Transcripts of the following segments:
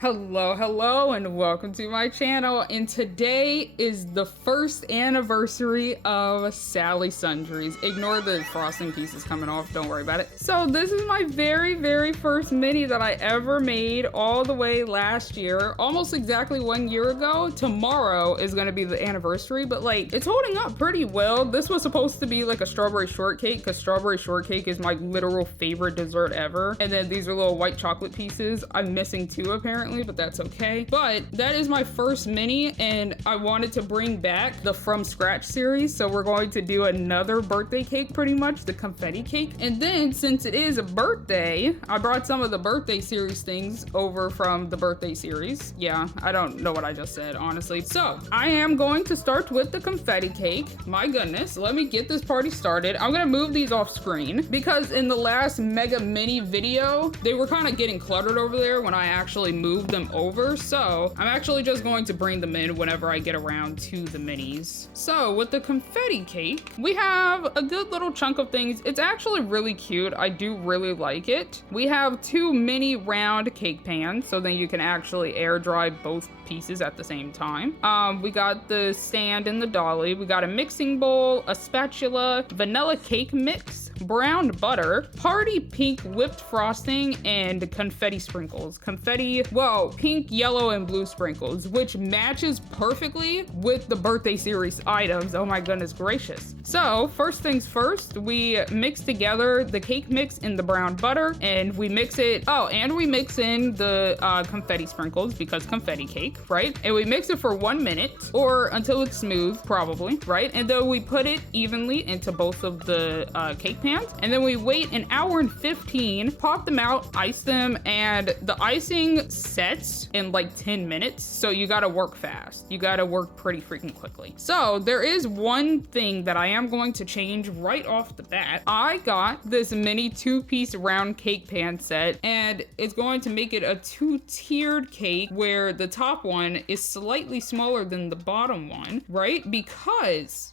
Hello, and welcome to my channel. And today is the first anniversary of Sally Sundries. Ignore the frosting pieces coming off, don't worry about it. So this is my very first mini that I ever made all the way last year, almost exactly 1 year ago. Tomorrow is gonna be the anniversary, but like, it's holding up pretty well. This was supposed to be like a strawberry shortcake, because strawberry shortcake is my literal favorite dessert ever. And then these are little white chocolate pieces. I'm missing two apparently, but that's okay. But that is my first mini, and I wanted to bring back the From Scratch series. So we're going to do another birthday cake, pretty much, the confetti cake. And then since it is a birthday, I brought some of the birthday series things over from the birthday series. Yeah, I don't know what I just said, honestly. So I am going to start with the confetti cake. My goodness, let me get this party started. I'm gonna move these off screen because in the last mega mini video, they were kind of getting cluttered over there when I actually moved them over. So I'm actually just going to bring them in whenever I get around to the minis. So with the confetti cake, we have a good little chunk of things. It's actually really cute. I do really like it. We have two mini round cake pans, so then you can actually air dry both pieces at the same time. We got the stand and the dolly. We got a mixing bowl, a spatula, vanilla cake mix, brown butter, party pink whipped frosting, and confetti sprinkles. Confetti, well, pink, yellow, and blue sprinkles, which matches perfectly with the birthday series items. Oh my goodness gracious. So first things first, we mix together the cake mix in the brown butter, and we mix it, and we mix in the confetti sprinkles, because confetti cake, right? And we mix it for 1 minute, or until it's smooth, probably, right? And then we put it evenly into both of the cake pans, and then we wait an hour and 15, pop them out, ice them, and the icing sets in like 10 minutes, so you gotta work fast. You gotta work pretty freaking quickly. So there is one thing that I am going to change right off the bat. I got this mini 2-piece round cake pan set, and it's going to make it a 2-tiered cake where the top one is slightly smaller than the bottom one, right? Because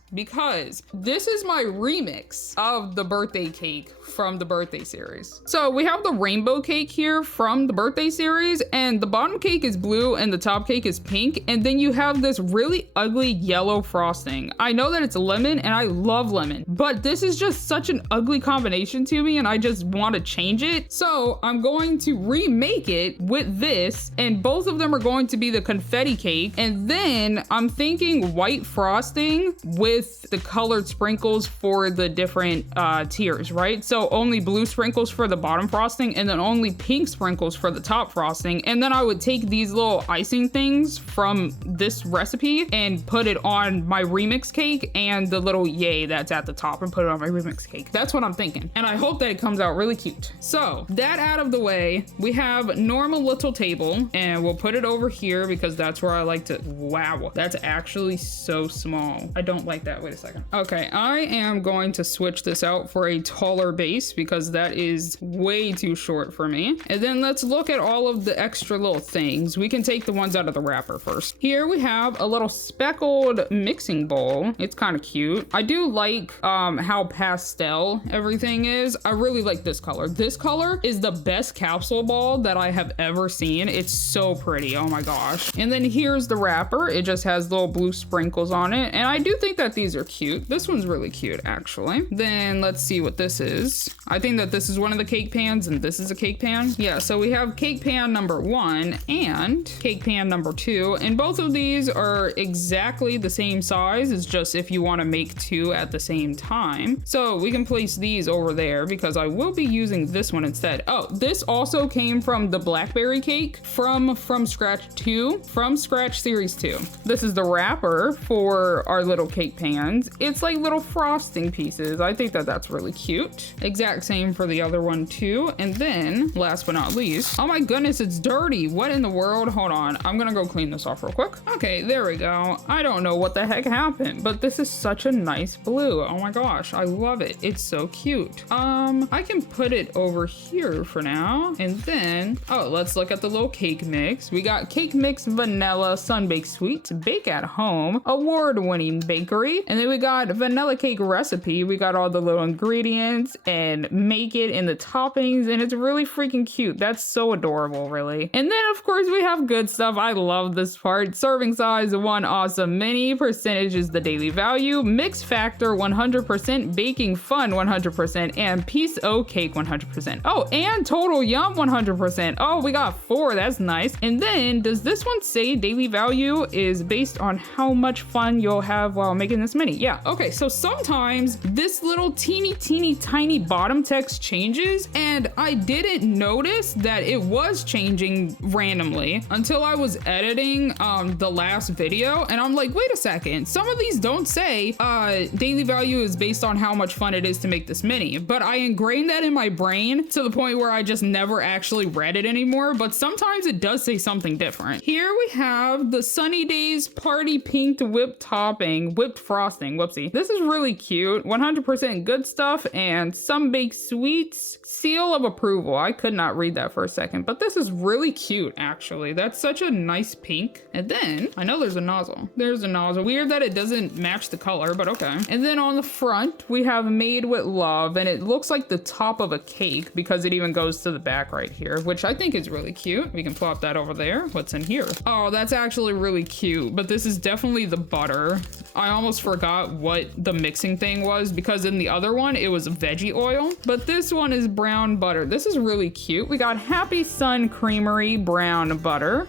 this is my remix of the birthday cake from the birthday series. So we have the rainbow cake here from the birthday series, and the bottom cake is blue and the top cake is pink, and then you have this really ugly yellow frosting. I know that it's lemon, and I love lemon, but this is just such an ugly combination to me, and I just want to change it. So I'm going to remake it with this, and both of them are going to be the confetti cake, and then I'm thinking white frosting with the colored sprinkles for the different tiers, right? So only blue sprinkles for the bottom frosting, and then only pink sprinkles for the top frosting. And then I would take these little icing things from this recipe and put it on my remix cake, and the little yay that's at the top, and put it on my remix cake. That's what I'm thinking, and I hope that it comes out really cute. So that out of the way, we have normal little table, and we'll put it over here because that's where I like to. Wow, that's actually so small. I don't like that. Wait a second. Okay, I am going to switch this out for a taller base because that is way too short for me. And then let's look at all of the extra little things. We can take the ones out of the wrapper first. Here we have a little speckled mixing bowl. It's kind of cute. I do like how pastel everything is. I really like this color. This color is the best capsule ball that I have ever seen. It's so pretty. Oh my gosh. And then here's the wrapper. It just has little blue sprinkles on it. And I do think that these are cute. This one's really cute, actually. Then let's see what this is. I think that this is one of the cake pans, and this is a cake pan. Yeah, so we have cake pan number 1 and cake pan number 2, and both of these are exactly the same size. It's just if you want to make 2 at the same time. So we can place these over there because I will be using this one instead. Oh, this also came from the blackberry cake from Scratch 2, From Scratch Series 2. This is the wrapper for our little cake pans. It's like little frosting pieces. I think that that's really cute. Exact same for the other one too. And then last but not least, oh my goodness, it's dirty. What in the world? Hold on. I'm gonna go clean this off real quick. Okay, there we go. I don't know what the heck happened, but this is such a nice blue. Oh my gosh, I love it. It's so cute. I can put it over here for now. And then, oh, let's look at the little cake mix. We got cake mix vanilla sun-baked sweets, bake at home, award-winning bakery. And then we got vanilla cake recipe. We got all the little ingredients and make it in the toppings, and it's really freaking cute. That's so adorable, really. And then of course we have good stuff. I love this part. Serving size 1 awesome mini, percentage is the daily value, mix factor 100%, baking fun 100%, and piece o cake 100%. Oh, and total yum 100%. Oh, we got 4. That's nice. And then does this one say daily value is based on how much fun you'll have while making this mini? Yeah. Okay, so sometimes this little teeny tiny bottom text changes, and I didn't notice that it was changing randomly until I was editing the last video, and I'm like, wait a second, some of these don't say daily value is based on how much fun it is to make this mini, but I ingrained that in my brain to the point where I just never actually read it anymore. But sometimes it does say something different. Here we have the Sunny Days Party Pink Whipped Topping, Whipped Frosting. Whoopsie. This is really cute. 100% good stuff and some baked sweets. Seal of approval. I could not read that for a second, but this is really cute actually. That's such a nice pink. And then I know there's a nozzle. There's a nozzle. Weird that it doesn't match the color, but okay. And then on the front we have Made with Love, and it looks like the top of a cake because it even goes to the back right here, which I think is really cute. We can plop that over there. What's in here? Oh, that's actually really cute, but this is definitely the butter. I almost forgot what the mixing thing was because in the other one it was veggie oil, but this one is brown butter. This is really cute. We got Happy Sun Creamery brown butter,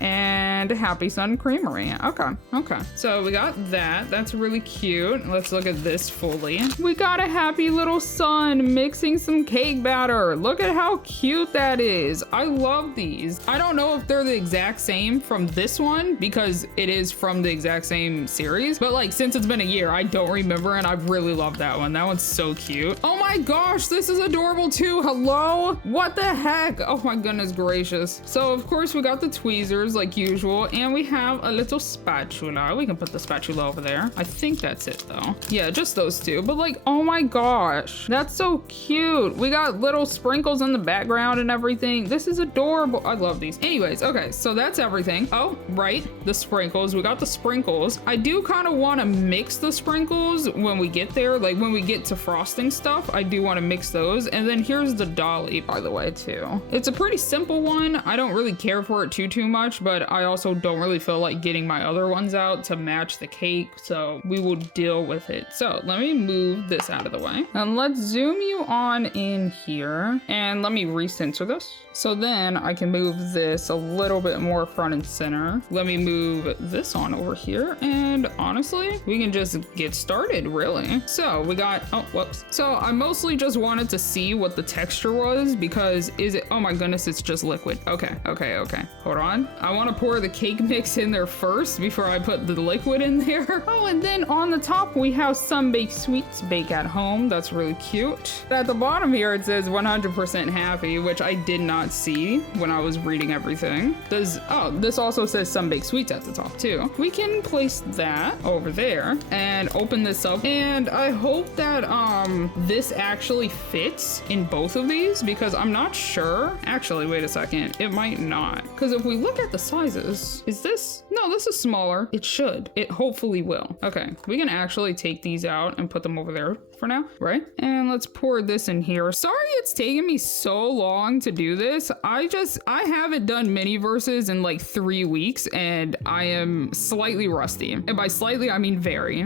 and Happy Sun Creamery. Okay. So we got that. That's really cute. Let's look at this fully. We got a happy little sun mixing some cake batter. Look at how cute that is. I love these. I don't know if they're the exact same from this one because it is from the exact same series, but like since it's been a year, I don't remember, and I really love that one. That one's so cute. Oh my gosh, this is adorable too. Hello? What the heck? Oh my goodness gracious. So of course we got the tweezers like usual, and we have a little spatula. We can put the spatula over there. I think that's it though. Yeah, just those two. But like, oh my gosh, that's so cute. We got little sprinkles in the background and everything. This is adorable. I love these. Anyways, okay, so that's everything. Oh, right, the sprinkles. We got the sprinkles. I do kind of want to mix the sprinkles when we get there. Like when we get to frosting stuff, I do want to mix those. And then here's the dolly, by the way, too. It's a pretty simple one. I don't really care for it too much, but I also don't really feel like getting my other ones out to match the cake, so we will deal with it. So let me move this out of the way, and let's zoom you on in here, and let me recenter this. So then I can move this a little bit more front and center. Let me move this on over here, and honestly, we can just get started, really. So we got, oh, whoops. So I mostly just wanted to see what the texture was because oh my goodness, it's just liquid. Okay. Hold on. I want to pour the cake mix in there first before I put the liquid in there. Oh, and then on the top, we have some baked sweets, bake at home. That's really cute. At the bottom here, it says 100% happy, which I did not see when I was reading everything. This also says some baked sweets at the top too. We can place that over there and open this up. And I hope that this actually fits in both of these because I'm not sure. Actually, wait a second. It might not. Because if we look at the sizes, is this? No, this is smaller. It should. It hopefully will. Okay, we can actually take these out and put them over there for now, right? And let's pour this in here. Sorry it's taken me so long to do this. I haven't done Miniverses in like 3 weeks and I am slightly rusty. And by slightly, I mean very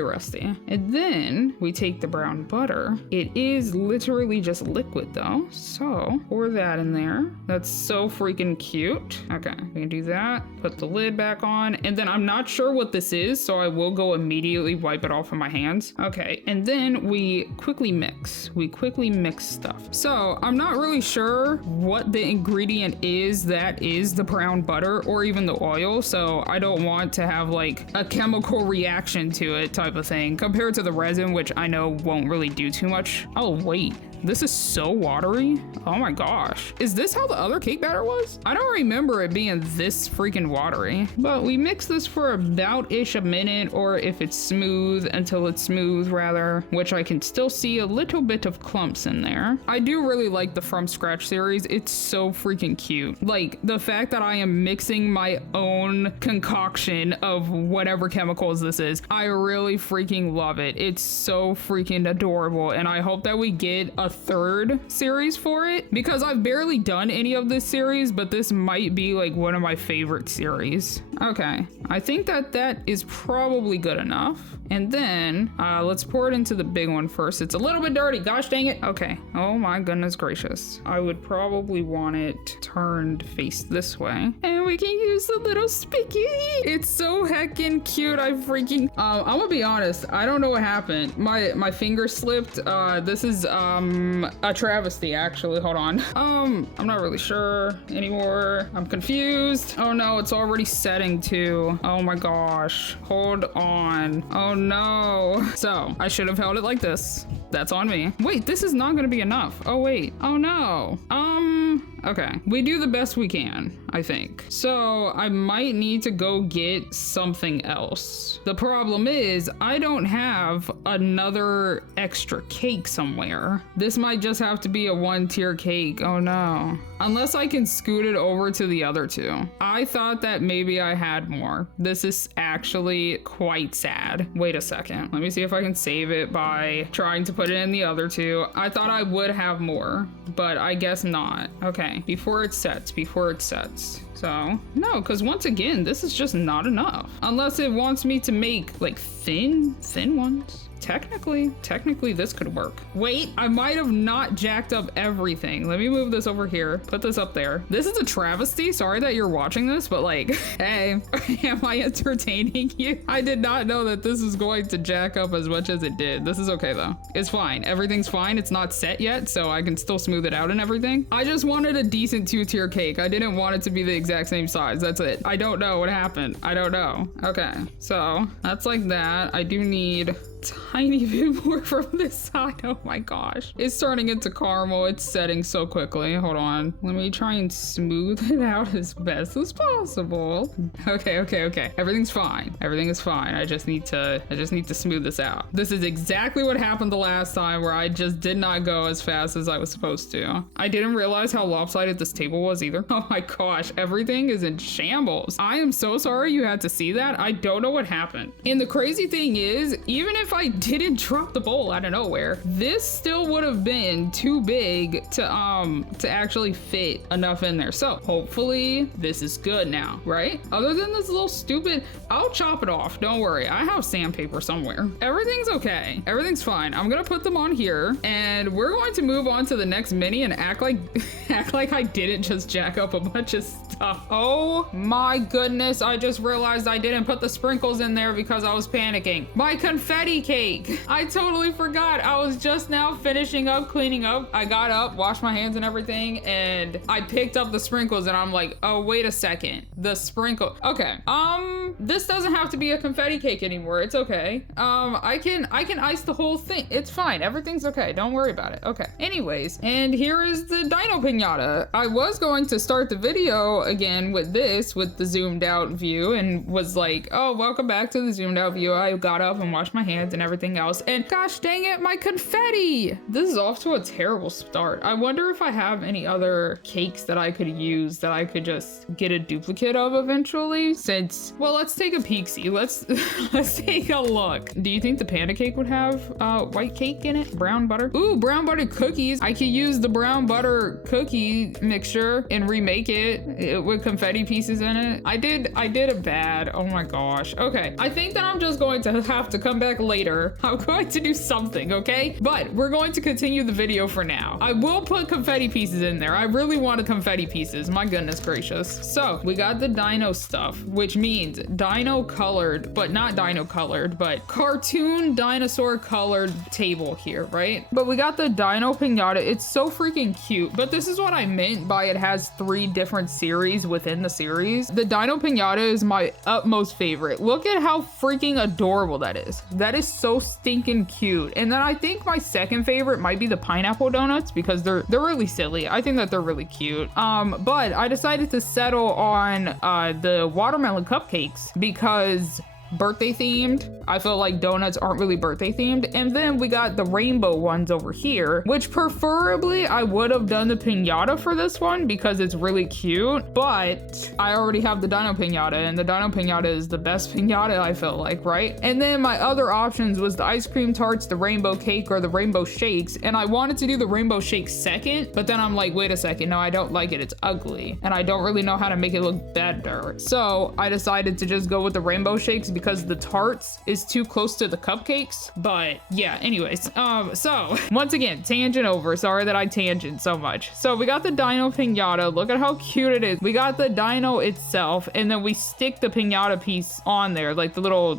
rusty. And then we take the brown butter. It is literally just liquid though. So pour that in there. That's so freaking cute. Okay, we can do that. Put the lid back on. And then I'm not sure what this is, so I will go immediately wipe it off of my hands. Okay, and then we quickly mix. We quickly mix stuff. So I'm not really sure what the ingredient is that is the brown butter or even the oil. So I don't want to have like a chemical reaction to it type of thing compared to the resin, which I know won't really do too much. Oh, wait. This is so watery. Oh my gosh. Is this how the other cake batter was? I don't remember it being this freaking watery. But we mix this for about-ish a minute, or if it's smooth, until it's smooth rather, which I can still see a little bit of clumps in there. I do really like the From Scratch series. It's so freaking cute. Like the fact that I am mixing my own concoction of whatever chemicals this is, I really freaking love it. It's so freaking adorable, and I hope that we get a third series for it because I've barely done any of this series, but this might be like one of my favorite series. Okay, I think that is probably good enough. And then let's pour it into the big one first. It's a little bit dirty, gosh dang it. Okay, oh my goodness gracious. I would probably want it turned face this way. And we can use the little spigot. It's so heckin' cute. I'm gonna be honest, I don't know what happened. My finger slipped. This is a travesty actually, hold on. I'm not really sure anymore. I'm confused. Oh no, it's already setting too. Oh my gosh, hold on. Oh no. So I should have held it like this. That's on me. Wait, this is not gonna be enough. Oh wait, oh no. Okay, we do the best we can, I think. So I might need to go get something else. The problem is I don't have another extra cake somewhere. This might just have to be a 1-tier cake. Oh no. Unless I can scoot it over to the other two. I thought that maybe I had more. This is actually quite sad. Wait a second. Let me see if I can save it by trying to put it in the other two. I thought I would have more, but I guess not. Okay, before it sets. So, no, because once again, this is just not enough. Unless it wants me to make like thin ones. Technically this could work. Wait, I might have not jacked up everything. Let me move this over here, put this up there. This is a travesty. Sorry that you're watching this, but like, hey, am I entertaining you? I did not know that this was going to jack up as much as it did. This is okay though. It's fine. Everything's fine. It's not set yet, so I can still smooth it out and everything. I just wanted a decent 2-tier cake. I didn't want it to be the exact same size. That's it. I don't know what happened. I don't know. Okay, so that's like that. I do need tiny bit more from this side. Oh my gosh, it's turning into caramel. It's setting so quickly. Hold on, let me try and smooth it out as best as possible. Okay, everything's fine. Everything is fine. I just need to smooth this out. This is exactly what happened the last time, where I just did not go as fast as I was supposed to. I didn't realize how lopsided this table was either. Oh my gosh, everything is in shambles. I am so sorry you had to see that. I don't know what happened. And the crazy thing is, even if I didn't drop the bowl out of nowhere, this still would have been too big to actually fit enough in there. So hopefully this is good now, right? Other than this little stupid, I'll chop it off. Don't worry, I have sandpaper somewhere. Everything's okay. Everything's fine. I'm gonna put them on here, and we're going to move on to the next mini and act like I didn't just jack up a bunch of stuff. Oh my goodness, I just realized I didn't put the sprinkles in there because I was panicking. My confetti cake. I totally forgot. I was just now finishing up cleaning up. I got up, washed my hands and everything, and I picked up the sprinkles, and I'm like, oh wait a second, the sprinkle. Okay, this doesn't have to be a confetti cake anymore. It's okay. I can ice the whole thing. It's fine. Everything's okay. Don't worry about it. Okay. Anyways, and here is the Dino Pinata. I was going to start the video again with the zoomed out view, and was like, oh, welcome back to the zoomed out view. I got up and washed my hands and everything else, and gosh dang it, my confetti. This is off to a terrible start. I wonder if I have any other cakes that I could use that I could just get a duplicate of eventually, since, well, let's take a peek-see. Let's take a look. Do you think the panda cake would have white cake in it? Brown butter? Ooh, brown butter cookies. I could use the brown butter cookie mixture and remake it with confetti pieces in it. I did a bad. Oh my gosh. Okay, I think that I'm just going to have to come back later. I'm going to do something, okay? But we're going to continue the video for now. I will put confetti pieces in there. I really wanted confetti pieces. My goodness gracious. So we got the dino stuff, which means dino colored, but not dino colored, but cartoon dinosaur colored table here, right? But we got the Dino Pinata. It's so freaking cute. But this is what I meant by it has 3 different series within the series. The Dino Pinata is my utmost favorite. Look at how freaking adorable that is. That is so stinking cute. And then I think my second favorite might be the pineapple donuts, because they're really silly. I think that they're really cute. But I decided to settle on the watermelon cupcakes because birthday themed. I feel like donuts aren't really birthday themed. And then we got the rainbow ones over here, which preferably I would have done the pinata for this one because it's really cute, but I already have the Dino Pinata, and the Dino Pinata is the best pinata, I feel like, right? And then my other options was the ice cream tarts, the rainbow cake, or the rainbow shakes. And I wanted to do the rainbow shake second, but then I'm like, wait a second, no, I don't like it. It's ugly. And I don't really know how to make it look better. So I decided to just go with the rainbow shakes because the tarts is too close to the cupcakes. But yeah, anyways, so once again, tangent over. Sorry that I tangent so much. So we got the Dino Pinata. Look at how cute it is. We got the dino itself, and then we stick the pinata piece on there, like the little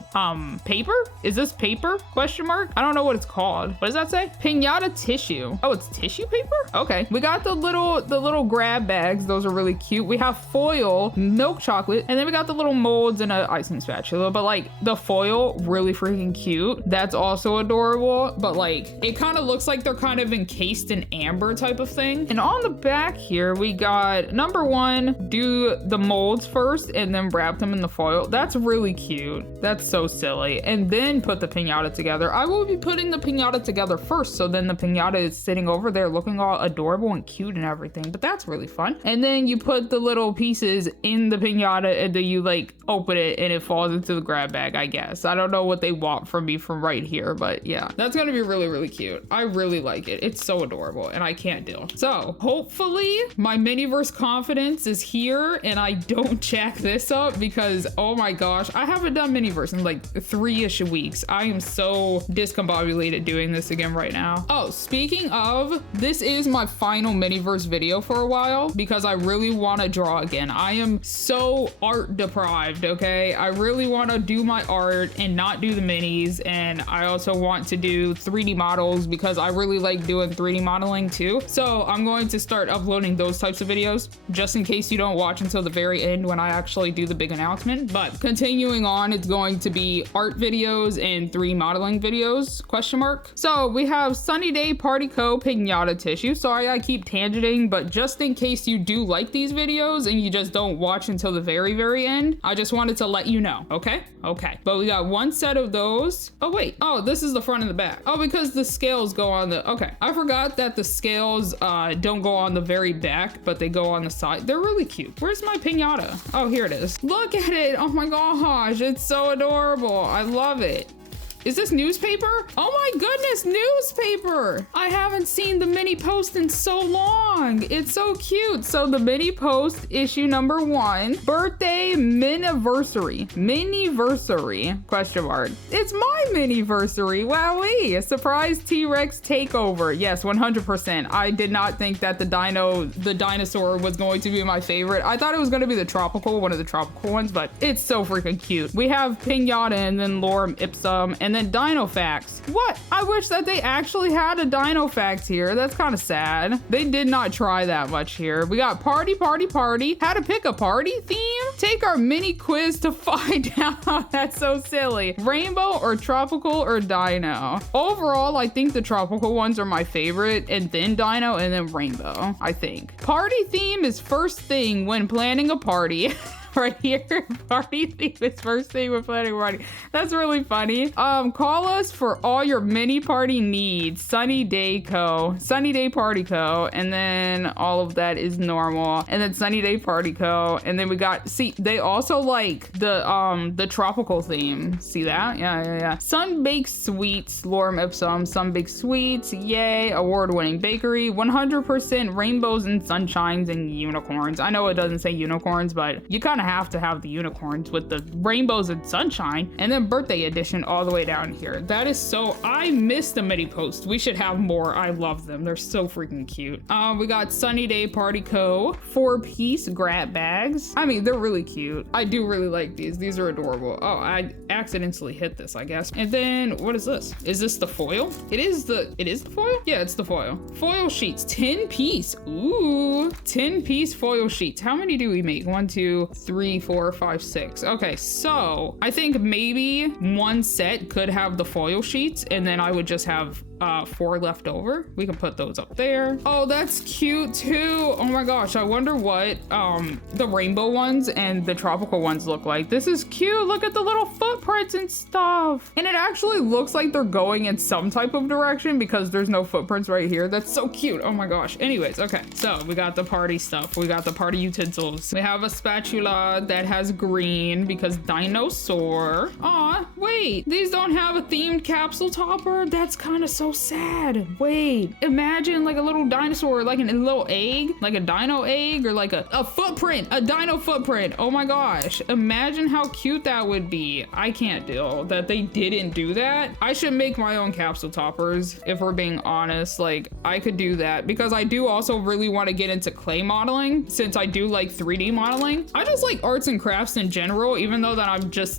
paper. Is this paper? Question mark. I don't know what it's called. What does that say? Pinata tissue. Oh, it's tissue paper. Okay. We got the little grab bags. Those are really cute. We have foil, milk chocolate, and then we got the little molds and an icing spatula. But like the foil, really freaking cute. That's also adorable. But like it kind of looks like they're kind of encased in amber type of thing. And on the back here, we got number one, do the molds first and then wrap them in the foil. That's really cute. That's so silly. And then put the pinata together. I will be putting the pinata together first, so then the pinata is sitting over there looking all adorable and cute and everything. But that's really fun. And then you put the little pieces in the pinata and then you like open it and it falls into the grab bag, I guess. I don't know what they want from me from right here, but yeah, that's gonna be really, really cute. I really like it. It's so adorable and I can't deal. So hopefully my Miniverse confidence is here and I don't jack this up because, oh my gosh, I haven't done Miniverse in like 3-ish weeks. I am so discombobulated doing this again right now. Oh, speaking of, this is my final Miniverse video for a while because I really want to draw again. I am so art deprived, okay? I really want to do my art and not do the minis, and I also want to do 3D models because I really like doing 3D modeling too. So I'm going to start uploading those types of videos just in case you don't watch until the very end when I actually do the big announcement. But continuing on, it's going to be art videos and 3D modeling videos, question mark. So we have Sunny Day Party Co. Pinata Tissue. Sorry I keep tangenting, but just in case you do like these videos and you just don't watch until the very, very end, I just wanted to let you know, okay? Okay. But we got one set of those. Oh wait, oh, this is the front and the back. Oh, because the scales go on the, okay. I forgot that the scales don't go on the very back, but they go on the side. They're really cute. Where's my pinata? Oh, here it is. Look at it. Oh my gosh, it's so adorable. I love it. Is this newspaper? Oh my goodness, newspaper! I haven't seen the mini post in so long. It's so cute. So the mini post issue number 1, birthday Miniversary. Miniversary, question mark. It's my Miniversary, wowee. A surprise T-Rex takeover. Yes, 100%. I did not think that the dinosaur was going to be my favorite. I thought it was going to be the tropical, one of the tropical ones, but it's so freaking cute. We have Pinata and then Lorem Ipsum and then Dino Facts. What? I wish that they actually had a Dino Facts here. That's kind of sad. They did not try that much here. We got party, party, party. How to pick a party theme? Take our mini quiz to find out. That's so silly. Rainbow or tropical or dino? Overall, I think the tropical ones are my favorite, and then dino and then rainbow, I think. Party theme is first thing when planning a party. Right here, party theme is first thing we're planning a party. That's really funny. Call us for all your mini party needs. Sunny Day Co. Sunny Day Party Co. And then all of that is normal. And then Sunny Day Party Co. And then we got, see, they also like the tropical theme. See that? Yeah. Sun-baked sweets, Lorem Ipsum. Sun-baked sweets, yay. Award-winning bakery. 100% rainbows and sunshines and unicorns. I know it doesn't say unicorns, but you kind of have to have the unicorns with the rainbows and sunshine. And then birthday edition all the way down here. That is so, I missed the mini post. We should have more. I love them. They're so freaking cute. We got Sunny Day Party Co. 4-piece grab bags. I mean, they're really cute. I do really like these. These are adorable. Oh, I accidentally hit this, I guess. And then what is this? Is this the foil? It is the foil? Yeah, it's the foil. Foil sheets, 10-piece. Ooh, 10-piece foil sheets. How many do we make? 1, 2, 3, 4, 5, 6. Okay, so I think maybe one set could have the foil sheets and then I would just have 4 left over. We can put those up there. Oh, that's cute too. Oh my gosh, I wonder what the rainbow ones and the tropical ones look like. This is cute. Look at the little footprints and stuff. And it actually looks like they're going in some type of direction because there's no footprints right here. That's so cute. Oh my gosh. Anyways, okay. So we got the party stuff. We got the party utensils. We have a spatula that has green because dinosaur. Aw, wait. These don't have a themed capsule topper? That's kind of so sad. Wait, imagine like a little dinosaur, like a little egg, like a dino egg, or like a footprint, a dino footprint. Oh my gosh. Imagine how cute that would be. I can't deal that they didn't do that. I should make my own capsule toppers if we're being honest. Like I could do that because I do also really want to get into clay modeling since I do like 3D modeling. I just like arts and crafts in general, even though that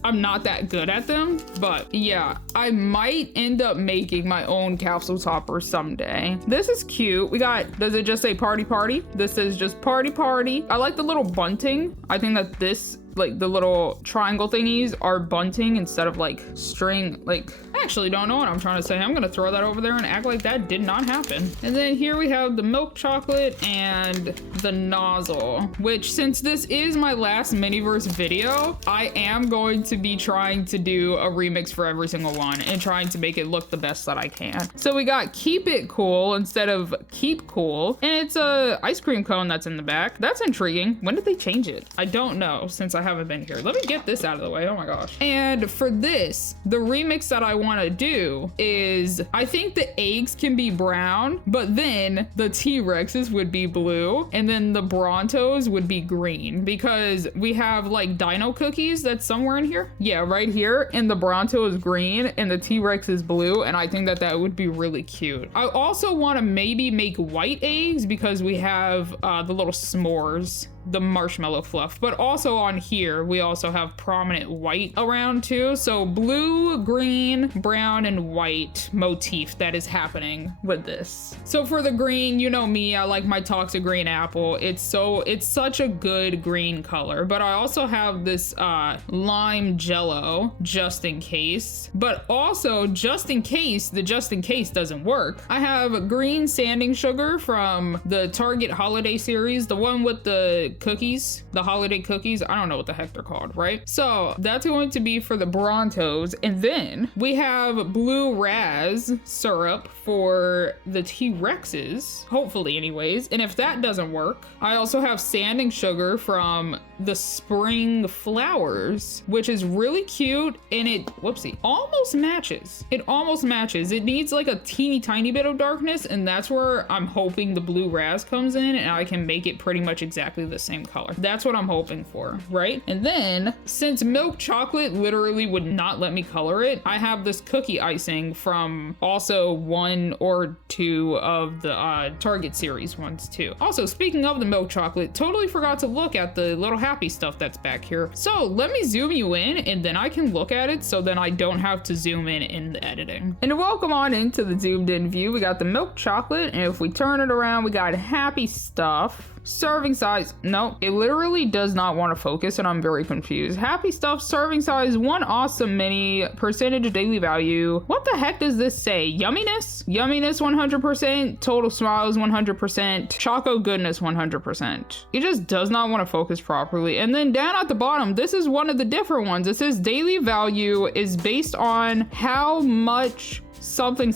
I'm not that good at them. But yeah, I might end up making my own capsule topper someday. This is cute. We got, does it just say party party? This is just party party. I like the little bunting. I think that this, like the little triangle thingies are bunting instead of like string. Like I actually don't know what I'm trying to say. I'm gonna throw that over there and act like that did not happen. And then here we have the milk chocolate and the nozzle, which since this is my last Miniverse video, I am going to be trying to do a remix for every single one and trying to make it look the best that I can. So we got keep it cool instead of keep cool, and it's a ice cream cone that's in the back. That's intriguing. When did they change it? I don't know since I haven't been here. Let me get this out of the way. Oh my gosh. And for this, the remix that I want to do is, I think the eggs can be brown, but then the T-Rexes would be blue, and then the Brontos would be green, because we have like dino cookies that's somewhere in here. Yeah, right here. And the Bronto is green and the T-Rex is blue, and I think that that would be really cute. I also want to maybe make white eggs because we have the little s'mores, the marshmallow fluff, but also on here we also have prominent white around too. So blue, green, brown, and white motif that is happening with this. So for the green, you know me, I like my toxic green apple. It's such a good green color, but I also have this lime jello just in case, but also just in case the just in case doesn't work, I have green sanding sugar from the Target holiday series, the one with the cookies, the holiday cookies. I don't know what the heck they're called, right? So that's going to be for the Brontos. And then we have blue raz syrup for the T-Rexes, hopefully anyways. And if that doesn't work, I also have sanding sugar from the spring flowers, which is really cute, and it, whoopsie, almost matches. It almost matches. It needs like a teeny tiny bit of darkness, and that's where I'm hoping the blue raz comes in and I can make it pretty much exactly the same color. That's what I'm hoping for, right? And then since milk chocolate literally would not let me color it, I have this cookie icing from also 1 or 2 of the Target series ones too. Also, speaking of the milk chocolate, totally forgot to look at the little happy stuff that's back here. So let me zoom you in and then I can look at it so then I don't have to zoom in the editing. And welcome on into the zoomed in view. We got the milk chocolate, and if we turn it around, we got happy stuff. Serving size, no, it literally does not want to focus and I'm very confused. Happy stuff, serving size, 1 awesome mini, percentage daily value. What the heck does this say? Yumminess? Yumminess 100%, total smiles 100%, choco goodness 100%. It just does not want to focus properly. And then down at the bottom, this is one of the different ones. It says daily value is based on how much something.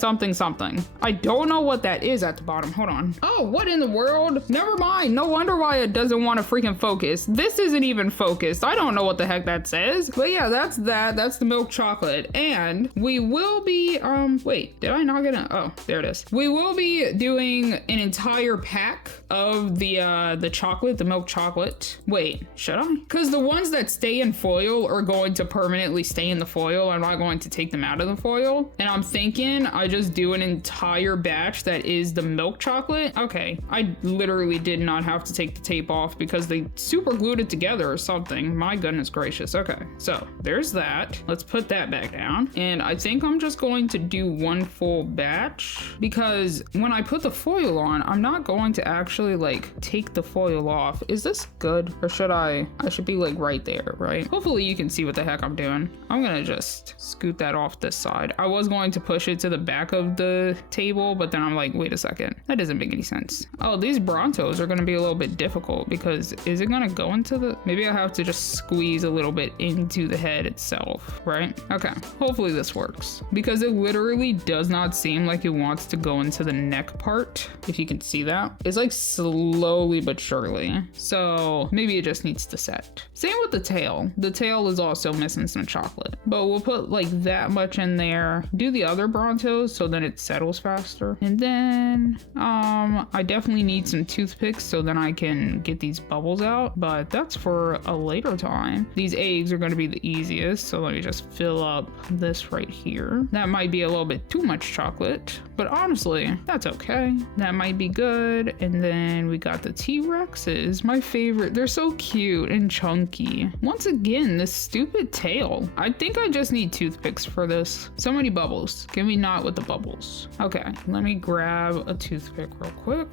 I don't know what that is at the bottom. Hold on. Oh, what in the world? Never mind. No wonder why it doesn't want to freaking focus. This isn't even focused. I don't know what the heck that says. But yeah, that's that. That's the milk chocolate. And we will be, wait, did I not get it? Oh, there it is. We will be doing an entire pack of the chocolate, the milk chocolate. Wait, should I? Because the ones that stay in foil are going to permanently stay in the foil. I'm not going to take them out of the foil. And I'm thinking I just do an entire batch that is the milk chocolate. Okay, I literally did not have to take the tape off because they super glued it together or something. My goodness gracious. Okay, so there's that. Let's put that back down. And I think I'm just going to do 1 full batch because when I put the foil on, I'm not going to actually like take the foil off. Is this good? Or should I should be like right there, right? Hopefully you can see what the heck I'm doing. I'm gonna just scoot that off this side. I was going to push push it to the back of the table, but then I'm like, wait a second, that doesn't make any sense. Oh, these Brontos are gonna be a little bit difficult because is it gonna go into the, maybe I have to just squeeze a little bit into the head itself, right? Okay, hopefully this works because it literally does not seem like it wants to go into the neck part. If you can see that, it's like slowly but surely. So maybe it just needs to set. Same with the tail. The tail is also missing some chocolate, but we'll put like that much in there. Do the other Brontos so then it settles faster. And then I definitely need some toothpicks so then I can get these bubbles out, but that's for a later time. These eggs are going to be the easiest, so let me just fill up this right here. That might be a little bit too much chocolate, but honestly, that's okay. That might be good. And then we got the T-Rexes, my favorite. They're so cute and chunky. Once again, this stupid tail. I think I just need toothpicks for this. So many bubbles. Give me not with the bubbles. Okay, let me grab a toothpick real quick.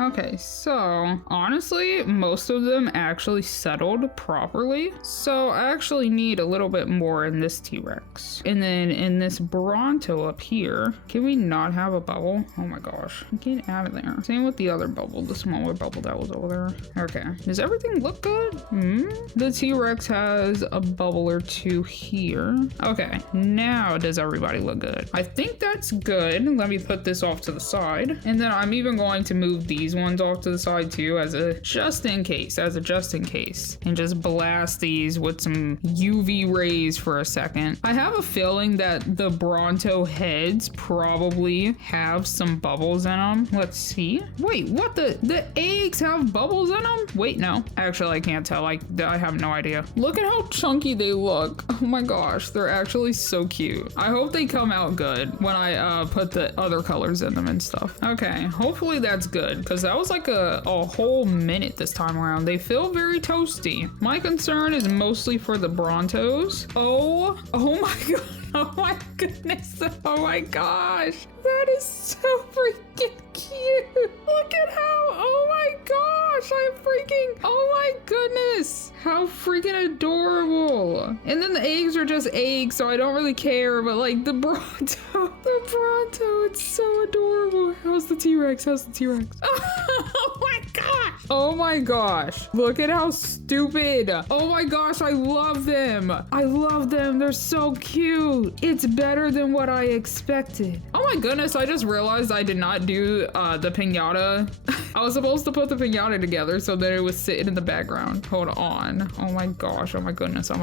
Okay, so honestly, most of them actually settled properly. So I actually need a little bit more in this T-Rex. And then in this Bronto up here, can we not have a bubble? Oh my gosh, get out of there. Same with the other bubble, the smaller bubble that was over there. Okay, does everything look good? The T-Rex has a bubble or two here. Okay, now does everybody look good? I think that's good. Let me put this off to the side. And then I'm even going to move these ones off to the side too as a just in case, and just blast these with some UV rays for a second. I have a feeling that the Bronto heads probably have some bubbles in them. Let's see. Wait, what the eggs have bubbles in them? Wait, no, actually I can't tell. I have no idea. Look at how chunky they look. Oh my gosh, they're actually so cute. I hope they come out good when I put the other colors in them and stuff. Okay, hopefully that's good because that was like a whole minute this time around. They feel very toasty. My concern is mostly for the Brontos. Oh my god. Oh my goodness. Oh my gosh. That is so freaking cute. Look at how, oh my gosh. Oh my goodness. How freaking adorable. And then the eggs are just eggs, so I don't really care, but like the Bronto, it's so adorable. How's the T-Rex? Oh my gosh. Oh my gosh. Look at how stupid. Oh my gosh, I love them. They're so cute. It's better than what I expected. Oh my goodness, I just realized I did not do the piñata. I was supposed to put the piñata together so that it was sitting in the background. Hold on. Oh my gosh. Oh my goodness. They're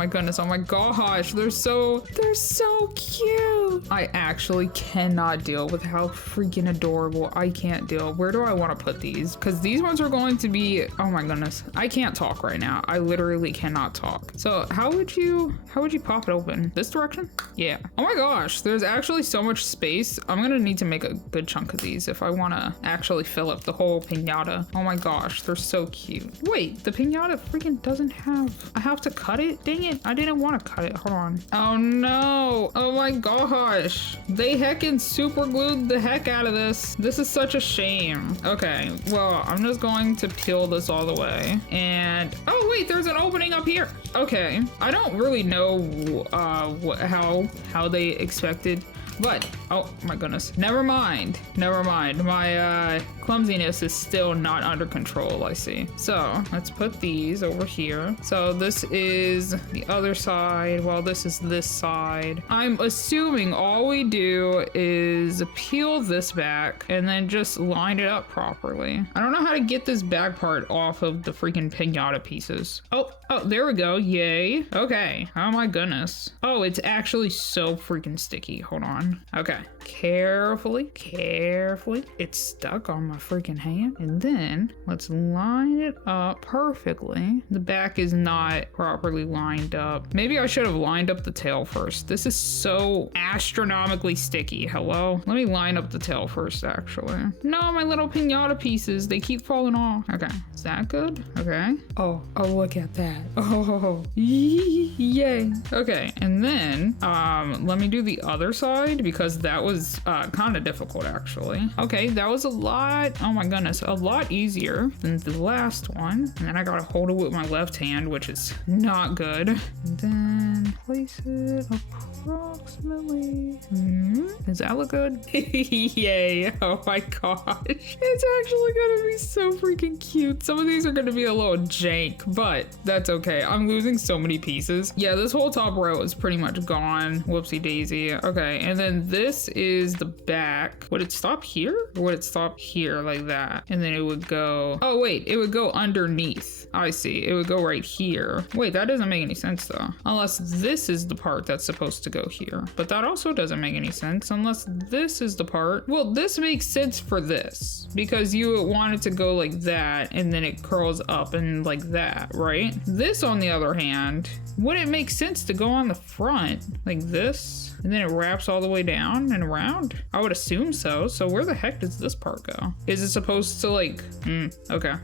so cute. I actually cannot deal with how freaking adorable. I can't deal. Where do I want to put these? Because these ones are going to be, oh my goodness. I can't talk right now. I literally cannot talk. So how would you pop it open? This direction? Yeah. Oh my gosh. There's actually so much space. I'm going to need to make a good chunk of these if I want to actually fill up the whole piñata. Oh my gosh. They're so cute. Wait, the piñata freaking doesn't have, I have to cut it? Dang it. I didn't want to cut it. Hold on. Oh no. Oh my gosh. They heckin' super glued the heck out of this. This is such a shame. Okay. Well, I'm just going to peel this all the way. And, oh wait, there's an opening up here. Okay. I don't really know how they expected, but oh my goodness, never mind. My clumsiness is still not under control, I see. So let's put these over here. So this is the other side while this is this side. I'm assuming all we do is peel this back and then just line it up properly. I don't know how to get this back part off of the freaking piñata pieces. Oh, there we go. Yay. Okay. Oh my goodness. Oh, it's actually so freaking sticky. Hold on. Okay. Carefully. It's stuck on my freaking hand. And then let's line it up perfectly. The back is not properly lined up. Maybe I should have lined up the tail first. This is so astronomically sticky. Hello? Let me line up the tail first, actually. No, my little piñata pieces, they keep falling off. Okay. Is that good? Okay. Oh, look at that. Oh, yay. Okay. And then, let me do the other side because that was kind of difficult, actually. Okay, that was a lot, oh my goodness, a lot easier than the last one. And then I gotta hold it with my left hand, which is not good. And then place it up approximately. Does that look good? Yay. Oh my gosh. It's actually gonna be so freaking cute. Some of these are gonna be a little jank, but that's okay. I'm losing so many pieces. Yeah, this whole top row is pretty much gone. Whoopsie daisy. Okay, and then this is the back. Would it stop here? Or would it stop here like that? And then it would go, oh wait, it would go underneath. I see, it would go right here. Wait, that doesn't make any sense though. Unless this is the part that's supposed to go here. But that also doesn't make any sense unless this is the part. Well, this makes sense for this because you want it to go like that and then it curls up and like that, right? This on the other hand, wouldn't it make sense to go on the front like this? And then it wraps all the way down and around? I would assume so. So where the heck does this part go? Is it supposed to like, okay.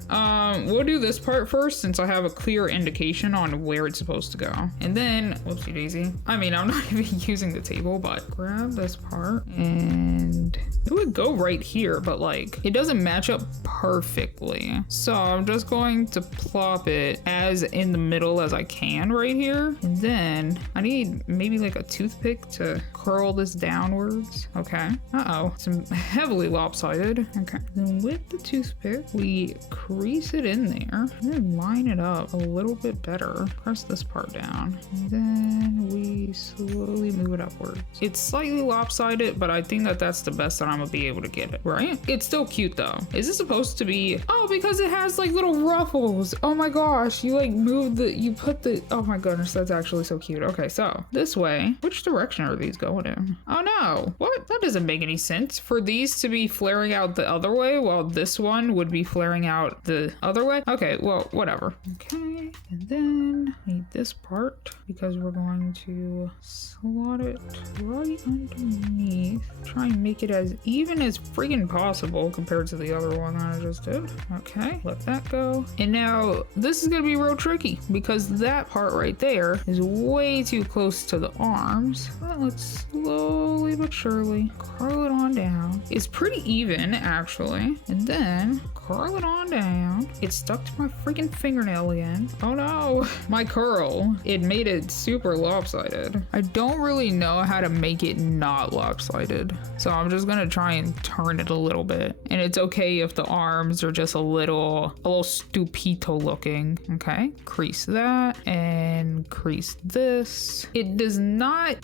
We'll do this part first since I have a clear indication on where it's supposed to go. And then, whoopsie daisy. I mean, I'm not even using the table, but grab this part and it would go right here, but like, it doesn't match up perfectly. So I'm just going to plop it as in the middle as I can right here. And then I need maybe like a toothpick to curl this downwards. Okay. Uh-oh. It's heavily lopsided. Okay. Then with the toothpick, we crease it in there and then line it up a little bit better. Press this part down. And then we slowly move it upwards. It's slightly lopsided, but I think that that's the best that I'm gonna be able to get it, right? It's still cute though. Is it supposed to be, oh, because it has like little ruffles. Oh my gosh. You like move you put the, oh my goodness, that's actually so cute. Okay, so this way, which direction are these going in? Oh no, what? That doesn't make any sense for these to be flaring out the other way while this one would be flaring out the other way. Okay, well, whatever. Okay, and then I need this part because we're going to slot it right underneath. Try and make it as even as friggin' possible compared to the other one that I just did. Okay, let that go. And now this is gonna be real tricky because that part right there is way too close to the arms. But let's slowly but surely curl it on down. It's pretty even actually. And then curl it on down. It's stuck to my freaking fingernail again. Oh no, my curl, it made it super lopsided. I don't really know how to make it not lopsided. So I'm just gonna try and turn it a little bit. And it's okay if the arms are just a little stupito looking. Okay, crease that and crease this. It does not,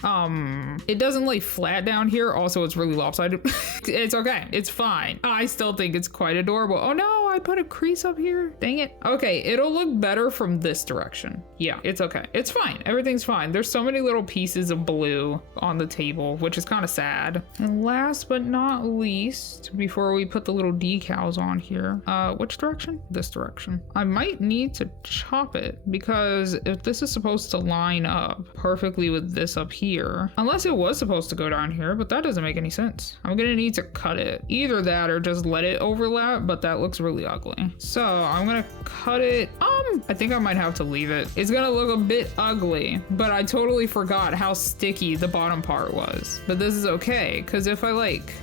it doesn't lay flat down here. Also, it's really lopsided. It's okay, it's fine. I still think it's quite adorable. Oh no, I put a crease up here. Dang it. Okay, it'll look better from this direction. Yeah, it's okay. It's fine. Everything's fine. There's so many little pieces of blue on the table, which is kind of sad. And last but not least, before we put the little decals on here, which direction? This direction. I might need to chop it because if this is supposed to line up perfectly with this up here, unless it was supposed to go down here, but that doesn't make any sense. I'm gonna need to cut it. Either that or just let it overlap, but that looks really ugly. So I'm gonna cut it. I think I might have to leave it. It's gonna look a bit ugly, but I totally forgot how sticky the bottom part was. But this is okay, because if I like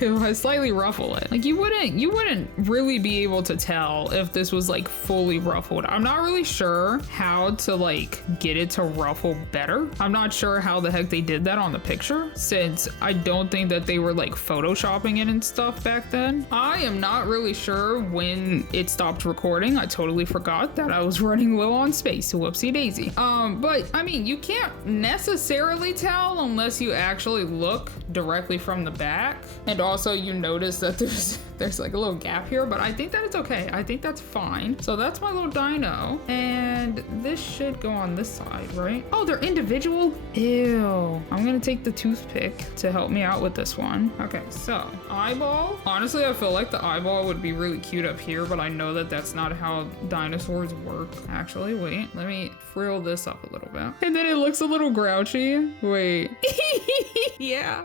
if I slightly ruffle it, like you wouldn't really be able to tell if this was like fully ruffled. I'm not really sure how to like get it to ruffle better. I'm not sure how the heck they did that on the picture, since I don't think that they were like photoshopping it and stuff back then. I am not really sure when it stopped recording. I totally forgot that I was running low on space. Whoopsie daisy. But I mean, you can't necessarily tell unless you actually look directly from the back. And also you notice that there's like a little gap here, but I think that it's okay. I think that's fine. So that's my little dino, and this should go on this side, right? Oh, they're individual? Ew. I'm gonna take the toothpick to help me out with this one. Okay, so eyeball. Honestly, I feel like the eyeball would be really cute up here, but I know that that's not how dinosaurs work. Actually, wait, let me frill this up a little bit. And then it looks a little grouchy. Wait. Yeah.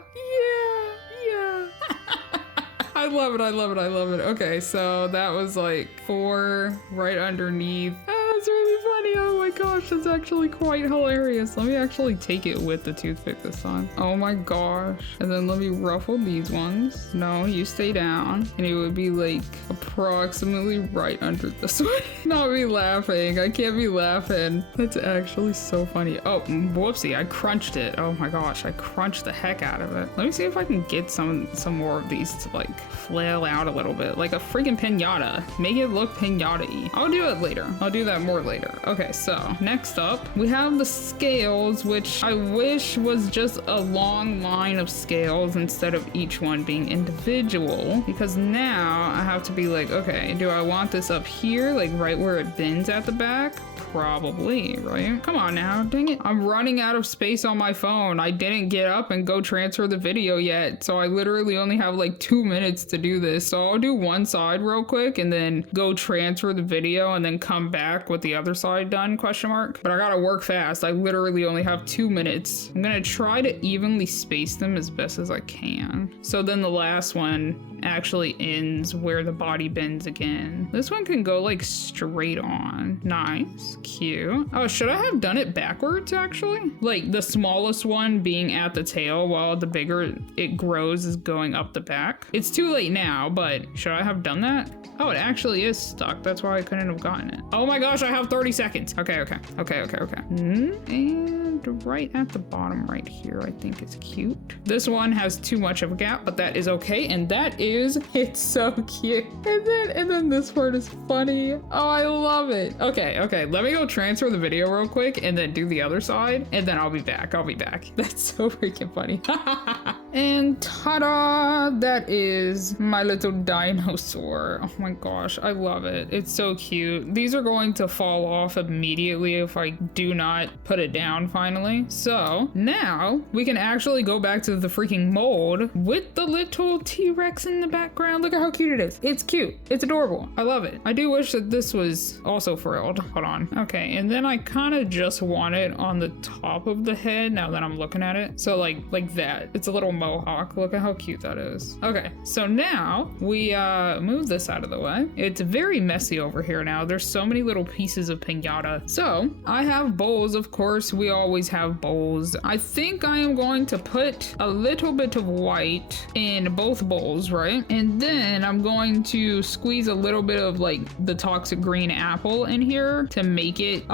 I love it, I love it, I love it. Okay, so that was like 4 right underneath. Oh, it's really funny. Oh my gosh, that's actually quite hilarious. Let me actually take it with the toothpick this time. Oh my gosh. And then let me ruffle these ones. No, you stay down. And it would be like approximately right under this one. Not me laughing. I can't be laughing. That's actually so funny. Oh, whoopsie. I crunched it. Oh my gosh. I crunched the heck out of it. Let me see if I can get some more of these to like flail out a little bit. Like a freaking pinata. Make it look pinata-y. I'll do it later. I'll do that more later. Okay, so next up, we have the scales, which I wish was just a long line of scales instead of each one being individual, because now I have to be like, okay, do I want this up here, like right where it bends at the back? Probably, right? Come on now, dang it. I'm running out of space on my phone. I didn't get up and go transfer the video yet, so I literally only have like 2 minutes to do this. So I'll do one side real quick and then go transfer the video and then come back with the other side done, question mark. But I gotta work fast. I literally only have 2 minutes. I'm gonna try to evenly space them as best as I can. So then the last one actually ends where the body bends again. This one can go like straight on. Nice, cute. Oh, should I have done it backwards actually? Like the smallest one being at the tail while the bigger it grows is going up the back. It's too late now, but should I have done that? Oh, it actually is stuck. That's why I couldn't have gotten it. Oh my gosh, I have 30 seconds. Okay. And right at the bottom right here, I think is cute. This one has too much of a gap, but that is okay. And that is, it's so cute. And then this part is funny. Oh, I love it. Okay. Let me go transfer the video real quick and then do the other side. And then I'll be back. That's so freaking funny. And ta-da! That is my little dinosaur. Oh my gosh, I love it. It's so cute. These are going to fall off immediately if I do not put it down finally. So now we can actually go back to the freaking mold with the little T-Rex in the background. Look at how cute it is. It's cute. It's adorable. I love it. I do wish that this was also frilled. Hold on. Okay, and then I kind of just want it on the top of the head now that I'm looking at it. So like that. It's a little mohawk. Look at how cute that is. Okay, so now we move this out of the way. It's very messy over here now. There's so many little pieces of piñata. So I have bowls, of course. We always have bowls. I think I am going to put a little bit of white in both bowls, right? And then I'm going to squeeze a little bit of like the toxic green apple in here to make it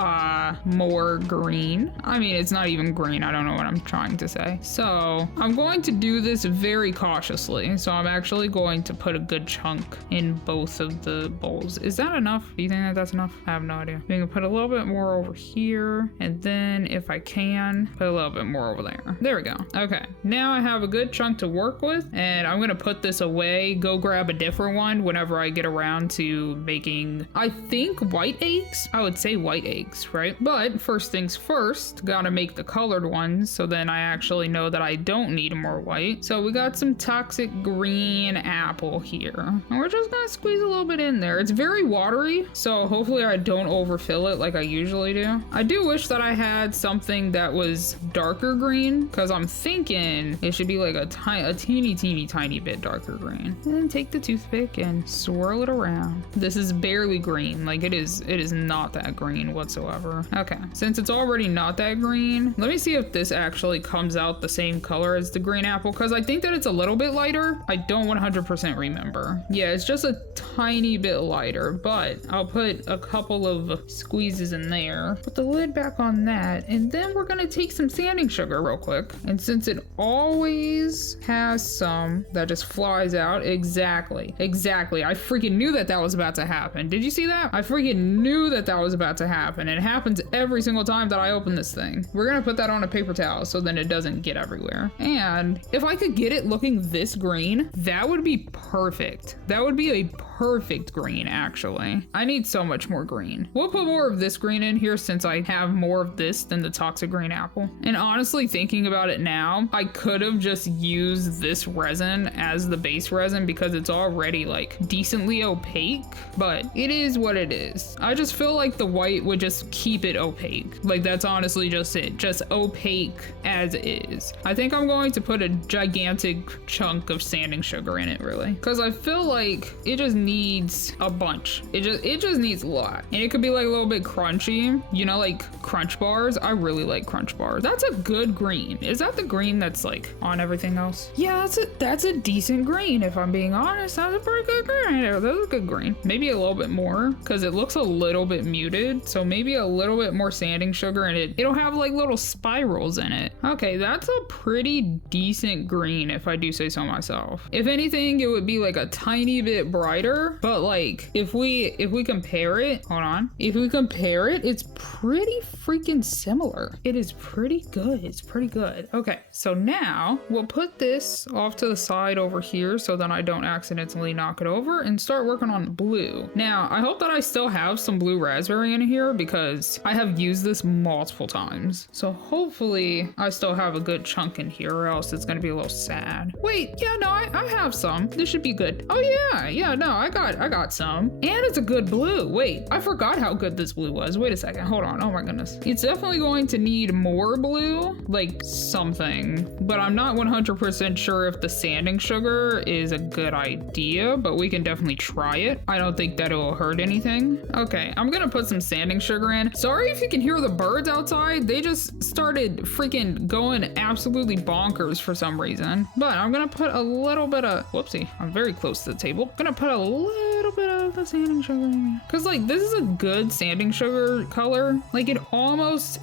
more green. I mean, it's not even green. I don't know what I'm trying to say. So I'm going to do this very cautiously. So I'm actually going to put a good chunk in both of the bowls. Is that enough? Do you think that that's enough? I have no idea. I'm gonna put a little bit more over here, and then if I can, put a little bit more over there. There we go. Okay, now I have a good chunk to work with, and I'm gonna put this away, go grab a different one whenever I get around to making, I think, white eggs? I would say white eggs, right? But first things first, gotta make the colored ones, so then I actually know that I don't need more white. So we got some toxic green apple here, and we're just gonna squeeze a little bit in there. It's very watery, so hopefully I don't overfill it like I usually do. I do wish that I had something that was darker green, because I'm thinking it should be like a teeny bit darker green. And then take the toothpick and swirl it around. This is barely green, like it is not that green whatsoever. Okay, since it's already not that green, let me see if this actually comes out the same color as the green apple, because I think that it's a little bit lighter. I don't 100% remember. Yeah, it's just a tiny bit lighter, but I'll put a couple of squeezes in there. Put the lid back on that, and then we're gonna take some sanding sugar real quick. And since it always has some that just flies out, exactly. I freaking knew that was about to happen. Did you see that? I freaking knew that was about to happen. It happens every single time that I open this thing. We're gonna put that on a paper towel so then it doesn't get everywhere. And if I could get it looking this green, that would be perfect. That would be a perfect green, actually. I need so much more green. We'll put more of this green in here since I have more of this than the toxic green apple. And honestly, thinking about it now, I could have just used this resin as the base resin because it's already like decently opaque, but it is what it is. I just feel like the white would just keep it opaque. Like that's honestly just it, just opaque as is. I think I'm going to put a gigantic chunk of sanding sugar in it, really, because I feel like it just needs a bunch. It just needs a lot. And it could be like a little bit crunchy, you know, like crunch bars. I really like crunch bars. That's a good green. Is that the green that's like on everything else? Yeah, that's a decent green. If I'm being honest, that's a pretty good green. That's a good green. Maybe a little bit more because it looks a little bit muted. So maybe a little bit more sanding sugar and it'll have like little spirals in it. Okay, that's a pretty decent green if I do say so myself. If anything, it would be like a tiny bit brighter, but like if we compare it, hold on. If we compare it, it's pretty freaking similar. It is pretty good. It's pretty good. Okay, so now we'll put this off to the side over here so that I don't accidentally knock it over and start working on the blue. Now, I hope that I still have some blue raspberry in here because I have used this multiple times. So hopefully I still have a good chunk in here or else it's gonna be a little sad. Wait, yeah, no, I have some. This should be good. Oh yeah, no, I got some. And it's a good blue. Wait, I forgot how good this blue was. Wait a second, hold on. Oh my goodness. It's definitely going to need more blue, like something, but I'm not 100% sure if the sanding sugar is a good idea, but we can definitely try it. I don't think that it will hurt anything. Okay, I'm gonna put some sanding sugar in. Sorry if you can hear the birds outside. They just started freaking going absolutely bonkers for some reason. But I'm gonna put a little bit of, whoopsie, I'm very close to the table. Gonna put a little bit of the sanding sugar in. Cause like this is a good sanding sugar color. Like it almost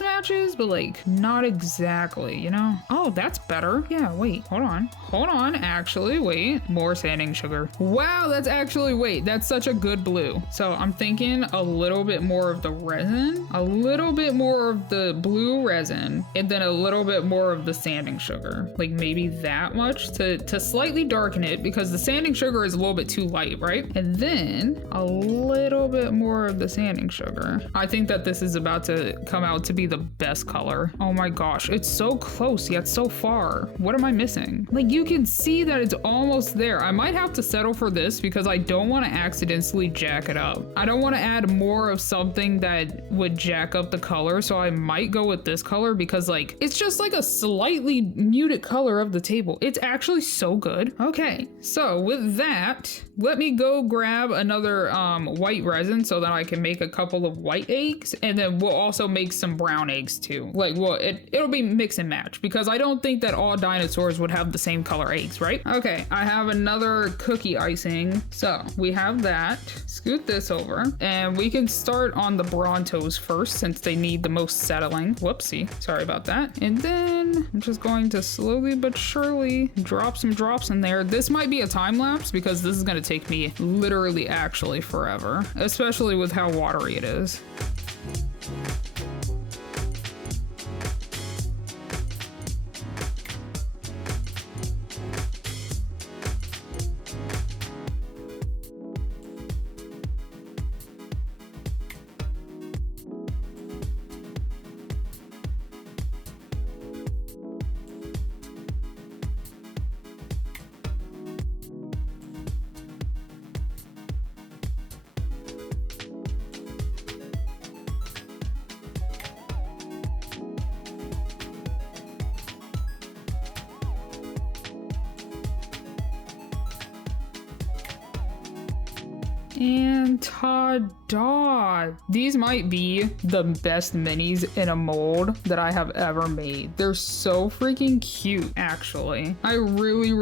matches, but like not exactly, you know? Oh, that's better. Yeah, wait, hold on, actually, wait, more sanding sugar. Wow, that's such a good blue. So I'm thinking a little bit more of the resin, a little bit more of the blue resin, and then a little bit more of the sanding sugar. Like maybe that much to slightly darken it because the sanding sugar is a little bit too light, right? And then a little bit more of the sanding sugar. I think that this is about to come out to be the best color. Oh my gosh, it's so close yet so far. What am I missing? Like you can see that it's almost there. I might have to settle for this because I don't want to accidentally jack it up. I don't want to add more of something that would jack up the color, so I might go with this color because like it's just like a slightly muted color of the table. It's actually so good. Okay, so with that, let me go grab another white resin so that I can make a couple of white eggs, and then we'll also make some brown eggs too. Like, well, it'll be mix and match because I don't think that all dinosaurs would have the same color eggs, right? Okay, I have another cookie icing. So we have that. Scoot this over and we can start on the Brontos first since they need the most settling. Whoopsie, sorry about that. And then I'm just going to slowly but surely drop some drops in there. This might be a time lapse because this is going to take me literally actually forever, especially with how watery it is. And ta-da! These might be the best minis in a mold that I have ever made. They're so freaking cute, actually. I really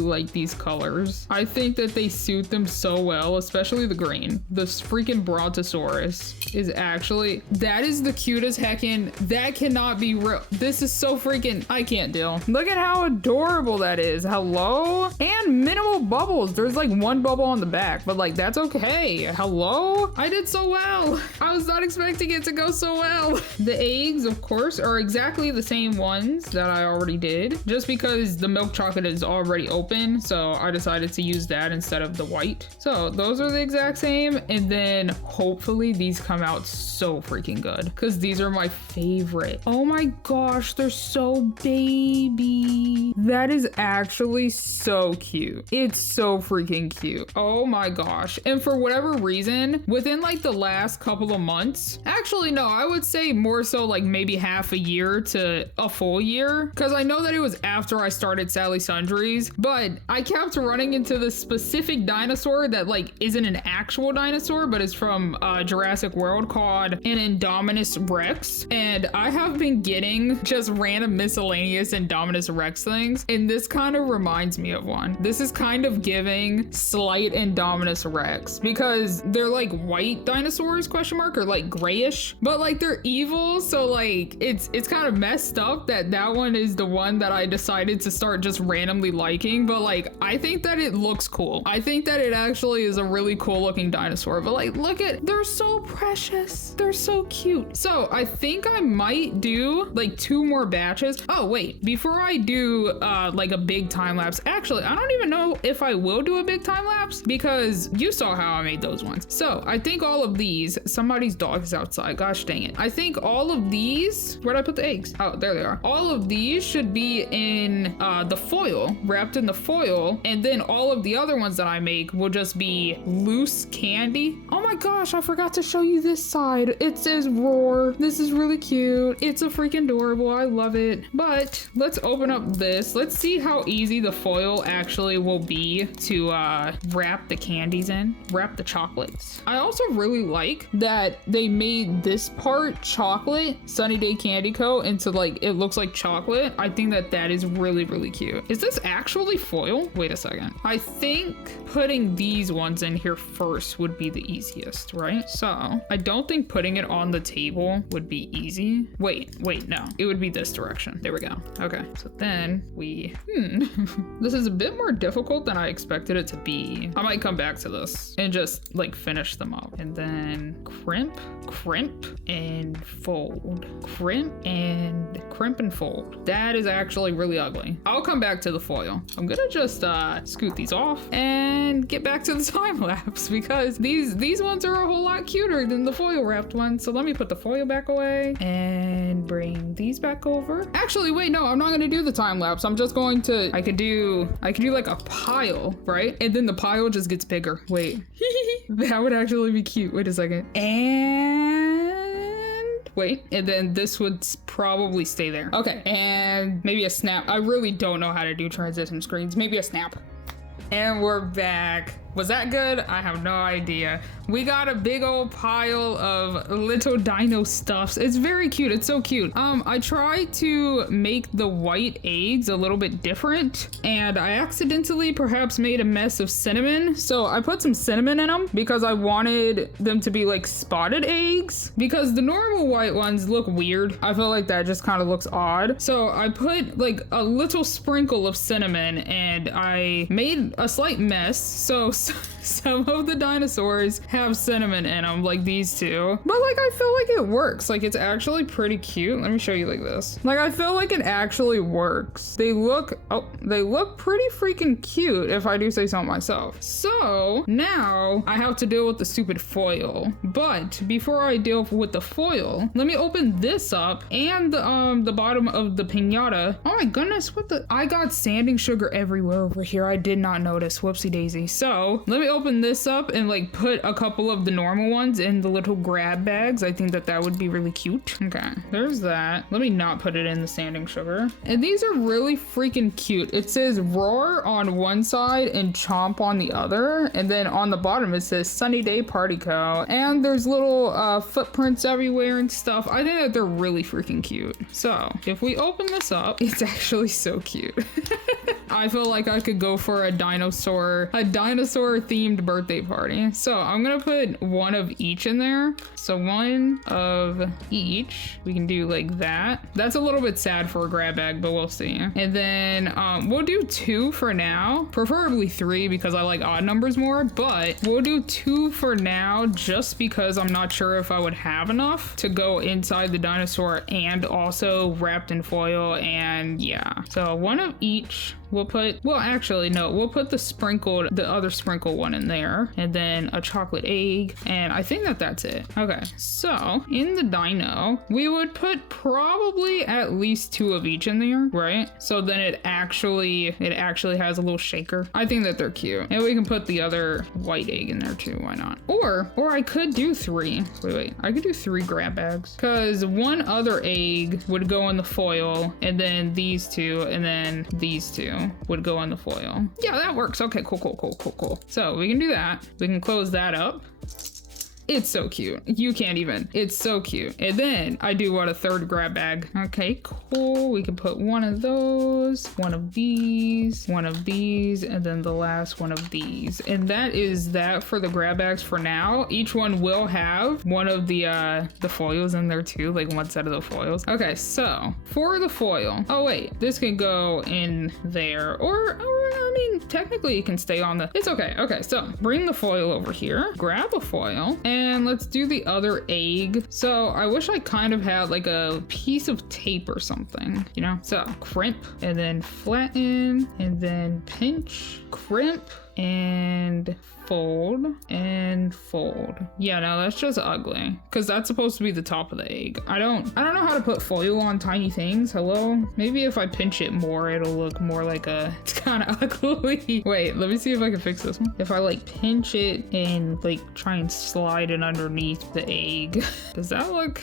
like these colors. I think that they suit them so well, especially the green. This freaking Brontosaurus is actually, that is the cutest heckin', that cannot be real. This is so freaking, I can't deal. Look at how adorable that is. Hello? And minimal bubbles. There's like one bubble on the back, but like that's okay. Hello? I did so well. I was not expecting it to go so well. The eggs, of course, are exactly the same ones that I already did, just because the milk chocolate is already open, so I decided to use that instead of the white. So those are the exact same, and then hopefully these come out so freaking good, because these are my favorite. Oh my gosh, they're so baby. That is actually so cute. It's so freaking cute. Oh my gosh. gosh. And for whatever reason, within like the last couple of months, actually no, I would say more so like maybe half a year to a full year, because I know that it was after I started Sally Sundries, but I kept running into this specific dinosaur that like isn't an actual dinosaur, but is from Jurassic World, called an Indominus Rex. And I have been getting just random miscellaneous Indominus Rex things, and this kind of reminds me of one. This is kind of giving slight Indominus Rex, because they're like white dinosaurs, question mark, or like grayish, but like they're evil. So like it's kind of messed up that that one is the one that I decided to start just randomly liking. But like I think that it looks cool. I think that it actually is a really cool looking dinosaur. But like look at, they're so precious, they're so cute. So I think I might do like 2 more batches. Oh wait, before I do like a big time lapse, actually I don't even know if I will do a big time lapse, because you saw how I made those ones. So I think all of these, somebody's dog is outside, gosh dang it. I think all of these, where'd I put the eggs? Oh, there they are. All of these should be in the foil, wrapped in the foil, and then all of the other ones that I make will just be loose candy. Oh my gosh, I forgot to show you this side. It says Roar. This is really cute. It's a freaking adorable. I love it. But let's open up this. Let's see how easy the foil actually will be to wrap the candies in, wrap the chocolates. I also really like that they made this part chocolate, Sunny Day Candy Co, into like, it looks like chocolate. I think that that is really, really cute. Is this actually foil? Wait a second. I think putting these ones in here first would be the easiest, right? So I don't think putting it on the table would be easy. Wait, no, it would be this direction. There we go. Okay, so then we, this is a bit more difficult than I expected it to be. I might come back to this and just like finish them up, and then crimp and fold, crimp and fold. That is actually really ugly. I'll come back to the foil. I'm gonna just scoot these off and get back to the time lapse, because these ones are a whole lot cuter than the foil wrapped ones. So let me put the foil back away and bring these back over. Actually, wait, no, I'm not gonna do the time lapse. I'm just going to, I could do like a pile, right? And then the pile just gets bigger. Wait, that would actually be cute. Wait a second. And wait, and then this would probably stay there. Okay, and maybe a snap. I really don't know how to do transition screens. Maybe a snap. And we're back. Was that good? I have no idea. We got a big old pile of little dino stuffs. It's very cute. It's so cute. I tried to make the white eggs a little bit different, and I accidentally perhaps made a mess of cinnamon. So I put some cinnamon in them because I wanted them to be like spotted eggs, because the normal white ones look weird. I feel like that just kind of looks odd. So I put like a little sprinkle of cinnamon, and I made a slight mess. So some of the dinosaurs have cinnamon in them, like these two, but like I feel like it works. Like it's actually pretty cute. Let me show you like this. Like I feel like it actually works. They look pretty freaking cute, if I do say so myself. So now I have to deal with the stupid foil. But before I deal with the foil, let me open this up and the bottom of the piñata. Oh my goodness, what the? I got sanding sugar everywhere over here. I did not notice. Whoopsie daisy. So let me open this up and like put a couple of the normal ones in the little grab bags. I think that that would be really cute. Okay, there's that. Let me not put it in the sanding sugar. And these are really freaking cute. It says Roar on one side and Chomp on the other. And then on the bottom it says Sunny Day Party Co. And there's little footprints everywhere and stuff. I think that they're really freaking cute. So if we open this up, it's actually so cute. I feel like I could go for a dinosaur themed birthday party. So I'm gonna put one of each in there. So one of each. We can do like that. That's a little bit sad for a grab bag, but we'll see. And then we'll do 2 for now, preferably 3 because I like odd numbers more, but we'll do 2 for now just because I'm not sure if I would have enough to go inside the dinosaur and also wrapped in foil. And yeah, so one of each. well, actually, no, we'll put the other sprinkled one in there, and then a chocolate egg, and I think that's it. Okay, so in the dino, we would put probably at least 2 of each in there, right? So then it actually has a little shaker. I think that they're cute. And we can put the other white egg in there too, why not? Or I could do 3. Wait, I could do 3 grab bags, because 1 other egg would go in the foil, and then these 2, and then these 2 would go in the foil. Yeah, that works. Okay, cool. So we can do that. We can close that up. It's so cute. You can't even. It's so cute. And then I do a 3rd grab bag. Okay, cool. We can put 1 of those, 1 of these, 1 of these, and then the last 1 of these. And that is that for the grab bags for now. Each one will have 1 of the foils in there too, like 1 set of the foils. Okay, so for the foil, oh wait, this can go in there, or I mean, technically it can stay on the, it's okay. Okay, so bring the foil over here, grab a foil, and let's do the other egg. So I wish I kind of had like a piece of tape or something, you know? So crimp, and then flatten, and then pinch, crimp, and fold and fold. Yeah, no, that's just ugly, because that's supposed to be the top of the egg. I don't know how to put foil on tiny things. Hello? Maybe if I pinch it more, it'll look more like it's kind of ugly. Wait, let me see if I can fix this one. If I like pinch it and like try and slide it underneath the egg, does that look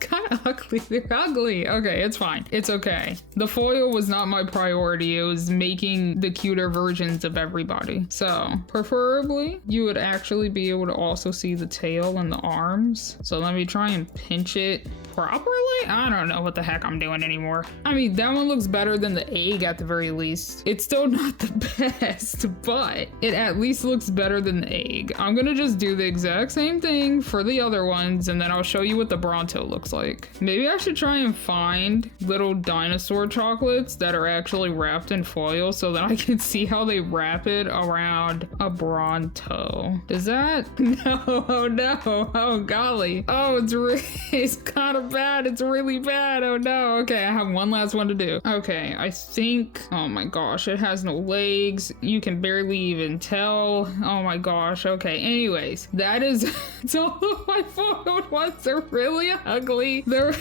kind of ugly? They're ugly. Okay, it's fine. It's okay. The foil was not my priority. It was making the cuter versions of everybody. So preferably you would actually be able to also see the tail and the arms. So let me try and pinch it properly. I don't know what the heck I'm doing anymore. I mean, that one looks better than the egg at the very least. It's still not the best, but it at least looks better than the egg. I'm gonna just do the exact same thing for the other ones, and then I'll show you what the Bronto looks like. Maybe I should try and find little dinosaur chocolates that are actually wrapped in foil so that I can see how they wrap it around a Bronto. Does that? No, oh no, oh golly. Oh, it's kind of bad. It's really bad. Oh no. Okay, I have one last one to do. Okay, I think, oh my gosh, it has no legs. You can barely even tell. Oh my gosh. Okay, anyways, that is all of my foiled ones. They're really ugly. They're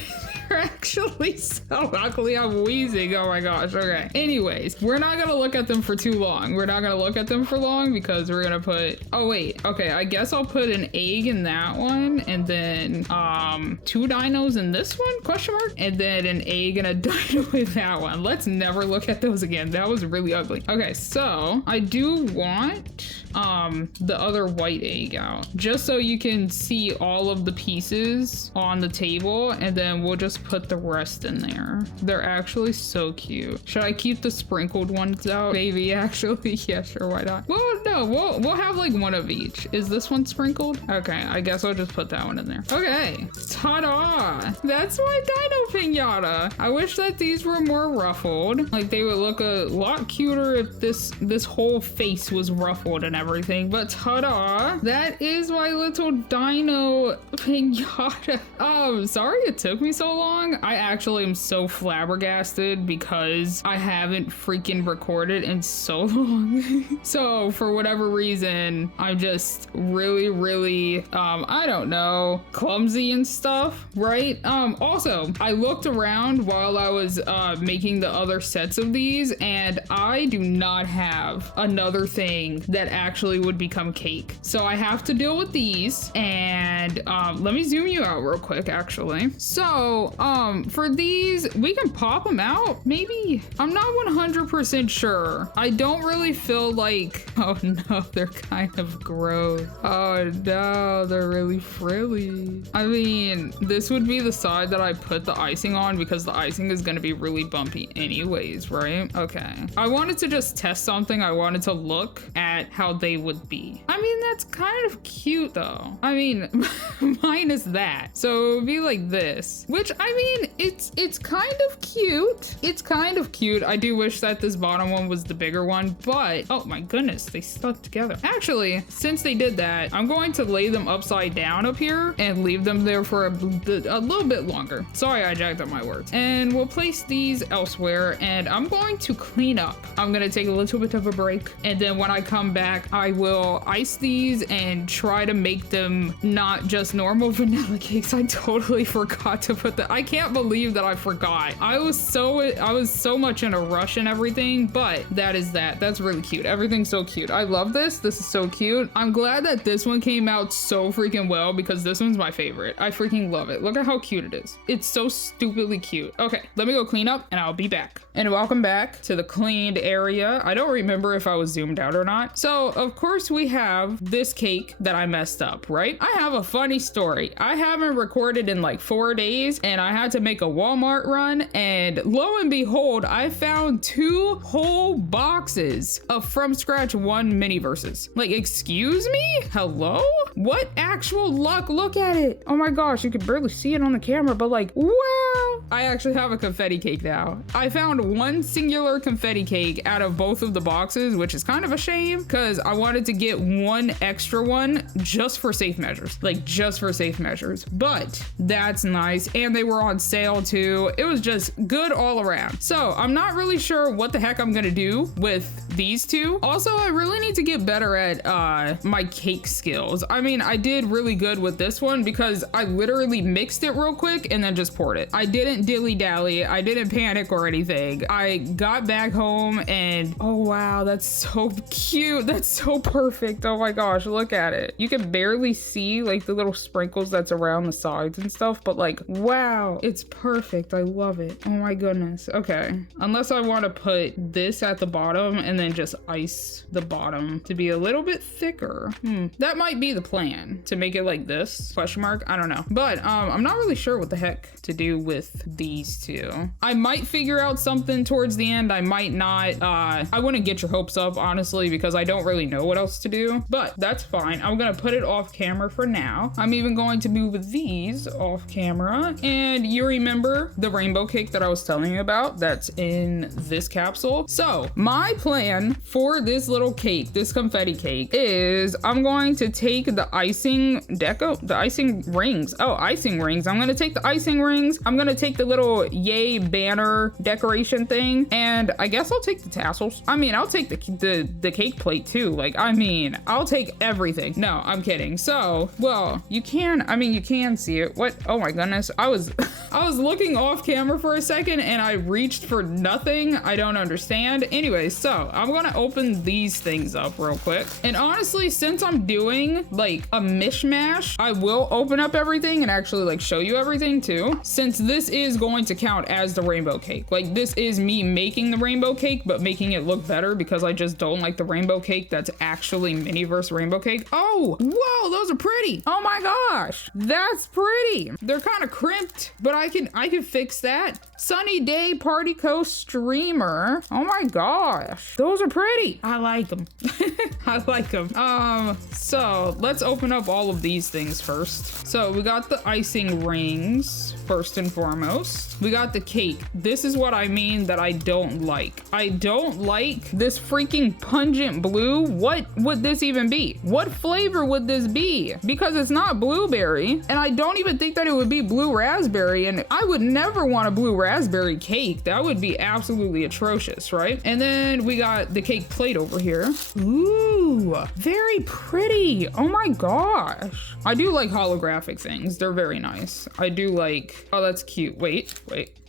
actually so ugly. I'm wheezing. Oh my gosh. Okay. Anyways, we're not gonna look at them for too long. We're not gonna look at them for long because we're gonna put, oh wait, okay, I guess I'll put an egg in that one, and then 2 dinos in this one, question mark, and then an egg and a dino in that one. Let's never look at those again. That was really ugly. Okay, so I do want the other white egg out, just so you can see all of the pieces on the table, and then we'll just put the rest in there. They're actually so cute. Should I keep the sprinkled ones out? Maybe, actually. Yeah, sure, why not? Well, no, we'll have like 1 of each. Is this one sprinkled? Okay, I guess I'll just put that one in there. Okay, ta-da! That's my Dino Pinata. I wish that these were more ruffled. Like, they would look a lot cuter if this whole face was ruffled and everything, but ta-da! That is my little Dino Pinata. Sorry it took me so long. I actually am so flabbergasted because I haven't freaking recorded in so long. So for whatever reason, I'm just really, I don't know, clumsy and stuff, right? Also, I looked around while I was making the other sets of these, and I do not have another thing that actually would become cake. So I have to deal with these, and let me zoom you out real quick, actually. So, for these, we can pop them out, maybe? I'm not 100% sure. I don't really feel like, oh no, they're kind of gross. Oh no, they're really frilly. I mean, this would be the side that I put the icing on because the icing is gonna be really bumpy anyways, right? Okay. I wanted to just test something. I wanted to look at how they would be. I mean, that's kind of cute though. I mean, minus that. So it would be like this, which I mean, it's kind of cute. It's kind of cute. I do wish that this bottom one was the bigger one, but oh my goodness, they stuck together. Actually, since they did that, I'm going to lay them upside down up here and leave them there for a little bit longer. Sorry, I jacked up my words. And we'll place these elsewhere, and I'm going to clean up. I'm gonna take a little bit of a break, and then when I come back, I will ice these and try to make them not just normal vanilla cakes. I totally forgot to put I can't believe that I forgot. I was so much in a rush and everything, but that's really cute. Everything's so cute. I love this. This is so cute. I'm glad that this one came out so freaking well because this one's my favorite. I freaking love it. Look at how cute it is. It's so stupidly cute. Okay, let me go clean up and I'll be back. And welcome back to the cleaned area. I don't remember if I was zoomed out or not. So of course we have this cake that I messed up, right? I have a funny story. I haven't recorded in like 4 days and I had to make a Walmart run, and lo and behold, I found 2 whole boxes of from scratch 1 Miniverses. Like, excuse me? Hello? What actual luck? Look at it. Oh my gosh, you could barely see it on the camera, but like, wow. I actually have a confetti cake now. I found 1 singular confetti cake out of both of the boxes, which is kind of a shame because I wanted to get 1 extra one just for safe measures, like just for safe measures, but that's nice. And they were on sale too. It was just good all around. So I'm not really sure what the heck I'm gonna do with these 2. Also, I really need to get better at my cake skills. I mean, I did really good with this one because I literally mixed it real quick and then just poured it. I didn't dilly-dally. I didn't panic or anything. I got back home and oh wow, that's so cute. That's so perfect. Oh my gosh, look at it. You can barely see like the little sprinkles that's around the sides and stuff, but like, wow, it's perfect. I love it. Oh my goodness. Okay, unless I want to put this at the bottom and then just ice the bottom to be a little bit thicker. That might be the plan, to make it like this, question mark. I don't know, but I'm not really sure what the heck to do with these 2. I might figure out something towards the end. I might not. I wouldn't get your hopes up, honestly, because I don't really know what else to do, but that's fine. I'm gonna put it off camera for now. I'm even going to move these off camera. And you remember the rainbow cake that I was telling you about that's in this capsule? So my plan for this little cake, this confetti cake, is I'm going to take the icing rings. Oh, icing rings. I'm gonna take the icing rings. I'm gonna take the little yay banner decoration thing, and I guess I'll take the tassels. I mean, I'll take the cake plate too. Like, I mean, I'll take everything. No, I'm kidding. So, well, you can see it. What? Oh my goodness. I was looking off camera for a second and I reached for nothing. I don't understand. Anyway, so I'm gonna open these things up real quick. And honestly, since I'm doing like a mishmash, I will open up everything and actually like show you everything too, since this is going to count as the rainbow cake. Like, this is me making the rainbow cake, but making it look better because I just don't like the rainbow cake that's actually Miniverse rainbow cake. Oh, whoa, those are pretty. Oh my gosh, that's pretty. They're kind of crimped, but I can fix that. Sunny Day Party Coast Streamer. Oh my gosh, those are pretty. I like them. I like them. So let's open up all of these things first. So we got the icing rings first and foremost. We got the cake. This is what I mean that I don't like. I don't like this freaking pungent blue. What would this even be? What flavor would this be? Because it's not blueberry, and I don't even think that it would be blue raspberry, and I would never want a blue raspberry cake. That would be absolutely atrocious, right? And then we got the cake plate over here. Ooh, very pretty. Oh my gosh. I do like holographic things. They're very nice. I do like, oh, that's cute. Wait.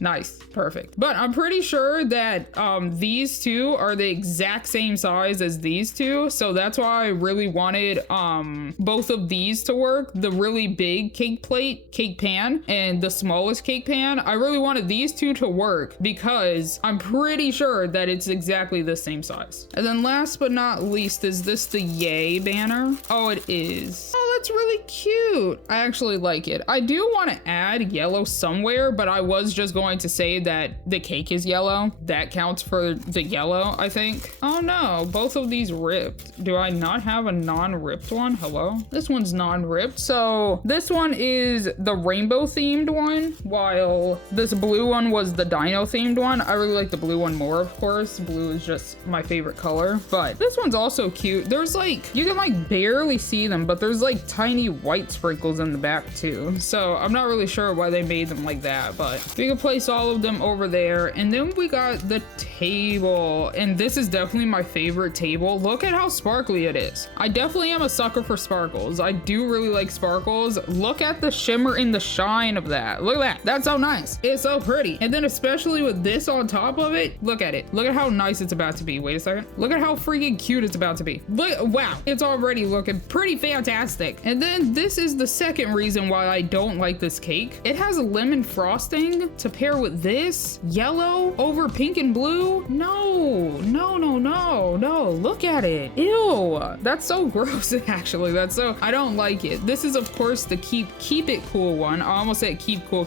Nice, perfect. But I'm pretty sure that these 2 are the exact same size as these 2. So that's why I really wanted both of these to work. The really big cake plate, cake pan, and the smallest cake pan. I really wanted these 2 to work because I'm pretty sure that it's exactly the same size. And then last but not least, is this the yay banner? Oh, it is. Oh, that's really cute. I actually like it. I do want to add yellow somewhere, but I was just going to say that the cake is yellow. That counts for the yellow, I think. Oh no, both of these ripped. Do I not have a non-ripped one? Hello? This one's non-ripped. So this one is the rainbow themed one, while this blue one was the dino themed one. I really like the blue one more, of course. Blue is just my favorite color, but this one's also cute. There's like, you can like barely see them, but there's like tiny white sprinkles in the back too. So I'm not really sure why they made them like that, but we can place all of them over there. And then we got the table, and this is definitely my favorite table. Look at how sparkly it is. I definitely am a sucker for sparkles. I do really like sparkles. Look at the shimmer and the shine of that. Look at that. That's so nice. It's so pretty. And then especially with this on top of it, look at it. Look at how nice it's about to be. Wait a second. Look at how freaking cute it's about to be. Look, wow. It's already looking pretty fantastic. And then this is the second reason why I don't like this cake. It has a lemon frosting to pair with this yellow over pink and blue. No, no, no, no, no. Look at it. Ew. That's so gross, actually. That's so, I don't like it. This is, of course, the keep it cool one. I almost said keep cool,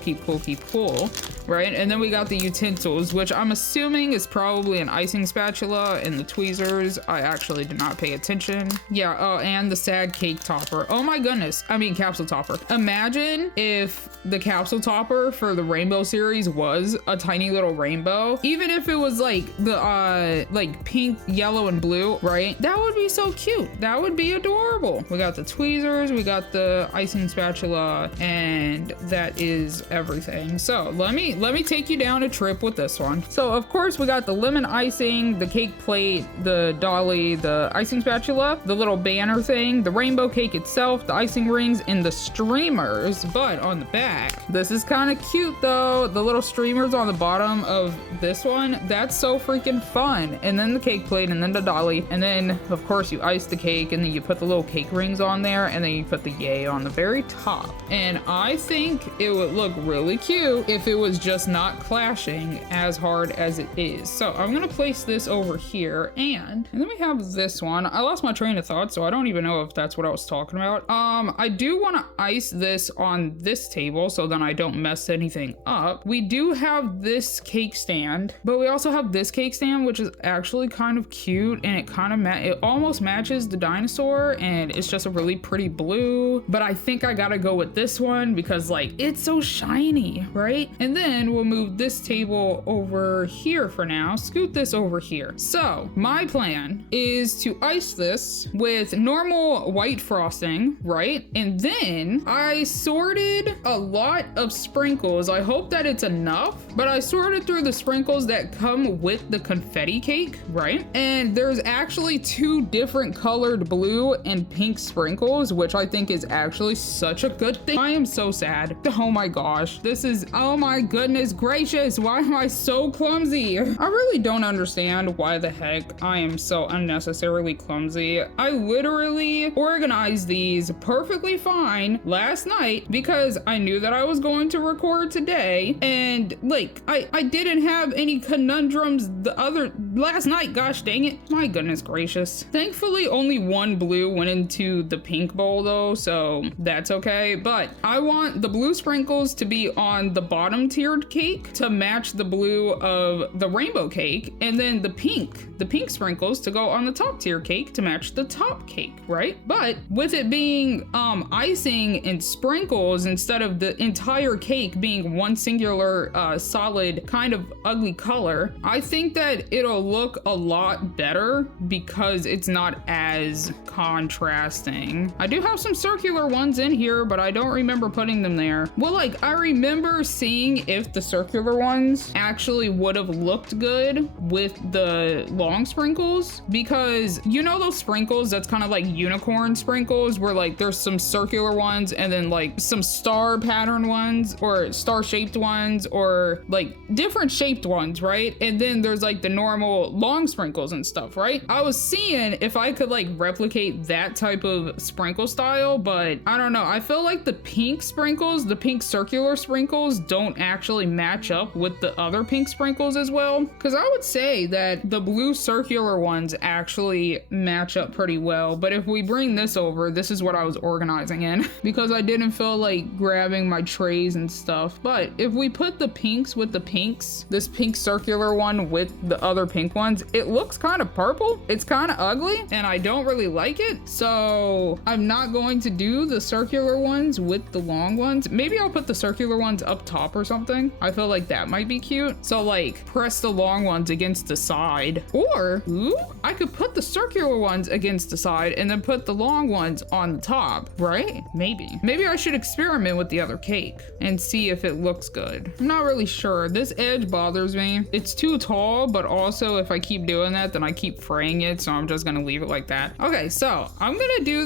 right? And then we got the utensils, which I'm assuming is probably an icing spatula, and the tweezers. I actually did not pay attention. Yeah, oh, and the sad cake topper. Oh my goodness. I mean, capsule topper. Imagine if the capsule topper for the rainbow series was a tiny little rainbow. Even if it was like the like pink, yellow, and blue, right? That would be so cute. That would be adorable. We got the tweezers, we got the icing spatula, and that is everything. So let me take you down a trip with this one. So of course we got the lemon icing, the cake plate, the dolly, the icing spatula, the little banner thing, the rainbow cake itself, the icing rings, and the streamers. But on the back, this is kind of cute though. The little streamers on the bottom of this one, that's so freaking fun. And then the cake plate, and then the dolly, and then of course you ice the cake, and then you put the little cake rings on there, and then you put the yay on the very top. And I think it would look really cute if it was just not clashing as hard as it is. So I'm gonna place this over here, and then we have this one. I lost my train of thought, so I don't even know if that's what I was talking about. I do want to ice this on this table so then I don't mess anything up. We do have this cake stand, but we also have this cake stand, which is actually kind of cute, and it kind of it almost matches the dinosaur, and it's just a really pretty blue. But I think I gotta go with this one because like it's so shiny, right? And then we'll move this table over here for now, scoot this over here. So my plan is to ice this with normal white frosting, right? And then I sorted a lot of sprinkles. I hope that it's enough, but I sorted through the sprinkles that come with the confetti cake, right? And there's actually two different colored blue and pink sprinkles, which I think is actually such a good thing. I am so sad. Oh my gosh, this is, oh my goodness gracious, why am I so clumsy? I really don't understand why the heck I am so unnecessarily clumsy. I literally organized these perfectly fine last night because I knew that I was going to record today, and like I didn't have any conundrums last night. Gosh dang it, my goodness gracious. Thankfully only one blue went into the pink bowl though, so that's okay. But I want the blue sprinkles to be on the bottom tiered cake to match the blue of the rainbow cake, and then the pink sprinkles to go on the top tier cake to match the top cake, right? But with it being icing and sprinkles instead of the entire cake being one singular solid kind of ugly color, I think that it'll look a lot better because it's not as contrasting. I do have some circular ones in here, but I don't remember putting them there. Well, like I remember seeing if the circular ones actually would have looked good with the long sprinkles, because you know those sprinkles that's kind of like unicorn sprinkles where like there's some circular ones and then like some star pattern ones or star shaped ones or like different shaped ones, right? And then there's like the normal long sprinkles and stuff, right? I was seeing if I could like replicate that type of sprinkle style, but I don't know. I feel like the pink sprinkles, the pink circular sprinkles don't actually match up with the other pink sprinkles as well, because I would say that the blue circular ones actually match up pretty well. But if we bring this over, this is what I was organizing in because I didn't feel like grabbing my trays and stuff. But if we put the pinks with the pinks, this pink circular one with the other pink ones, it looks kind of purple. It's kind of ugly and I don't really like it. So I'm not going to do the circular ones with the long ones. Maybe I'll put the circular ones up top or something. something. I feel like that might be cute. So like press the long ones against the side, or ooh, I could put the circular ones against the side and then put the long ones on the top, right? Maybe I should experiment with the other cake and see if it looks good. I'm not really sure. This edge bothers me. It's too tall, but also if I keep doing that, then I keep fraying it, so I'm just gonna leave it like that. Okay, so I'm gonna do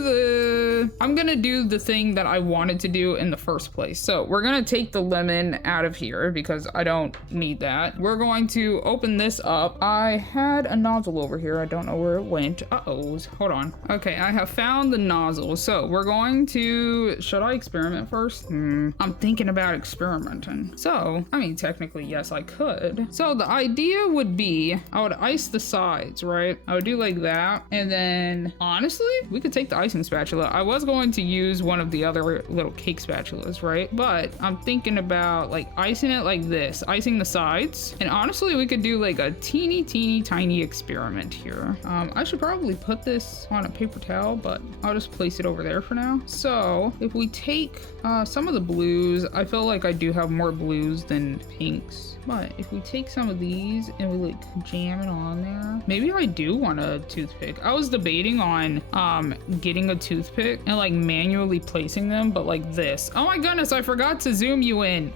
the thing that I wanted to do in the first place. So we're gonna take the lemon out of here because I don't need that. We're going to open this up. I had a nozzle over here. I don't know where it went. Uh-oh, hold on. Okay, I have found the nozzle. So we're going to, should I experiment first? I'm thinking about experimenting. So, I mean, technically, yes, I could. So the idea would be, I would ice the sides, right? I would do like that. And then, honestly, we could take the icing spatula. I was going to use one of the other little cake spatulas, right? But I'm thinking about like icing it like this, icing the sides. And honestly, we could do like a teeny tiny experiment here. I should probably put this on a paper towel, but I'll just place it over there for now. So if we take some of the blues, I feel like I do have more blues than pinks. But if we take some of these and we like jam it on there, maybe I do want a toothpick. I was debating on getting a toothpick and like manually placing them, but like this. Oh my goodness, I forgot to zoom you in.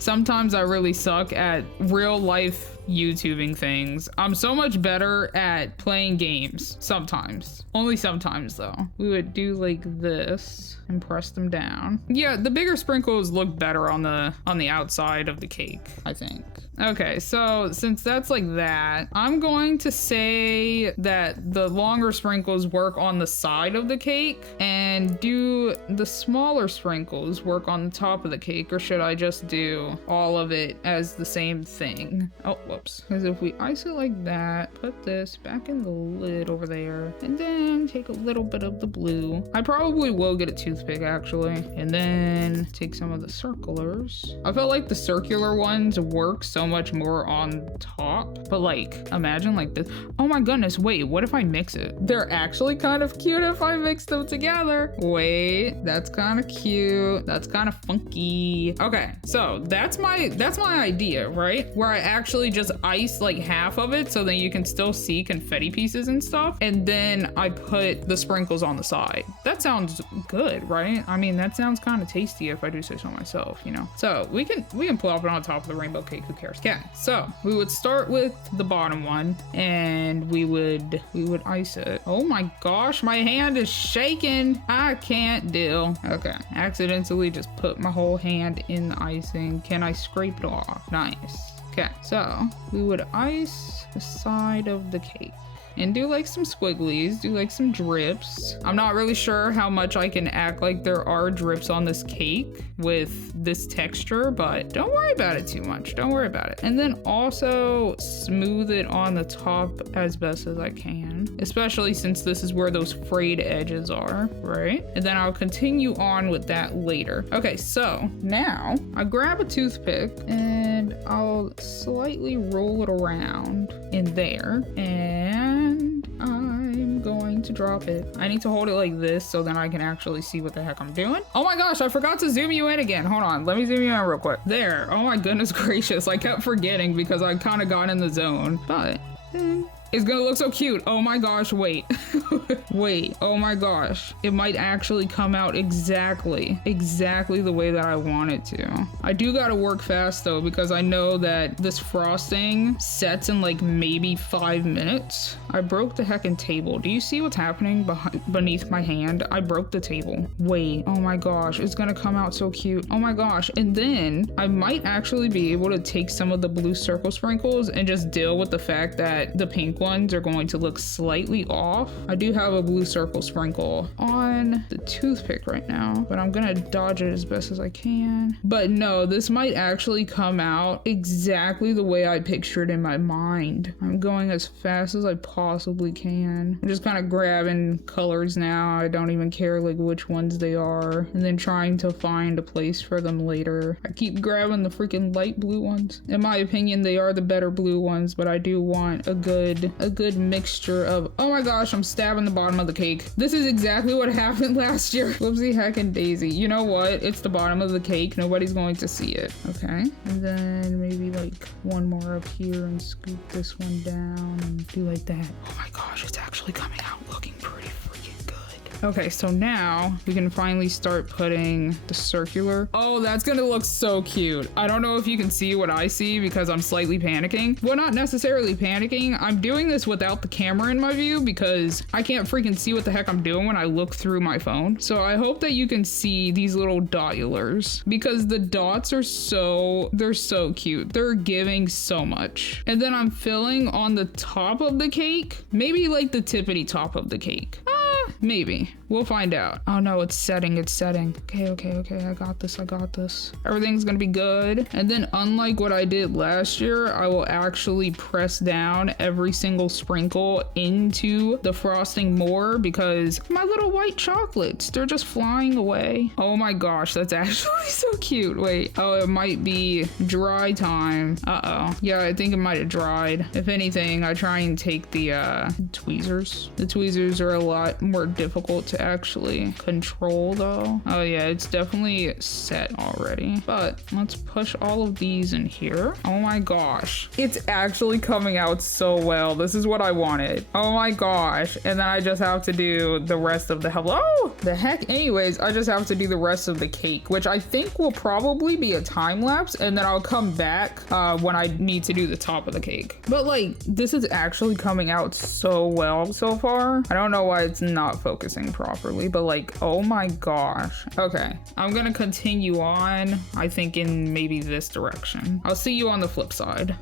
Sometimes I really suck at real life YouTubing things. I'm so much better at playing games. Sometimes. Only sometimes though. We would do like this and press them down. Yeah, the bigger sprinkles look better on the outside of the cake, I think. Okay, so since that's like that, I'm going to say that the longer sprinkles work on the side of the cake and do the smaller sprinkles work on the top of the cake, or should I just do all of it as the same thing? Oh, whoops. Because if we ice it like that, put this back in the lid over there, and then take a little bit of the blue. I probably will get a toothpick actually, and then take some of the circulars. I felt like the circular ones work so much more on top, but like imagine like this. Oh my goodness, wait, what if I mix it? They're actually kind of cute if I mix them together. Wait, that's kind of cute. That's kind of funky. Okay, so that's my idea, right? Where I actually just ice like half of it so that you can still see confetti pieces and stuff, and then I put the sprinkles on the side. That sounds good, right? I mean, that sounds kind of tasty if I do say so myself, you know? So we can plop it on top of the rainbow cake, who cares? Okay, so we would start with the bottom one and we would ice it. Oh my gosh, my hand is shaking. I can't deal. Okay, accidentally just put my whole hand in the icing. Can I scrape it off? Nice. Okay, so we would ice the side of the cake and do like some squigglies, do like some drips. I'm not really sure how much I can act like there are drips on this cake with this texture, but don't worry about it too much. Don't worry about it. And then also smooth it on the top as best as I can, especially since this is where those frayed edges are, right? And then I'll continue on with that later. Okay, so now I grab a toothpick and I'll slightly roll it around in there, and I'm going to drop it. I need to hold it like this so then I can actually see what the heck I'm doing. Oh my gosh, I forgot to zoom you in again. Hold on, let me zoom you in real quick. There. Oh my goodness gracious, I kept forgetting because I kind of got in the zone, but it's gonna look so cute. Oh my gosh, wait. Wait, oh my gosh. It might actually come out exactly the way that I want it to. I do gotta work fast though, because I know that this frosting sets in like maybe 5 minutes. I broke the heckin' table. Do you see what's happening beneath my hand? I broke the table. Wait, oh my gosh, it's gonna come out so cute. Oh my gosh, and then I might actually be able to take some of the blue circle sprinkles and just deal with the fact that the pink ones are going to look slightly off. I do have a blue circle sprinkle on the toothpick right now, but I'm gonna dodge it as best as I can. But no, this might actually come out exactly the way I pictured in my mind. I'm going as fast as I possibly can. I'm just kind of grabbing colors now. I don't even care like which ones they are, and then trying to find a place for them later. I keep grabbing the freaking light blue ones. In my opinion, they are the better blue ones, but I do want a good good mixture of, oh my gosh, I'm stabbing the bottom of the cake. This is exactly what happened last year. Whoopsie heckin' daisy. You know what? It's the bottom of the cake. Nobody's going to see it. Okay. And then maybe like one more up here and scoop this one down and do like that. Oh my gosh, it's actually coming out looking pretty freaking good. Okay, so now we can finally start putting the circular. Oh, that's gonna look so cute. I don't know if you can see what I see because I'm slightly panicking. Well, not necessarily panicking. I'm doing this without the camera in my view because I can't freaking see what the heck I'm doing when I look through my phone. So I hope that you can see these little dotulars because the dots are they're so cute. They're giving so much. And then I'm filling on the top of the cake, maybe like the tippity top of the cake. Maybe. We'll find out. Oh no, it's setting. Okay. I got this. Everything's gonna be good. And then unlike what I did last year, I will actually press down every single sprinkle into the frosting more because my little white chocolates, they're just flying away. Oh my gosh, that's actually so cute. Wait, oh, it might be dry time. Uh-oh. Yeah, I think it might have dried. If anything, I try and take the tweezers. The tweezers are a lot more difficult to actually control though. Oh yeah, it's definitely set already. But let's push all of these in here. Oh my gosh. It's actually coming out so well. This is what I wanted. Oh my gosh. And then I just have to do the rest of the the heck. Anyways, I just have to do the rest of the cake, which I think will probably be a time lapse. And then I'll come back when I need to do the top of the cake. But like, this is actually coming out so well so far. I don't know why it's not focusing properly, but like, oh my gosh. Okay, I'm gonna continue on, I think in maybe this direction. I'll see you on the flip side.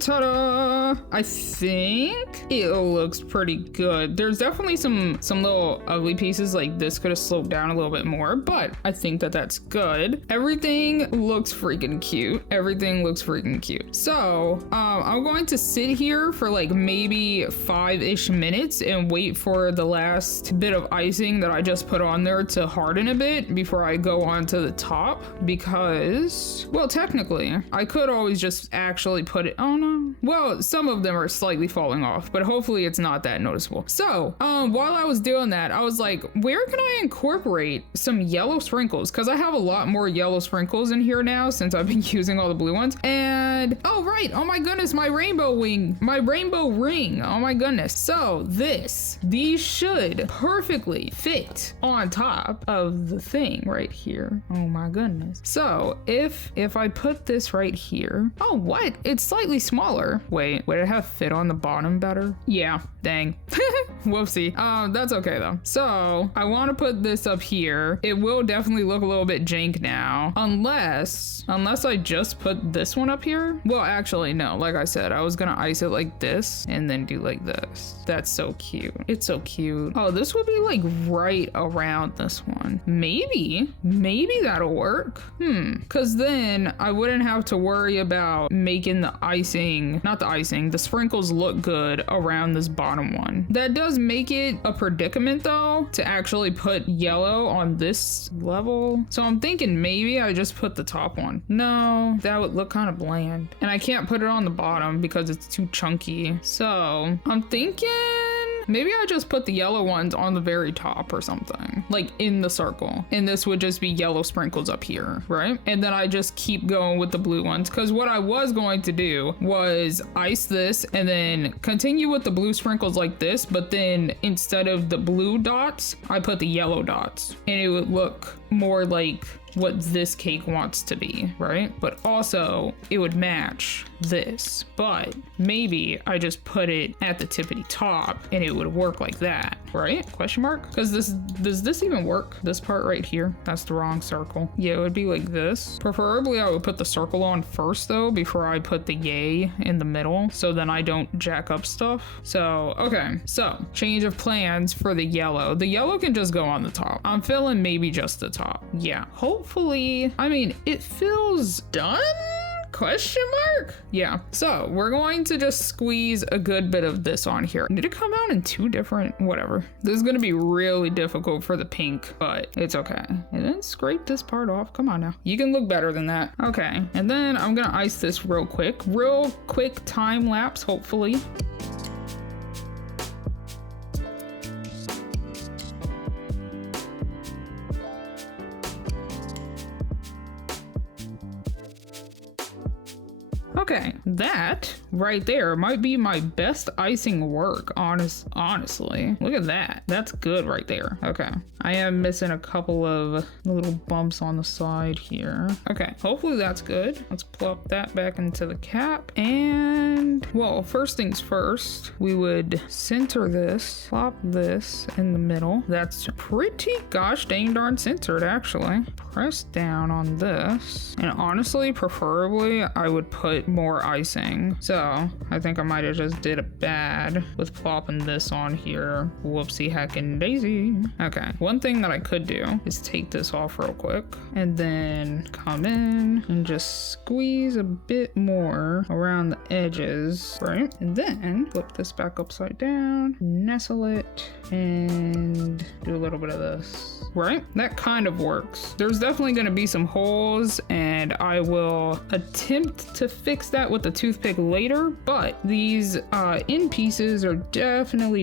Ta-da! I think it looks pretty good. There's definitely some little ugly pieces, like this could have sloped down a little bit more, but I think that that's good. Everything looks freaking cute. So I'm going to sit here for like maybe 5-ish minutes and wait for the last bit of icing that I just put on there to harden a bit before I go on to the top, because, well, technically I could always just actually put it, oh no, Well, some of them are slightly falling off, but hopefully it's not that noticeable. So, while I was doing that, I was like, where can I incorporate some yellow sprinkles? Because I have a lot more yellow sprinkles in here now since I've been using all the blue ones. And, oh right, oh my goodness, my rainbow ring. Oh my goodness. So these should perfectly fit on top of the thing right here. Oh my goodness. So if I put this right here, oh what? It's slightly smaller. Wait, would it have fit on the bottom better? Yeah, dang. Whoopsie. That's okay though. So I want to put this up here. It will definitely look a little bit jank now, unless I just put this one up here. Well, actually no, like I said, I was gonna ice it like this and then do like this. That's so cute. It's so cute. Oh, this would be like right around this one. Maybe that'll work. Because then I wouldn't have to worry about making the sprinkles look good around this bottom one. That does make it a predicament though to actually put yellow on this level. So I'm thinking maybe I just put the top one. No, that would look kind of bland. And I can't put it on the bottom because it's too chunky. So I'm thinking maybe I just put the yellow ones on the very top or something, like in the circle. And this would just be yellow sprinkles up here, right? And then I just keep going with the blue ones. Because what I was going to do was ice this and then continue with the blue sprinkles like this. But then instead of the blue dots, I put the yellow dots. And it would look more like what this cake wants to be, right? But also it would match this, but maybe I just put it at the tippity top and it would work like that, right? Question mark? Because does this even work? This part right here, that's the wrong circle. Yeah, it would be like this. Preferably I would put the circle on first though, before I put the yay in the middle, so then I don't jack up stuff. So, okay, so change of plans for the yellow. The yellow can just go on the top. I'm feeling maybe just the top. Yeah, hopefully, I mean, it feels done? Question mark? Yeah, so we're going to just squeeze a good bit of this on here. Did it come out in two different, whatever. This is gonna be really difficult for the pink, but it's okay. And then scrape this part off. Come on now. You can look better than that. Okay, and then I'm gonna ice this real quick time lapse, hopefully. Okay, that right there might be my best icing work, honestly. Look at that. That's good right there. Okay, I am missing a couple of little bumps on the side here. Okay, hopefully that's good. Let's plop that back into the cap. And, well, first things first, we would center this, plop this in the middle. That's pretty gosh dang darn centered, actually. Press down on this. And honestly, preferably, I would put more icing. So I think I might have just did it bad with plopping this on here. Whoopsie heckin' daisy. Okay, one thing that I could do is take this off real quick and then come in and just squeeze a bit more around the edges, right? And then flip this back upside down, nestle it, and do a little bit of this, right? That kind of works. There's definitely going to be some holes and I will attempt to fix that with the toothpick later, but these end pieces are definitely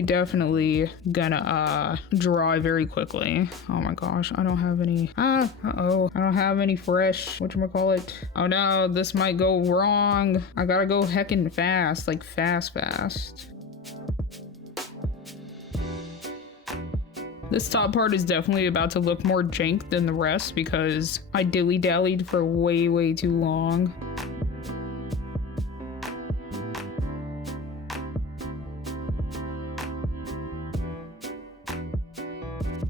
gonna dry very quickly. Oh my gosh, I don't have any I don't have any fresh whatchamacallit. Oh no, this might go wrong. I gotta go heckin' fast, like fast. This top part is definitely about to look more jank than the rest because I dilly-dallied for way too long.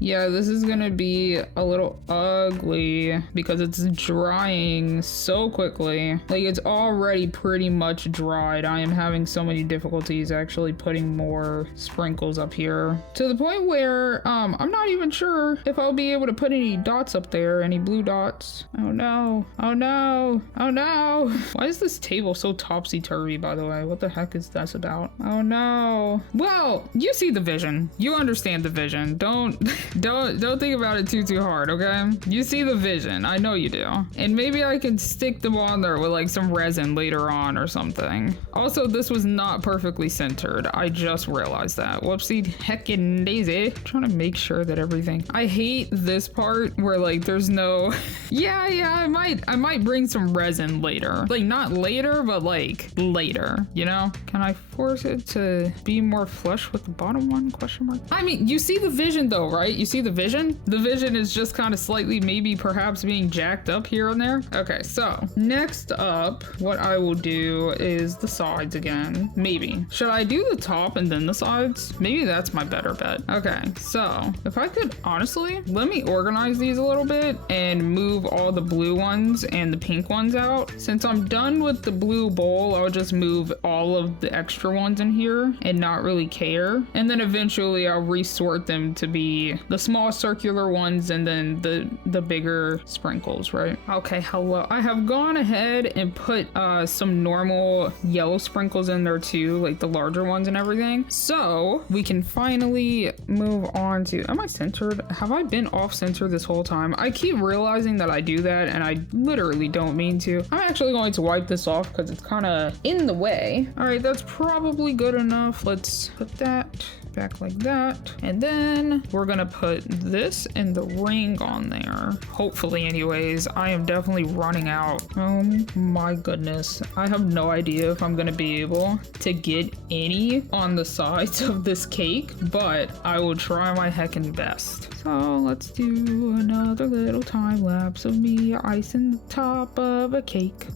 Yeah, this is gonna be a little ugly because it's drying so quickly. Like, it's already pretty much dried. I am having so many difficulties actually putting more sprinkles up here, to the point where I'm not even sure if I'll be able to put any dots up there, any blue dots. Oh no, oh no, oh no. Why is this table so topsy-turvy, by the way? What the heck is that about? Oh no. Well, you see the vision. You understand the vision. Don't Don't think about it too hard, okay? You see the vision. I know you do. And maybe I can stick them on there with like some resin later on or something. Also, this was not perfectly centered. I just realized that. Whoopsie heckin' daisy. Trying to make sure that everything. I hate this part where like there's no yeah, I might bring some resin later. Like not later, but like later, you know? Can I force it to be more flush with the bottom one? Question mark. I mean, you see the vision though, right? You see the vision? The vision is just kind of slightly maybe perhaps being jacked up here and there. Okay, so next up, what I will do is the sides again. Maybe. Should I do the top and then the sides? Maybe that's my better bet. Okay, so if I could honestly, let me organize these a little bit and move all the blue ones and the pink ones out. Since I'm done with the blue bowl, I'll just move all of the extra ones in here and not really care. And then eventually I'll resort them to be the small circular ones and then the bigger sprinkles, right? Okay, hello. I have gone ahead and put some normal yellow sprinkles in there too, like the larger ones and everything. So we can finally move on to, am I centered? Have I been off center this whole time? I keep realizing that I do that and I literally don't mean to. I'm actually going to wipe this off because it's kind of in the way. All right, that's probably good enough. Let's put that back like that. And then we're gonna put this and the ring on there. Hopefully anyways. I am definitely running out. Oh my goodness. I have no idea if I'm gonna be able to get any on the sides of this cake, but I will try my heckin' best. So let's do another little time lapse of me icing the top of a cake.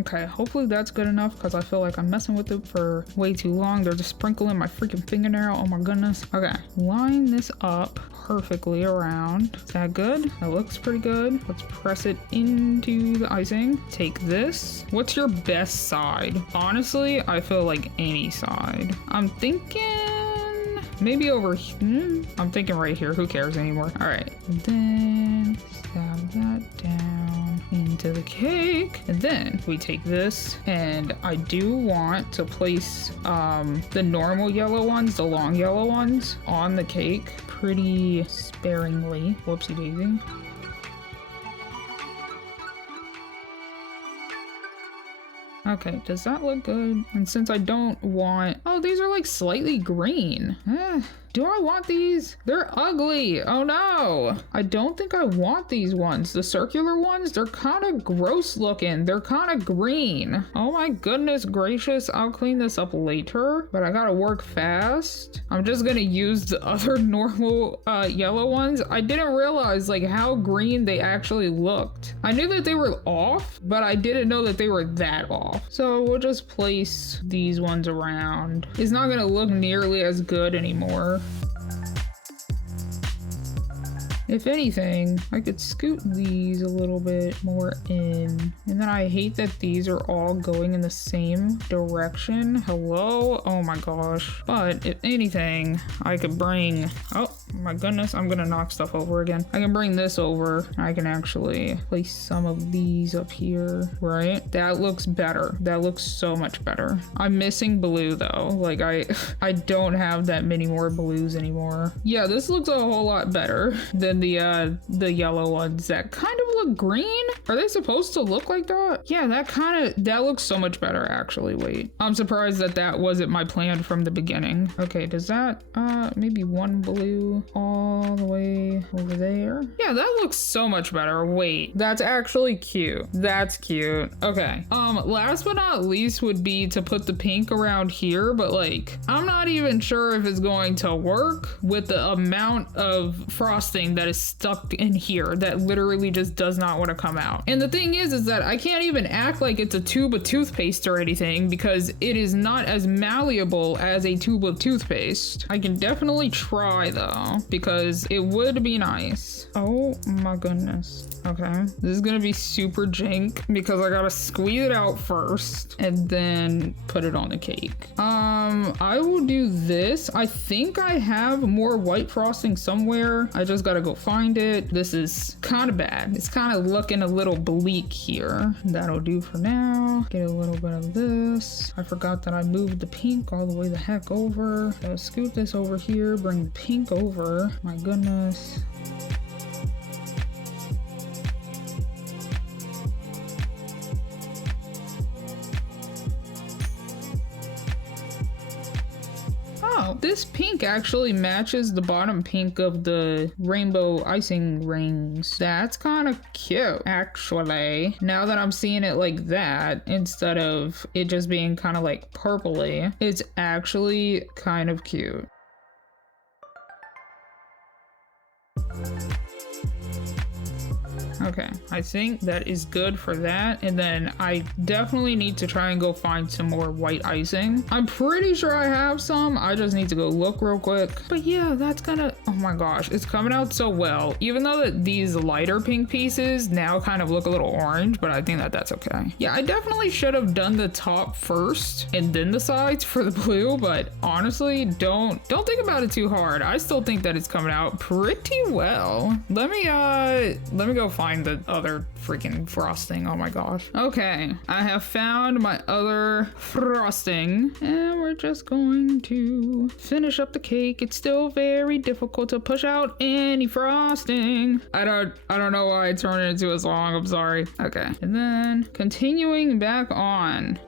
Okay, hopefully that's good enough because I feel like I'm messing with it for way too long. There's a sprinkle in my freaking fingernail. Oh my goodness. Okay, line this up perfectly around. Is that good? That looks pretty good. Let's press it into the icing. Take this. What's your best side? Honestly, I feel like any side. I'm thinking maybe over here. I'm thinking right here. Who cares anymore? All right, and then stab that down into the cake, and then we take this, and I do want to place the normal yellow ones, the long yellow ones, on the cake pretty sparingly. Whoopsie daisy. Okay, does that look good? And since I don't want, oh, these are like slightly green. Do I want these? They're ugly. Oh no. I don't think I want these ones. The circular ones, they're kind of gross looking. They're kind of green. Oh my goodness gracious. I'll clean this up later, but I gotta work fast. I'm just gonna use the other normal yellow ones. I didn't realize like how green they actually looked. I knew that they were off, but I didn't know that they were that off. So we'll just place these ones around. It's not gonna look nearly as good anymore. If anything, I could scoot these a little bit more in. And then I hate that these are all going in the same direction. Hello? Oh my gosh. But if anything, I could bring, oh my goodness, I'm gonna knock stuff over again. I can bring this over. I can actually place some of these up here, right? That looks better. That looks so much better. I'm missing blue though. Like I don't have that many more blues anymore. Yeah, this looks a whole lot better than the yellow ones that kind of look green. Are they supposed to look like that? Yeah, that looks so much better actually. Wait, I'm surprised that wasn't my plan from the beginning. Okay, does that maybe one blue all the way over there? Yeah, that looks so much better. Wait, that's actually cute. That's cute. Okay, last but not least would be to put the pink around here, but like I'm not even sure if it's going to work with the amount of frosting that is stuck in here that literally just does not want to come out. And the thing is that I can't even act like it's a tube of toothpaste or anything because it is not as malleable as a tube of toothpaste. I can definitely try though. now because it would be nice. Oh my goodness. Okay, this is gonna be super jank because I gotta squeeze it out first and then put it on the cake. I will do this. I think I have more white frosting somewhere. I just gotta go find it. This is kind of bad. It's kind of looking a little bleak here. That'll do for now. Get a little bit of this. I forgot that I moved the pink all the way the heck over. So scoot this over here, bring the pink over. My goodness. Oh, this pink actually matches the bottom pink of the rainbow icing rings. That's kind of cute, actually. Now that I'm seeing it like that, instead of it just being kind of like purpley, it's actually kind of cute. Okay, I think that is good for that. And then I definitely need to try and go find some more white icing. I'm pretty sure I have some. I just need to go look real quick. But yeah, that's gonna, oh my gosh, it's coming out so well. Even though that these lighter pink pieces now kind of look a little orange, but I think that that's okay. Yeah, I definitely should have done the top first and then the sides for the blue, but honestly, don't think about it too hard. I still think that it's coming out pretty well. Let me go find the other freaking frosting. Oh my gosh. Okay, I have found my other frosting and we're just going to finish up the cake. It's still very difficult to push out any frosting. I don't know why I turned it into a song. I'm sorry. Okay, and then continuing back on.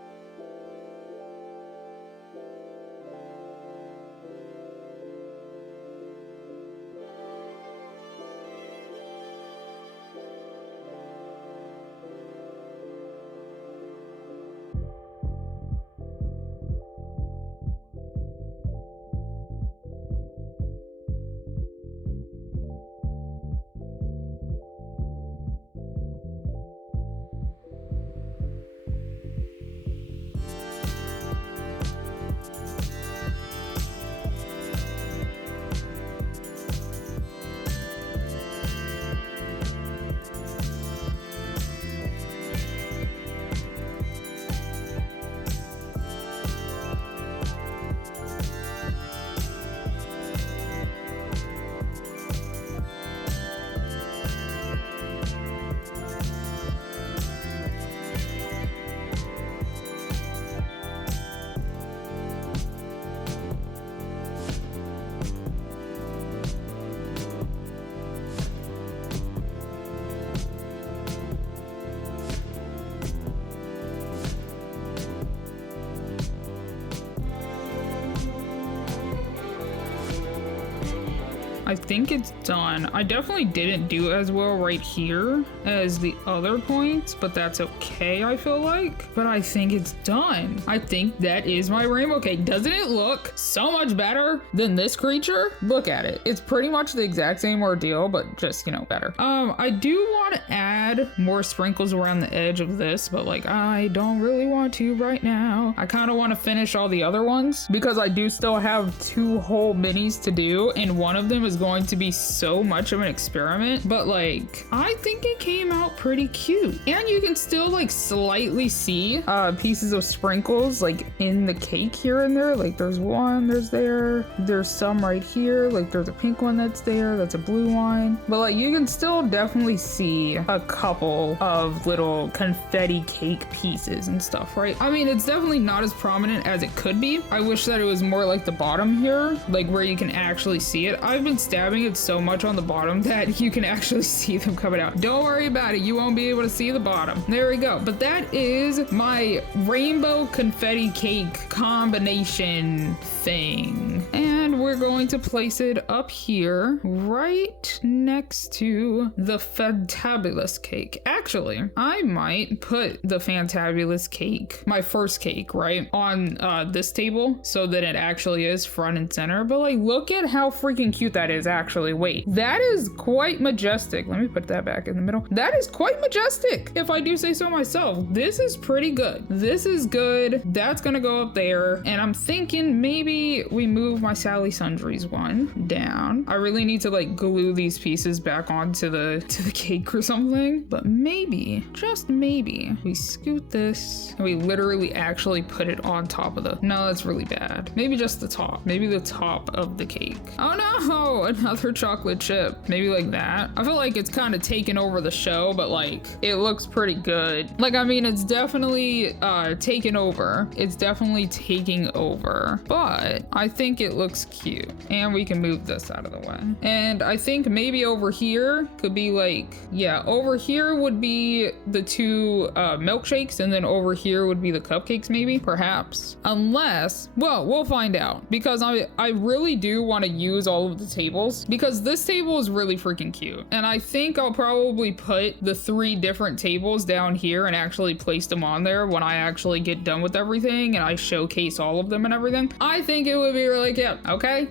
I think it's done. I definitely didn't do as well right here as the other points, but that's okay, I feel like. But I think it's done. I think that is my rainbow cake. Doesn't it look so much better than this creature? Look at it. It's pretty much the exact same ordeal, but just, you know, better. I do want to add more sprinkles around the edge of this, but like, I don't really want to right now. I kind of want to finish all the other ones because I do still have 2 whole minis to do, and one of them is going to be so much of an experiment, but like, I think it came out pretty cute. And you can still like slightly see pieces of sprinkles like in the cake here and there. Like there's one, there's some right here, like there's a pink one that's there, that's a blue one, but like you can still definitely see a couple of little confetti cake pieces and stuff, right? I mean, it's definitely not as prominent as it could be. I wish that it was more like the bottom here, like where you can actually see it. I've been stabbing it so much on the bottom that you can actually see them coming out. Don't worry about it, you won't be able to see the bottom. There we go. But that is my rainbow confetti cake combination thing. And we're going to place it up here right next to the fantabulous cake. Actually, I might put the fantabulous cake, my first cake, right, on this table so that it actually is front and center. But like, look at how freaking cute that is. Actually, wait, that is quite majestic. Let me put that back in the middle. That is quite majestic, if I do say so myself. This is pretty good. This is good. That's gonna go up there, and I'm thinking maybe we move my Sally Sundries one down. I really need to like glue these pieces back onto the cake or something, but maybe, just maybe, we scoot this and we literally actually put it on top of the, no, that's really bad. Maybe just the top, maybe the top of the cake. Oh no, another chocolate chip. Maybe like that. I feel like it's kind of taken over the show, but like it looks pretty good. Like, I mean, it's definitely taken over. It's definitely taking over, but I think it looks cute. And we can move this out of the way. And I think maybe over here could be like, yeah, over here would be the two milkshakes, and then over here would be the cupcakes, maybe, perhaps. Unless, well, we'll find out, because I really do want to use all of the tables, because this table is really freaking cute. And I think I'll probably put the 3 different tables down here and actually place them on there when I actually get done with everything and I showcase all of them and everything. I think it would be really cute. Okay,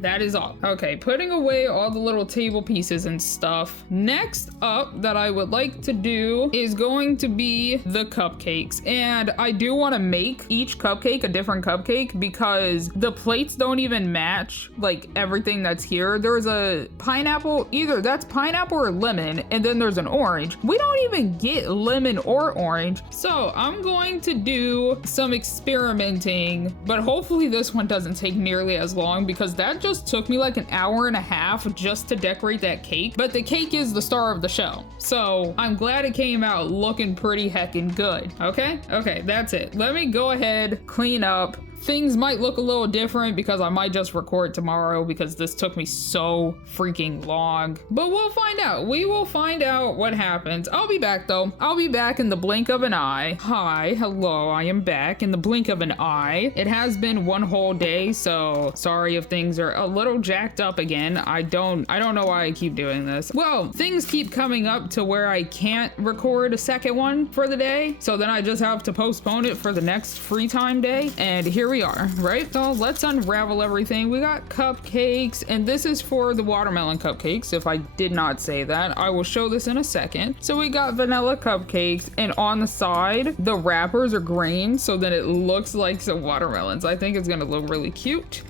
that is all. Okay, putting away all the little table pieces and stuff. Next up that I would like to do is going to be the cupcakes. And I do want to make each cupcake a different cupcake because the plates don't even match like everything that's here. There's a pineapple, either that's pineapple or lemon, and then there's an orange. We don't even get lemon or orange. So I'm going to do some experimenting, but hopefully this one doesn't take nearly as long because that just took me like an hour and a half just to decorate that cake. But the cake is the star of the show, so I'm glad it came out looking pretty heckin' good. Okay, that's it. Let me go ahead, clean up. Things might look a little different because I might just record tomorrow because this took me so freaking long. But we'll find out. We will find out what happens. I'll be back though. I'll be back in the blink of an eye. Hi, hello, I am back in the blink of an eye. It has been one whole day, so sorry if things are a little jacked up again. I don't know why I keep doing this. Well, things keep coming up to where I can't record a second one for the day, so then I just have to postpone it for the next free time day, and here we are, right? So let's unravel everything. We got cupcakes, and this is for the watermelon cupcakes. If I did not say that, I will show this in a second. So we got vanilla cupcakes, and on the side, the wrappers are green, so then it looks like some watermelons. I think it's gonna look really cute.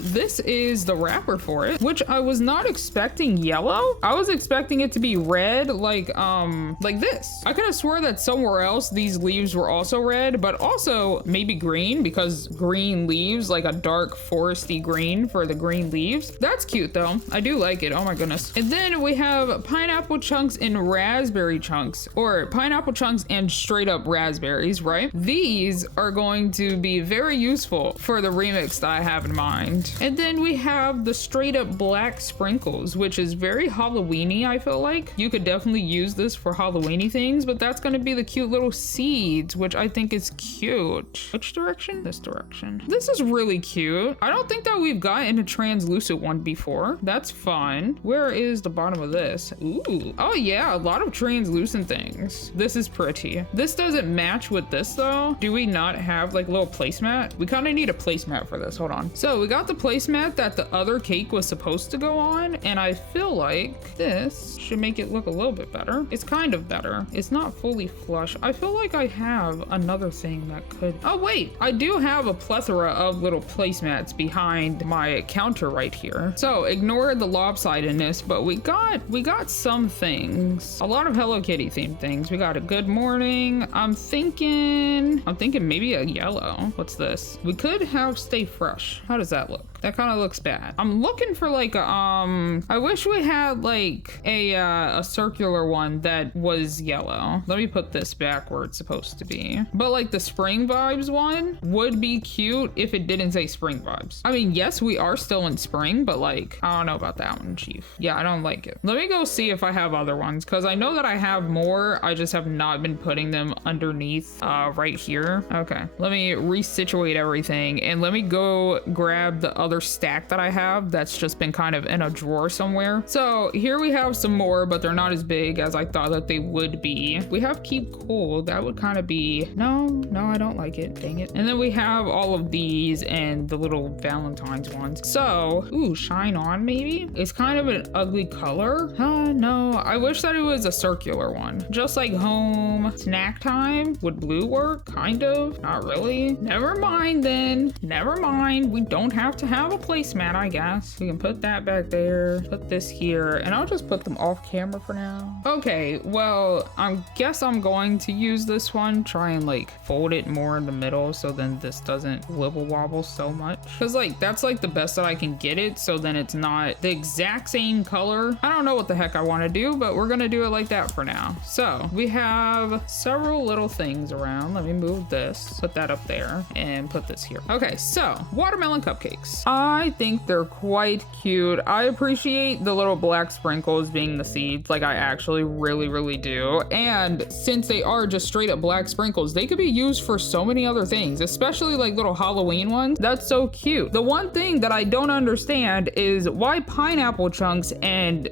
This is the wrapper for it, which I was not expecting yellow. I was expecting it to be red, like this. I could have swore that somewhere else these leaves were also red, but also maybe green, because green leaves, like a dark foresty green for the green leaves. That's cute though. I do like it. Oh my goodness. And then we have pineapple chunks and raspberry chunks, or pineapple chunks and straight up raspberries, right? These are going to be very useful for the remix that I have in mind. And then we have the straight up black sprinkles, which is very Halloweeny. I feel like you could definitely use this for Halloweeny things, but that's going to be the cute little seeds, which I think is cute. Which direction? This direction. This is really cute. I don't think that we've gotten a translucent one before. That's fun. Where is the bottom of this? Ooh. Oh yeah, a lot of translucent things. This is pretty. This doesn't match with this though. Do we not have like a little placemat? We kind of need a placemat for this. Hold on. So we got the placemat that the other cake was supposed to go on, and I feel like this should make it look a little bit better. It's kind of better. It's not fully flush. I feel like I have another thing that could, oh wait, I do have a plethora of little placemats behind my counter right here. So ignore the lopsidedness, but we got some things. A lot of Hello Kitty themed things. We got a good morning. I'm thinking maybe a yellow. What's this? We could have stay fresh. How does that look? That kind of looks bad. I'm looking for like a, I wish we had like a circular one that was yellow. Let me put this back where it's supposed to be. But like the spring vibes one would be cute if it didn't say spring vibes. I mean, yes, we are still in spring, but like, I don't know about that one, Chief. Yeah, I don't like it. Let me go see if I have other ones, because I know that I have more. I just have not been putting them underneath right here. Okay, let me resituate everything, and let me go grab the other stack that I have that's just been kind of in a drawer somewhere. So here we have some more, but they're not as big as I thought that they would be. We have keep cool. That would kind of be, no, I don't like it. Dang it. And then we have all of these and the little Valentine's ones. So, ooh, Shine On maybe? It's kind of an ugly color. No, I wish that it was a circular one. Just like home, snack time. Would blue work? Kind of, not really. Never mind then. Never mind. We don't have to have a placemat, I guess. We can put that back there, put this here, and I'll just put them off camera for now. Okay, well, I guess I'm going to use this one, try and like fold it more in the middle so then this doesn't wibble wobble so much. Cause like, that's like the best that I can get it, so then it's not the exact same color. I don't know what the heck I want to do, but we're gonna do it like that for now. So we have several little things around. Let me move this, put that up there, and put this here. Okay, so watermelon cupcakes. I think they're quite cute. I appreciate the little black sprinkles being the seeds. Like I actually really do. And since they are just straight up black sprinkles, they could be used for so many other things, especially like little Halloween ones. That's so cute. The one thing that I don't understand is why pineapple chunks and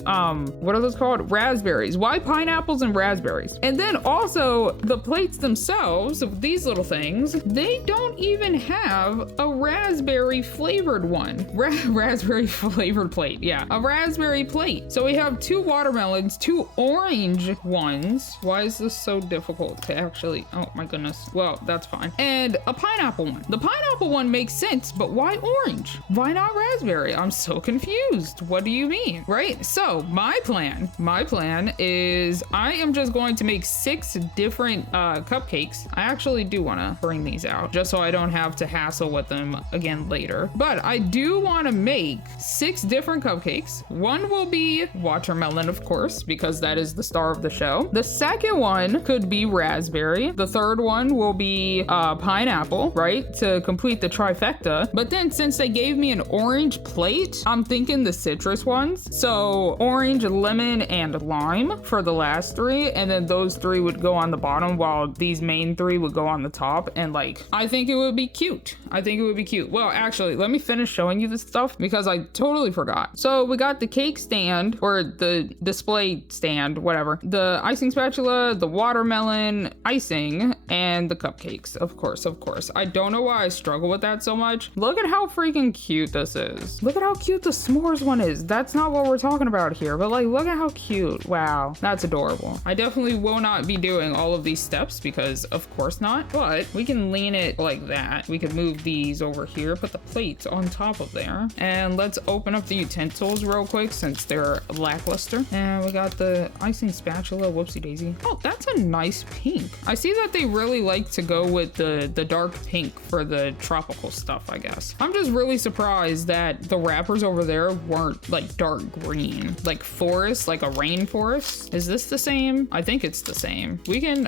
what are those called? Raspberries. Why pineapples and raspberries? And then also the plates themselves, these little things, they don't even have a raspberry flavored one. Raspberry flavored plate. Yeah, a raspberry plate. So we have 2 watermelons, 2 orange ones. Why is this so difficult to actually, oh my goodness. Well, that's fine. And a pineapple one. The pineapple one makes sense, but why orange? Why not raspberry? I'm so confused. What do you mean? Right? So my plan is I am just going to make 6 different cupcakes. I actually do want to bring these out just so I don't have to hassle with them again later. But I do want to make 6 different cupcakes. One will be watermelon, of course, because that is the star of the show. The second one could be raspberry. The third one will be pineapple, right? To complete the trifecta. But then since they gave me an orange plate, I'm thinking the citrus ones. So orange, lemon, and lime for the last 3. And then those 3 would go on the bottom while these main 3 would go on the top. And like, I think it would be cute. I think it would be cute. Well, actually, let me finish showing you this stuff because I totally forgot. So we got the cake stand or the display stand, whatever. The icing spatula, the watermelon icing, and the cupcakes. Of course. I don't know why I struggle with that so much. Look at how freaking cute this is. Look at how cute the s'mores one is. That's not what we're talking about here, but like, look at how cute. Wow, that's adorable. I definitely will not be doing all of these steps because of course not, but we can lean it like that. We could move these over here, put the plates on top of there, and let's open up the utensils real quick since they're lackluster. And we got the icing spatula, whoopsie daisy. Oh, that's a nice pink. I see that they really like to go with the dark pink for the tropical stuff, I guess. I'm just really surprised that the wrappers over there weren't like dark green, like forest, like a rainforest. Is this the same? I think it's the same. We can,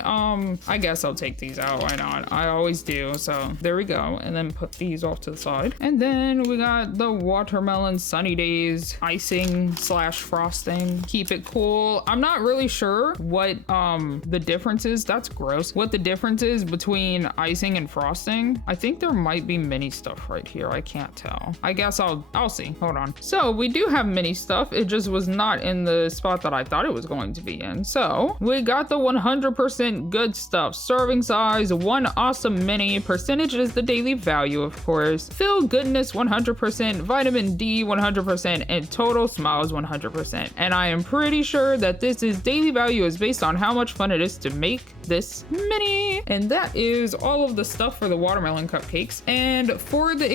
I guess I'll take these out. Why not? I always do. So there we go. And then put these off to the side. And then we got the watermelon sunny days icing slash frosting. Keep it cool. I'm not really sure what the difference is. That's gross. What the difference is between icing and frosting. I think there might be mini stuff right here. I can't tell. I guess I'll see. Hold on. So we do have mini stuff. It just was not in the spot that I thought it was going to be in. So we got the 100% good stuff. Serving size, 1 awesome mini. Percentage is the daily value, of course. Feel goodness 100%, vitamin D 100%, and total smiles 100%. And I am pretty sure that this is daily value is based on how much fun it is to make this mini. And that is all of the stuff for the watermelon cupcakes. And for the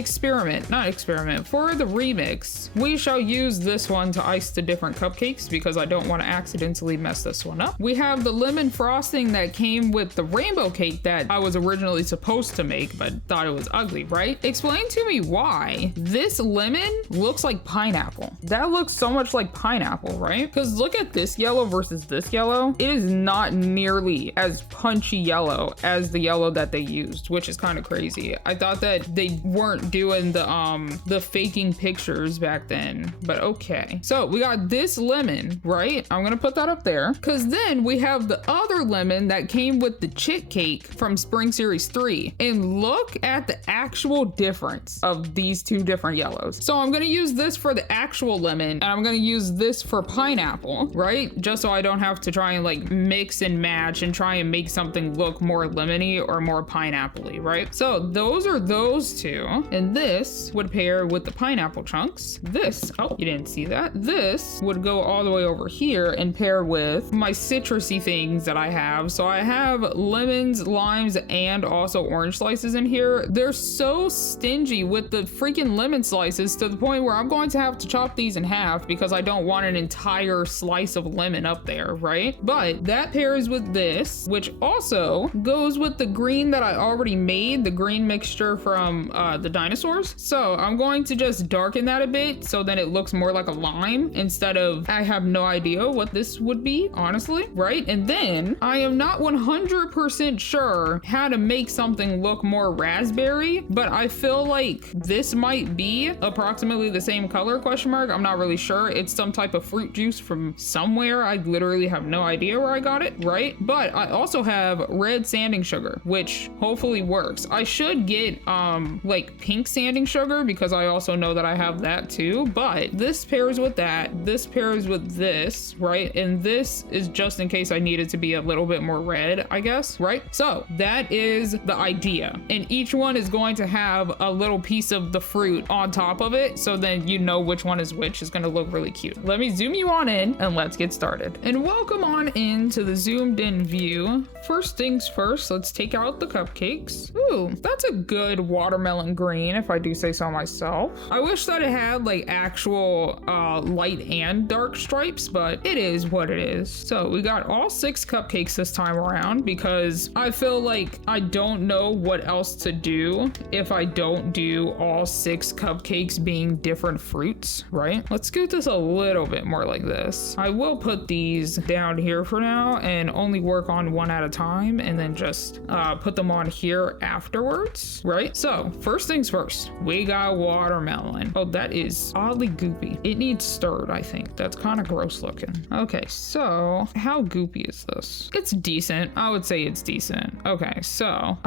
for the remix, we shall use this one to ice the different cupcakes because I don't want to accidentally mess this one up. We have the lemon frosting that came with the rainbow cake that I was originally supposed to make, but thought it was ugly, right? Explain to me why this lemon looks like pineapple. That looks so much like pineapple, right? Because look at this yellow versus this yellow. It is not nearly as punchy yellow as the yellow that they used, which is kind of crazy. I thought that they weren't doing the faking pictures back then, but okay. So we got this lemon, right? I'm gonna put that up there because then we have the other lemon that came with the chick cake from Spring Series 3. And look at the actual difference of these 2 different yellows. So I'm gonna use this for the actual lemon and I'm gonna use this for pineapple, right? Just so I don't have to try and like mix and match and try and make something look more lemony or more pineapple-y, right? So those are those two. And this would pair with the pineapple chunks. This, oh, you didn't see that. This would go all the way over here and pair with my citrusy things that I have. So I have lemons, limes, and also orange slices in here. They're so stingy with the freaking lemon slices to the point where I'm going to have to chop these in half because I don't want an entire slice of lemon up there, right? But that pairs with this, which also goes with the green that I already made, the green mixture from the dinosaurs. So I'm going to just darken that a bit so that it looks more like a lime instead of, I have no idea what this would be, honestly, right? And then I am not 100% sure how to make something look more raspberry, but I feel like this might be approximately the same color, question mark. I'm not really sure. It's some type of fruit juice from somewhere. I literally have no idea where I got it, right? But I also have red sanding sugar, which hopefully works. I should get like pink sanding sugar because I also know that I have that too, but this pairs with that, this pairs with this, right? And this is just in case I need it to be a little bit more red, I guess, right? So that is the idea. And each one is going to have a little piece of the fruit on top of it, so then you know which one is which. Is going to look really cute. Let me zoom you on in and let's get started. And welcome on into the zoomed in view. First things first, let's take out the cupcakes. Ooh, that's a good watermelon green if I do say so myself. I wish that it had like actual light and dark stripes, but it is what it is. So we got all 6 cupcakes this time around because I feel like I don't know what else to do if I don't do all 6 cupcakes being different fruits, right? Let's scoot this a little bit more like this. I will put these down here for now and only work on one at a time and then just put them on here afterwards, right? So first things first, we got watermelon. Oh, that is oddly goopy. It needs stirred, I think. That's kind of gross looking. Okay, so how goopy is this? It's decent. I would say it's decent. Okay, so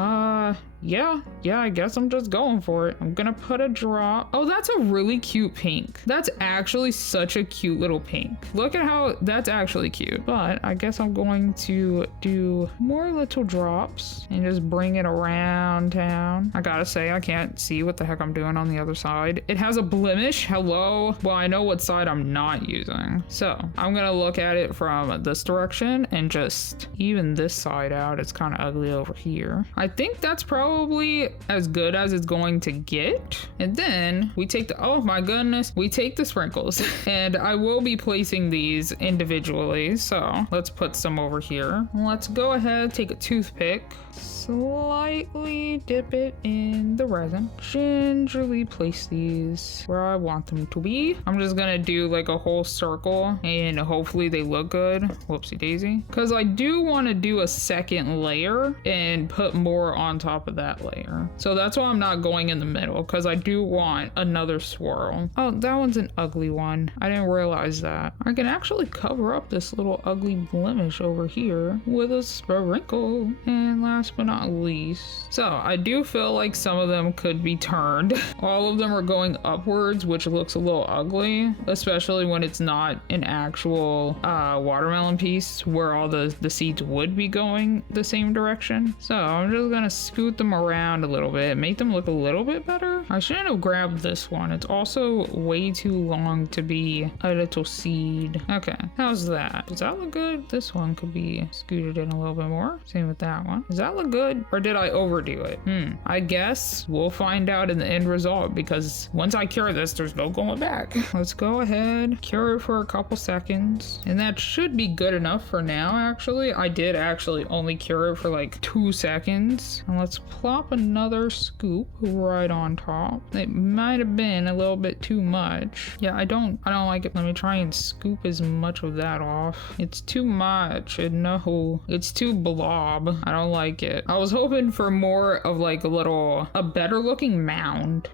yeah, I guess I'm just going for it. I'm gonna put a drop. Oh, that's a really cute pink. That's actually such a cute little pink. Look at how that's actually cute. But I guess I'm going to do more little drops and just bring it around town. I gotta say, I can't see what the heck I'm doing on the other side. It has a blemish. Hello. Well, I know what side I'm not using. So I'm gonna look at it from this direction and just even this side out. It's kind of ugly over here. I think that's probably as good as it's going to get. And then we take the, oh my goodness, we take the sprinkles and I will be placing these individually. So let's put some over here. Let's go ahead, take a toothpick, slightly dip it in the resin, gingerly place these where I want them to be. I'm just gonna do like a whole circle and hopefully they look good. Whoopsie daisy. Because I do want to do a second layer and put more on top of that layer. So that's why I'm not going in the middle, because I do want another swirl. Oh, that one's an ugly one. I didn't realize that. I can actually cover up this little ugly blemish over here with a sprinkle. And last but not least, so I do feel like some of them could be turned. All of them are going upwards, which looks a little ugly, especially when it's not an actual watermelon piece where all the seeds would be going the same direction. So I'm just gonna scoot them around a little bit, make them look a little bit better. I shouldn't have grabbed this one. It's also way too long to be a little seed. Okay, how's that? Does that look good? This one could be scooted in a little bit more. Same with that one. Does that look good? Or did I overdo it? I guess we'll find out in the end result, because once I cure this, there's no going back. Let's go ahead, cure it for a couple seconds. And that should be good enough for now, actually. I did actually only cure it for like 2 seconds. And let's plop another scoop right on top. It might have been a little bit too much. Yeah, I don't like it. Let me try and scoop as much of that off. It's too much. No, it's too blob. I don't like it. I was hoping for more of like a better looking mound.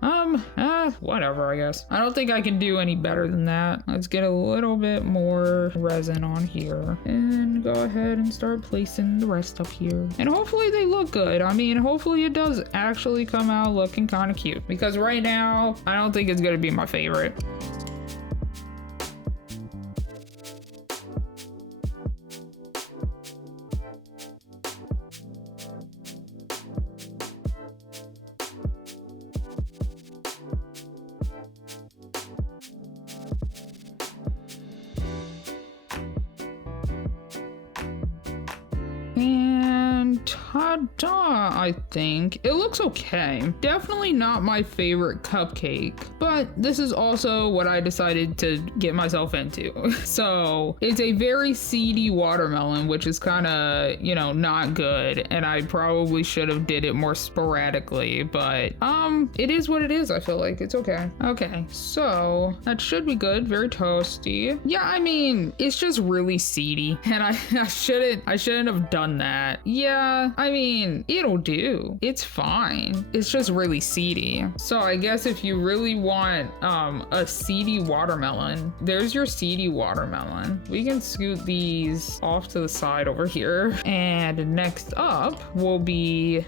Whatever, I guess. I don't think I can do any better than that. Let's get a little bit more resin on here and go ahead and start placing the rest up here. And hopefully they look good. I mean, hopefully it does actually come out looking kind of cute, because right now I don't think it's gonna be my favorite. ta-da, I think. It looks okay. Definitely not my favorite cupcake, but this is also what I decided to get myself into. So it's a very seedy watermelon, which is kind of, you know, not good, and I probably should have did it more sporadically, but it is what it is. I feel like it's okay. Okay, so that should be good. Very toasty. Yeah, I mean, it's just really seedy, and I shouldn't have done that. Yeah, I mean, it'll do. It's fine. It's just really seedy. So I guess if you really want a seedy watermelon, there's your seedy watermelon. We can scoot these off to the side over here, and next up will be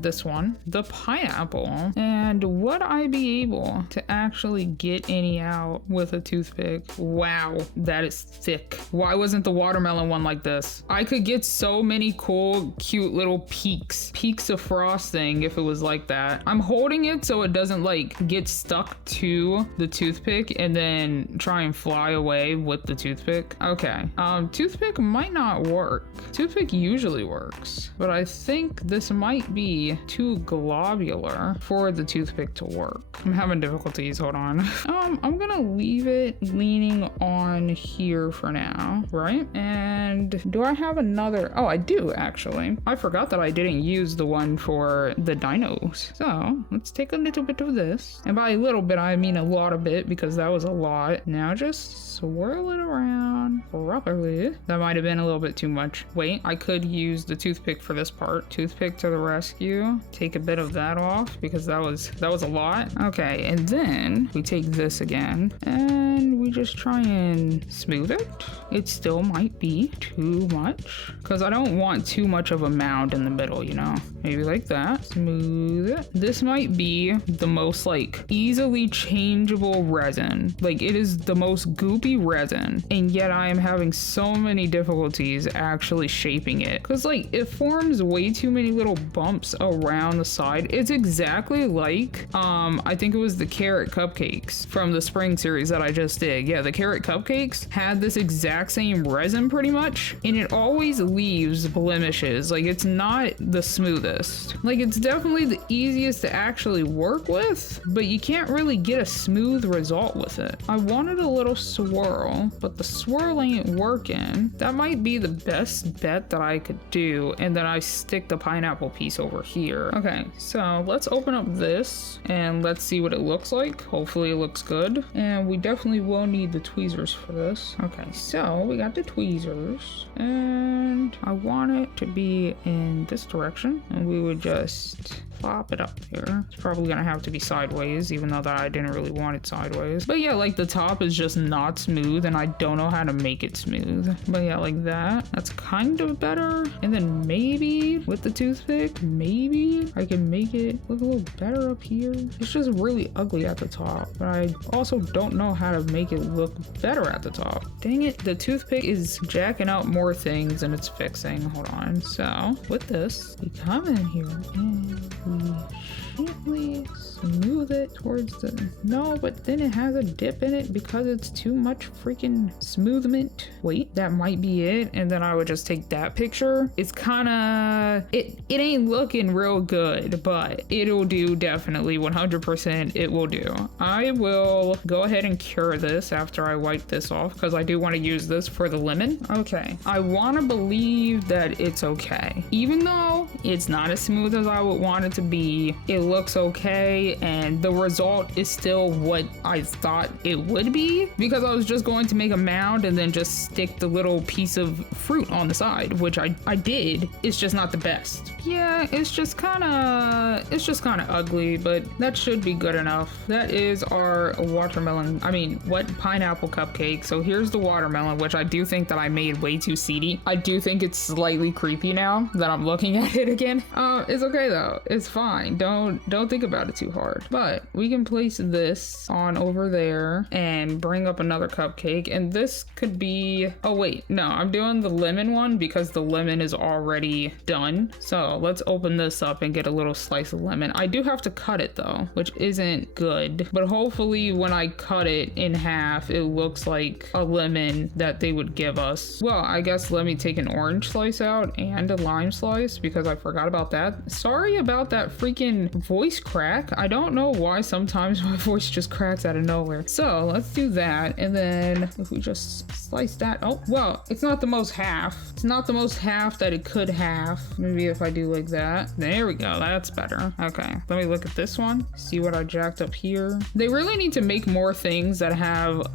this one, the pineapple. And would I be able to actually get any out with a toothpick? Wow, that is thick. Why wasn't the watermelon one like this? I could get so many cool, cute little peaks of frosting if it was like that. I'm holding it so it doesn't like get stuck to the toothpick and then try and fly away with the toothpick. Okay, toothpick might not work. Toothpick usually works, but I think this might be too globular for the toothpick to work. I'm having difficulties, hold on. I'm gonna leave it leaning on here for now, right? And do I have another? Oh, I do actually. I forgot that I didn't use the one for the dinos. So let's take a little bit of this. And by a little bit, I mean a lot of it, because that was a lot. Now just swirl it around properly. That might have been a little bit too much. Wait, I could use the toothpick for this part. Toothpick to the rescue. Take a bit of that off because that was a lot. Okay, and then we take this again and we just try and smooth it. It still might be too much because I don't want too much of a mound in the middle, you know? Maybe like that. Smooth it. This might be the most like easily changeable resin. Like it is the most goopy resin, and yet I am having so many difficulties actually shaping it because like it forms way too many little bumps around the side. It's exactly like I think it was the carrot cupcakes from the spring series that I just did. Yeah, the carrot cupcakes had this exact same resin pretty much, and it always leaves blemishes. Like it's not the smoothest. Like it's definitely the easiest to actually work with, but you can't really get a smooth result with it. I wanted a little swirl, but the swirl ain't working. That might be the best bet that I could do, and then I stick the pineapple piece over here. Okay, so let's open up this and let's see what it looks like. Hopefully it looks good, and we definitely will need the tweezers for this. Okay, so we got the tweezers, and I want it to be in this direction, and we would just plop it up here. It's probably gonna have to be sideways, even though that I didn't really want it sideways. But yeah, like the top is just not smooth, and I don't know how to make it smooth. But yeah, like that. That's kind of better. And then maybe with the toothpick, maybe I can make it look a little better up here. It's just really ugly at the top, but I also don't know how to make it look better at the top. Dang it, the toothpick is jacking out more things than it's fixing. Hold on. So with this, we come in here and we gently smooth it towards the... No, but then it has a dip in it because it's too much freaking smoothment. Wait, that might be it. And then I would just take that picture. It's kind of... It ain't looking real good, but it'll do definitely. 100% it will do. I will go ahead and cure this after I wipe this off because I do want to use this for the lemon. Okay, I want to believe that it's okay. Even though it's not as smooth as I would want it to be, it looks okay, and the result is still what I thought it would be, because I was just going to make a mound and then just stick the little piece of fruit on the side, which I did. It's just not the best. Yeah, it's just kind of ugly, but that should be good enough. That is our pineapple cupcake. So here's the watermelon, which I do think that I made way too seedy. I do think it's slightly creepy now that I'm looking at it again. It's okay though. It's fine. Don't think about it too hard. But we can place this on over there and bring up another cupcake. And this could be, oh wait, no, I'm doing the lemon one because the lemon is already done. So let's open this up and get a little slice of lemon. I do have to cut it though, which isn't good. But hopefully when I cut it in half, it looks like a lemon that they would give us. Well, I guess let me take an orange slice out and a lime slice because I forgot about that. Sorry about that freaking voice crack. I don't know why sometimes my voice just cracks out of nowhere. So let's do that. And then if we just slice that, oh, well, it's not the most half. It's not the most half that it could have. Maybe if I do like that. There we go. That's better. Okay, let me look at this one. See what I jacked up here. They really need to make more things that have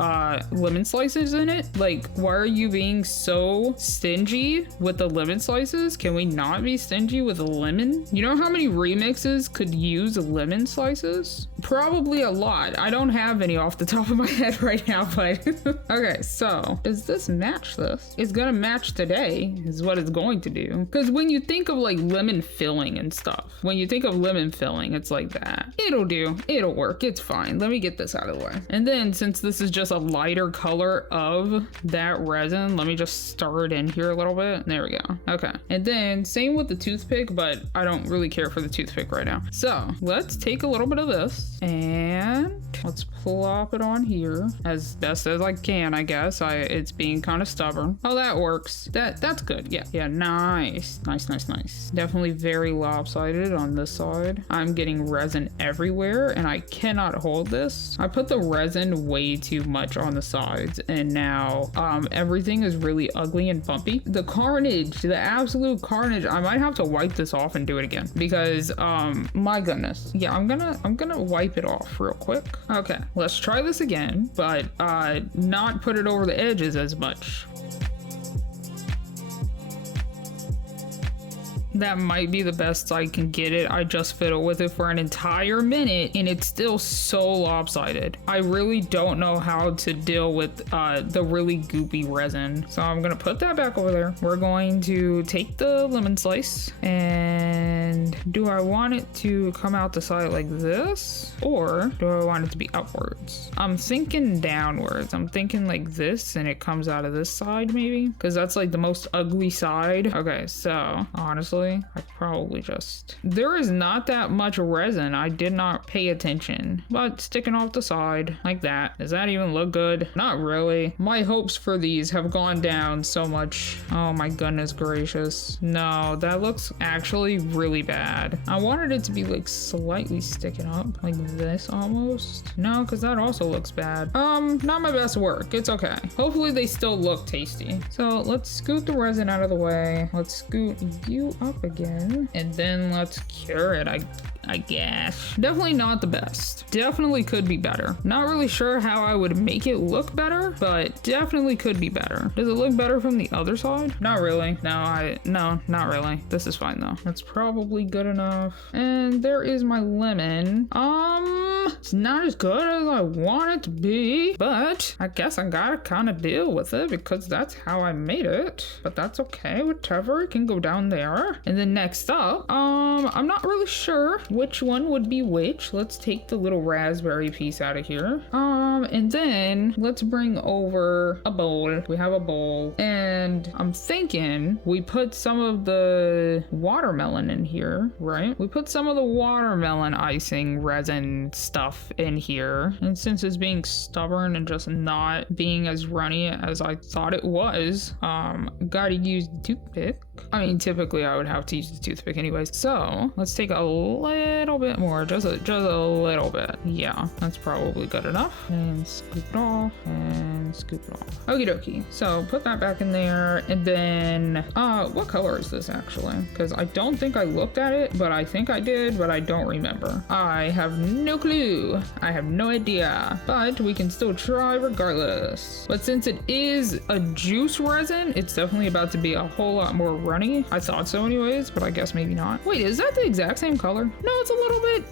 lemon slices in it. Like, why are you being so stingy with the lemon slices? Can we not be stingy with a lemon? You know how many remixes could use lemon slices? Probably a lot. I don't have any off the top of my head right now, but okay, so does this match this? It's gonna match today is what it's going to do. Because when you think of like lemon filling and stuff, when you think of lemon filling, it's like that. It'll do. It'll work. It's fine. Let me get this out of the way. And then since this is just a lighter color of that resin, let me just stir it in here a little bit. There we go. Okay. And then same with the toothpick, but I don't really care for the toothpick right now. So let's take a little bit of this and let's plop it on here as best as I can, I guess. It's being kind of stubborn. Oh, that works. That's good. Yeah, nice. Nice. Definitely very lopsided on this side. I'm getting resin everywhere and I cannot hold this. I put the resin way too much on the sides and now everything is really ugly and bumpy. The carnage, the absolute carnage. I might have to wipe this off and do it again because my goodness. Yeah, I'm gonna wipe it off real quick. Okay, let's try this again, but not put it over the edges as much. That might be the best I can get it. I just fiddled with it for an entire minute and it's still so lopsided. I really don't know how to deal with the really goopy resin. So I'm gonna put that back over there. We're going to take the lemon slice and do I want it to come out the side like this or do I want it to be upwards? I'm thinking downwards. I'm thinking like this and it comes out of this side maybe because that's like the most ugly side. Okay, so honestly, I probably just... There is not that much resin. I did not pay attention. But sticking off the side like that. Does that even look good? Not really. My hopes for these have gone down so much. Oh my goodness gracious. No, that looks actually really bad. I wanted it to be like slightly sticking up like this almost. No, because that also looks bad. Not my best work. It's okay. Hopefully they still look tasty. So let's scoot the resin out of the way. Let's scoot you up again and then let's cure it. I guess. Definitely not the best. Definitely could be better. Not really sure how I would make it look better, but definitely could be better. Does it look better from the other side? Not really. No, not really. This is fine though. That's probably good enough. And there is my lemon. It's not as good as I want it to be, but I guess I gotta kind of deal with it because that's how I made it. But that's okay, whatever. It can go down there. And then next up, I'm not really sure which one would be which. Let's take the little raspberry piece out of here. And then let's bring over a bowl. We have a bowl and I'm thinking we put some of the watermelon in here, right? We put some of the watermelon icing resin stuff in here. And since it's being stubborn and just not being as runny as I thought it was, gotta use the toothpick. I mean, typically I would have to use the toothpick anyways. So let's take a little bit more, just a little bit. Yeah, that's probably good enough. And scoop it off and scoop it off. Okie dokie. So put that back in there. And then, what color is this actually? Because I don't think I looked at it, but I think I did, but I don't remember. I have no clue. I have no idea, but we can still try regardless. But since it is a juice resin, it's definitely about to be a whole lot more runny. I thought so anyway. anyways, but I guess maybe not. Wait, is that the exact same color? No, it's a little bit,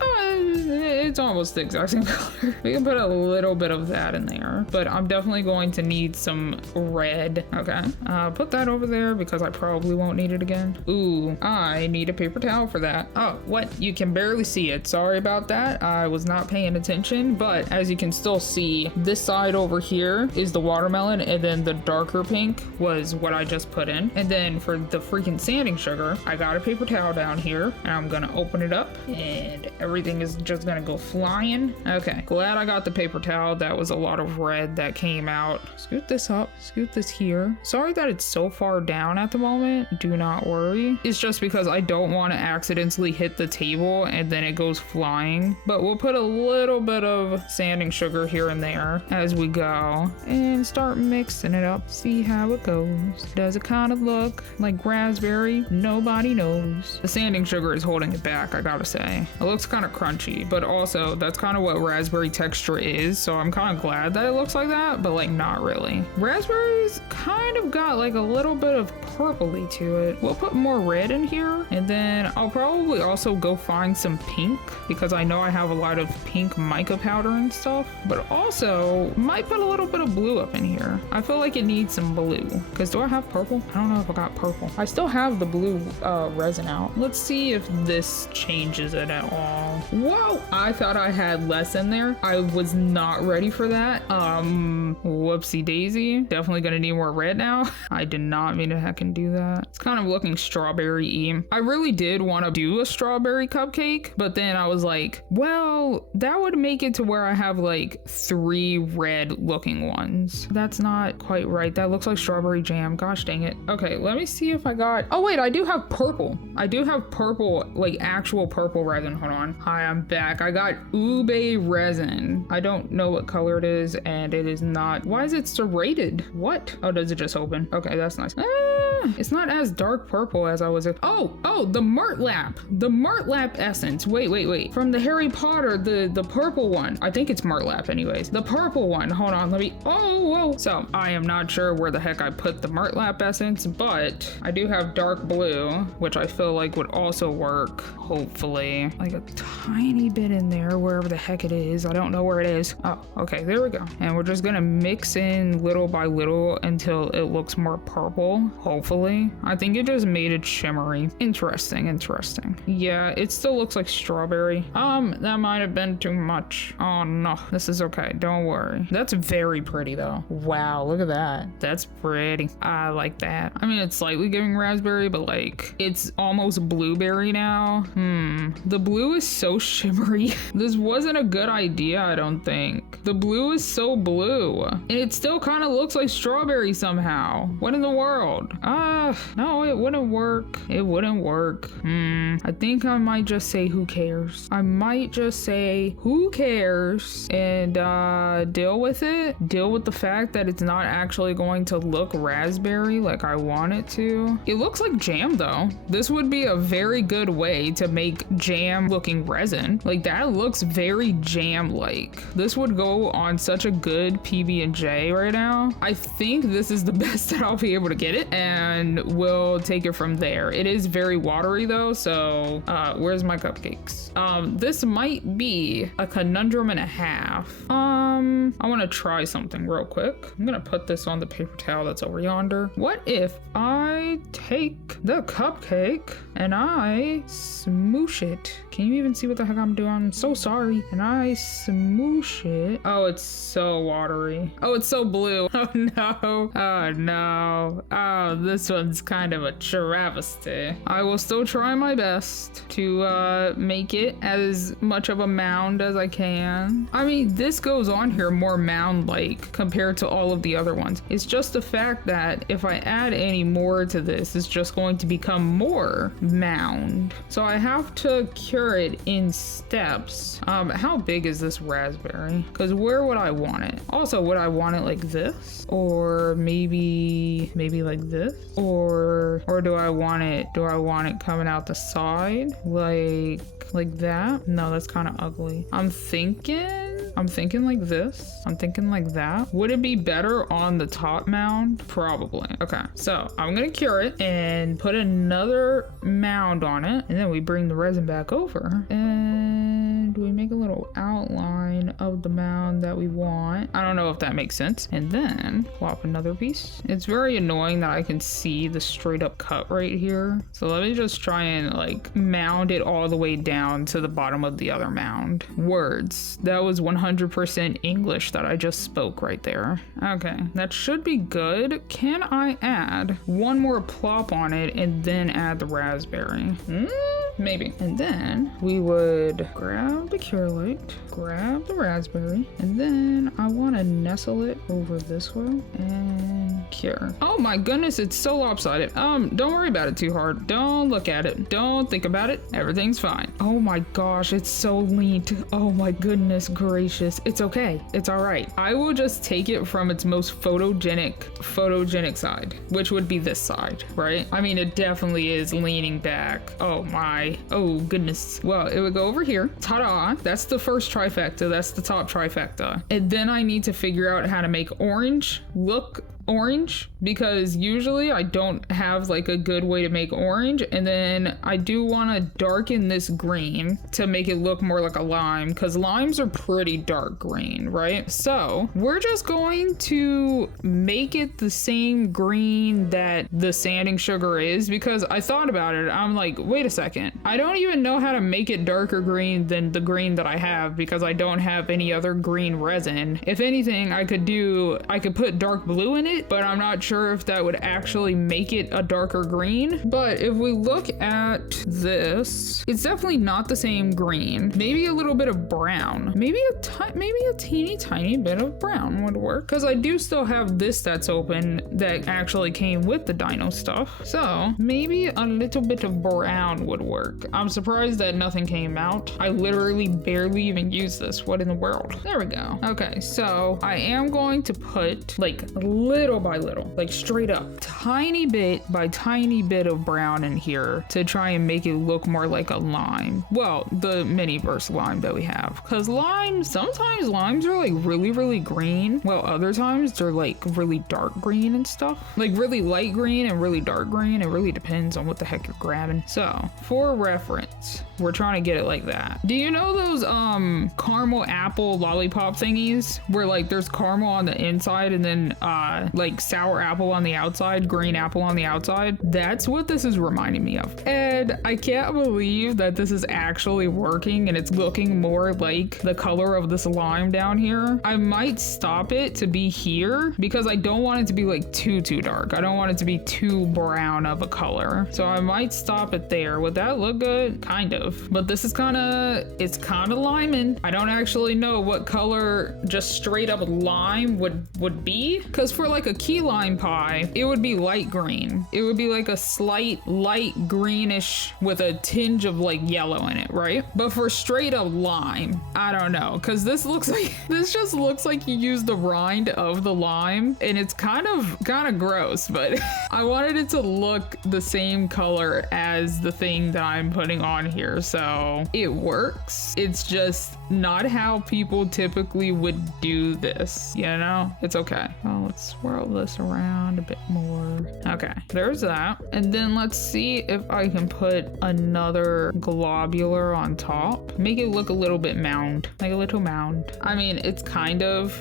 it's almost the exact same color. We can put a little bit of that in there, but I'm definitely going to need some red. Okay, put that over there because I probably won't need it again. Ooh, I need a paper towel for that. Oh, what? You can barely see it. Sorry about that. I was not paying attention, but as you can still see, this side over here is the watermelon, and then the darker pink was what I just put in. And then for the freaking sanding sugar, I got a paper towel down here, and I'm gonna open it up, and everything is just gonna go flying. Okay, glad I got the paper towel. That was a lot of red that came out. Scoot this up, scoot this here. Sorry that it's so far down at the moment. Do not worry. It's just because I don't want to accidentally hit the table and then it goes flying. But we'll put a little bit of sanding sugar here and there as we go and start mixing it up. See how it goes. Does it kind of look like raspberry? Nobody knows. The sanding sugar is holding it back, I gotta say. It looks kind of crunchy, but also that's kind of what raspberry texture is. So I'm kind of glad that it looks like that, but like not really. Raspberries kind of got like a little bit of purpley to it. We'll put more red in here, and then I'll probably also go find some pink because I know I have a lot of pink mica powder and stuff, but also might put a little bit of blue up in here. I feel like it needs some blue because do I have purple? I don't know if I got purple. I still have the blue resin out. Let's see if this changes it at all. Whoa, I thought I had less in there. I was not ready for that. Whoopsie daisy. Definitely gonna need more red now. I did not mean to heckin' do that. It's kind of looking strawberry-y. I really did want to do a strawberry cupcake, but then I was like, well, that would make it to where I have like 3 red looking ones. That's not quite right. That looks like strawberry jam. Gosh dang it. Okay, let me see if I got, oh wait, I do have purple. I do have purple, like actual purple resin. Hold on. Hi, I'm back. I got ube resin. I don't know what color it is, and it is not, why is it serrated? What? Oh, does it just open? Okay, that's nice. It's not as dark purple as I was. Oh, the Murtlap essence. Wait. From the Harry Potter, the purple one. I think it's Murtlap anyways. The purple one. Hold on, let me, whoa. So I am not sure where the heck I put the Murtlap essence, but I do have dark blue, which I feel like would also work, hopefully. Like a tiny bit in there, wherever the heck it is. I don't know where it is. Oh, okay, there we go. And we're just gonna mix in little by little until it looks more purple, hopefully. I think it just made it shimmery. Interesting. Yeah, it still looks like strawberry. That might have been too much. Oh no, this is okay, don't worry. That's very pretty though. Wow, look at that. That's pretty. I like that. I mean, it's slightly giving raspberry, but like, it's almost blueberry now. The blue is so shimmery. This wasn't a good idea, I don't think. The blue is so blue. And it still kind of looks like strawberry somehow. What in the world? No, it wouldn't work. It wouldn't work. I think I might just say who cares. I might just say who cares and deal with it. Deal with the fact that it's not actually going to look raspberry like I want it to. It looks like jam though. This would be a very good way to make jam looking resin. Like that looks very jam-like. This would go on such a good PB&J right now. I think this is the best that I'll be able to get it, and we'll take it from there. It is very watery though, so where's my cupcakes? This might be a conundrum and a half. I want to try something real quick. I'm gonna put this on the paper towel that's over yonder. What if I take the cupcake and I smoosh it? Can you even see what the heck I'm doing? I'm so sorry. And I smoosh it. Oh, it's so watery. Oh, it's so blue. Oh no. Oh no. Oh, this one's kind of a travesty. I will still try my best to make it as much of a mound as I can. I mean, this goes on here more mound-like compared to all of the other ones. It's just the fact that if I add any more to this, it's just going to become more mound. So I have to cure it in steps. How big is this raspberry? Because where would I want it? Also, would I want it like this? Or maybe like this? Or do I want it coming out the side? Like that? No, that's kind of ugly. I'm thinking I'm thinking like this. I'm thinking like that. Would it be better on the top mound? Probably. Okay, so I'm gonna cure it and put another mound on it. And then we bring the resin back over and we make a little outline of the mound that we want. I don't know if that makes sense. And then plop another piece. It's very annoying that I can see the straight up cut right here. So let me just try and like mound it all the way down to the bottom of the other mound. Words. That was 100% English that I just spoke right there. Okay, that should be good. Can I add one more plop on it and then add the raspberry? Maybe. And then we would grab the cure light, grab the raspberry, and then I want to nestle it over this way and cure. Oh my goodness, it's so lopsided. Don't worry about it too hard. Don't look at it. Don't think about it. Everything's fine. Oh my gosh, it's so lean. Oh my goodness gracious. It's okay. It's all right. I will just take it from its most photogenic side, which would be this side, right? I mean, it definitely is leaning back. Oh my. Oh goodness. Well, it would go over here. Ta-da. That's the first trifecta. That's the top trifecta. And then I need to figure out how to make orange look orange, because usually I don't have like a good way to make orange, and then I do want to darken this green to make it look more like a lime, because limes are pretty dark green, right? So we're just going to make it the same green that the sanding sugar is, because I thought about it. I'm like, wait a second, I don't even know how to make it darker green than the green that I have, because I don't have any other green resin. If anything, I could put dark blue in it, but I'm not sure if that would actually make it a darker green. But if we look at this, it's definitely not the same green. Maybe a little bit of brown. Maybe a teeny tiny bit of brown would work, because I do still have this that's open that actually came with the dino stuff. So maybe a little bit of brown would work. I'm surprised that nothing came out. I literally barely even used this. What in the world? There we go. Okay, so I am going to put like little by little, like straight up, tiny bit by tiny bit of brown in here to try and make it look more like a lime. Well, the Miniverse lime that we have, because sometimes limes are like really green, while other times they're like really dark green and stuff, like really light green and really dark green. It really depends on what the heck you're grabbing. So for reference, we're trying to get it like that. Do you know those caramel apple lollipop thingies where like there's caramel on the inside and then like sour apple on the outside, green apple on the outside? That's what this is reminding me of. And I can't believe that this is actually working and it's looking more like the color of this lime down here. I might stop it to be here because I don't want it to be like too dark. I don't want it to be too brown of a color. So I might stop it there. Would that look good? Kind of. But this is it's kind of liming. I don't actually know what color just straight up lime would be, because for like a key lime pie, it would be light green. It would be like a slight light greenish with a tinge of like yellow in it, right? But for straight up lime, I don't know, because this just looks like you used the rind of the lime, and it's kind of gross, but I wanted it to look the same color as the thing that I'm putting on here, so it works. It's just not how people typically would do this, you know? It's okay. Well, let's swirl this around a bit more. Okay, there's that. And then let's see if I can put another globular on top. Make it look a little bit mound, like a little mound. I mean, it's kind of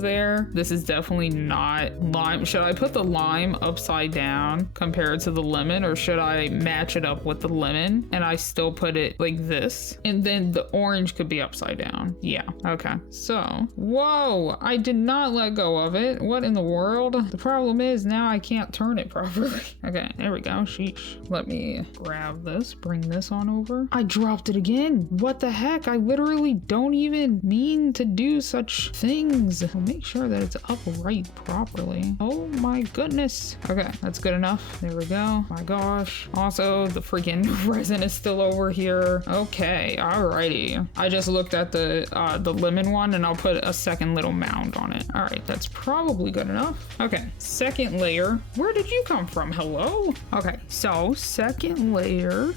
there. This is definitely not lime. Should I put the lime upside down compared to the lemon, or should I match it up with the lemon and I still put it like this? And then the orange could be upside down. Yeah, okay. So, whoa, I did not let go of it. What in the world? The problem is now I can't turn it properly. Okay, there we go. Sheesh. Let me grab this, bring this on over. I dropped it again. What the heck? I literally don't even mean to do such things. I'll make sure that it's upright properly. Oh my goodness. Okay, that's good enough. There we go. My gosh. Also, the freaking resin is still over here. Okay, alrighty. I just looked at the lemon one, and I'll put a second little mound on it. All right, that's probably probably good enough. Okay, second layer. Where did you come from? Hello? Okay, so second layer.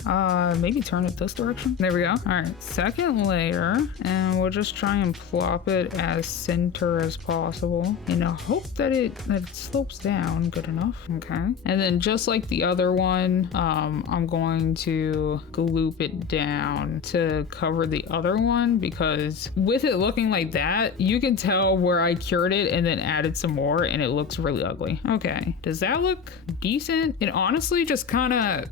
Maybe turn it this direction. There we go. All right, second layer, and we'll just try and plop it as center as possible in a hope that it slopes down good enough. Okay, and then just like the other one, I'm going to gloop it down to cover the other one, because with it looking like that, you can tell where I cured it and then added some more, and it looks really ugly. Okay, does that look decent? It honestly just kind of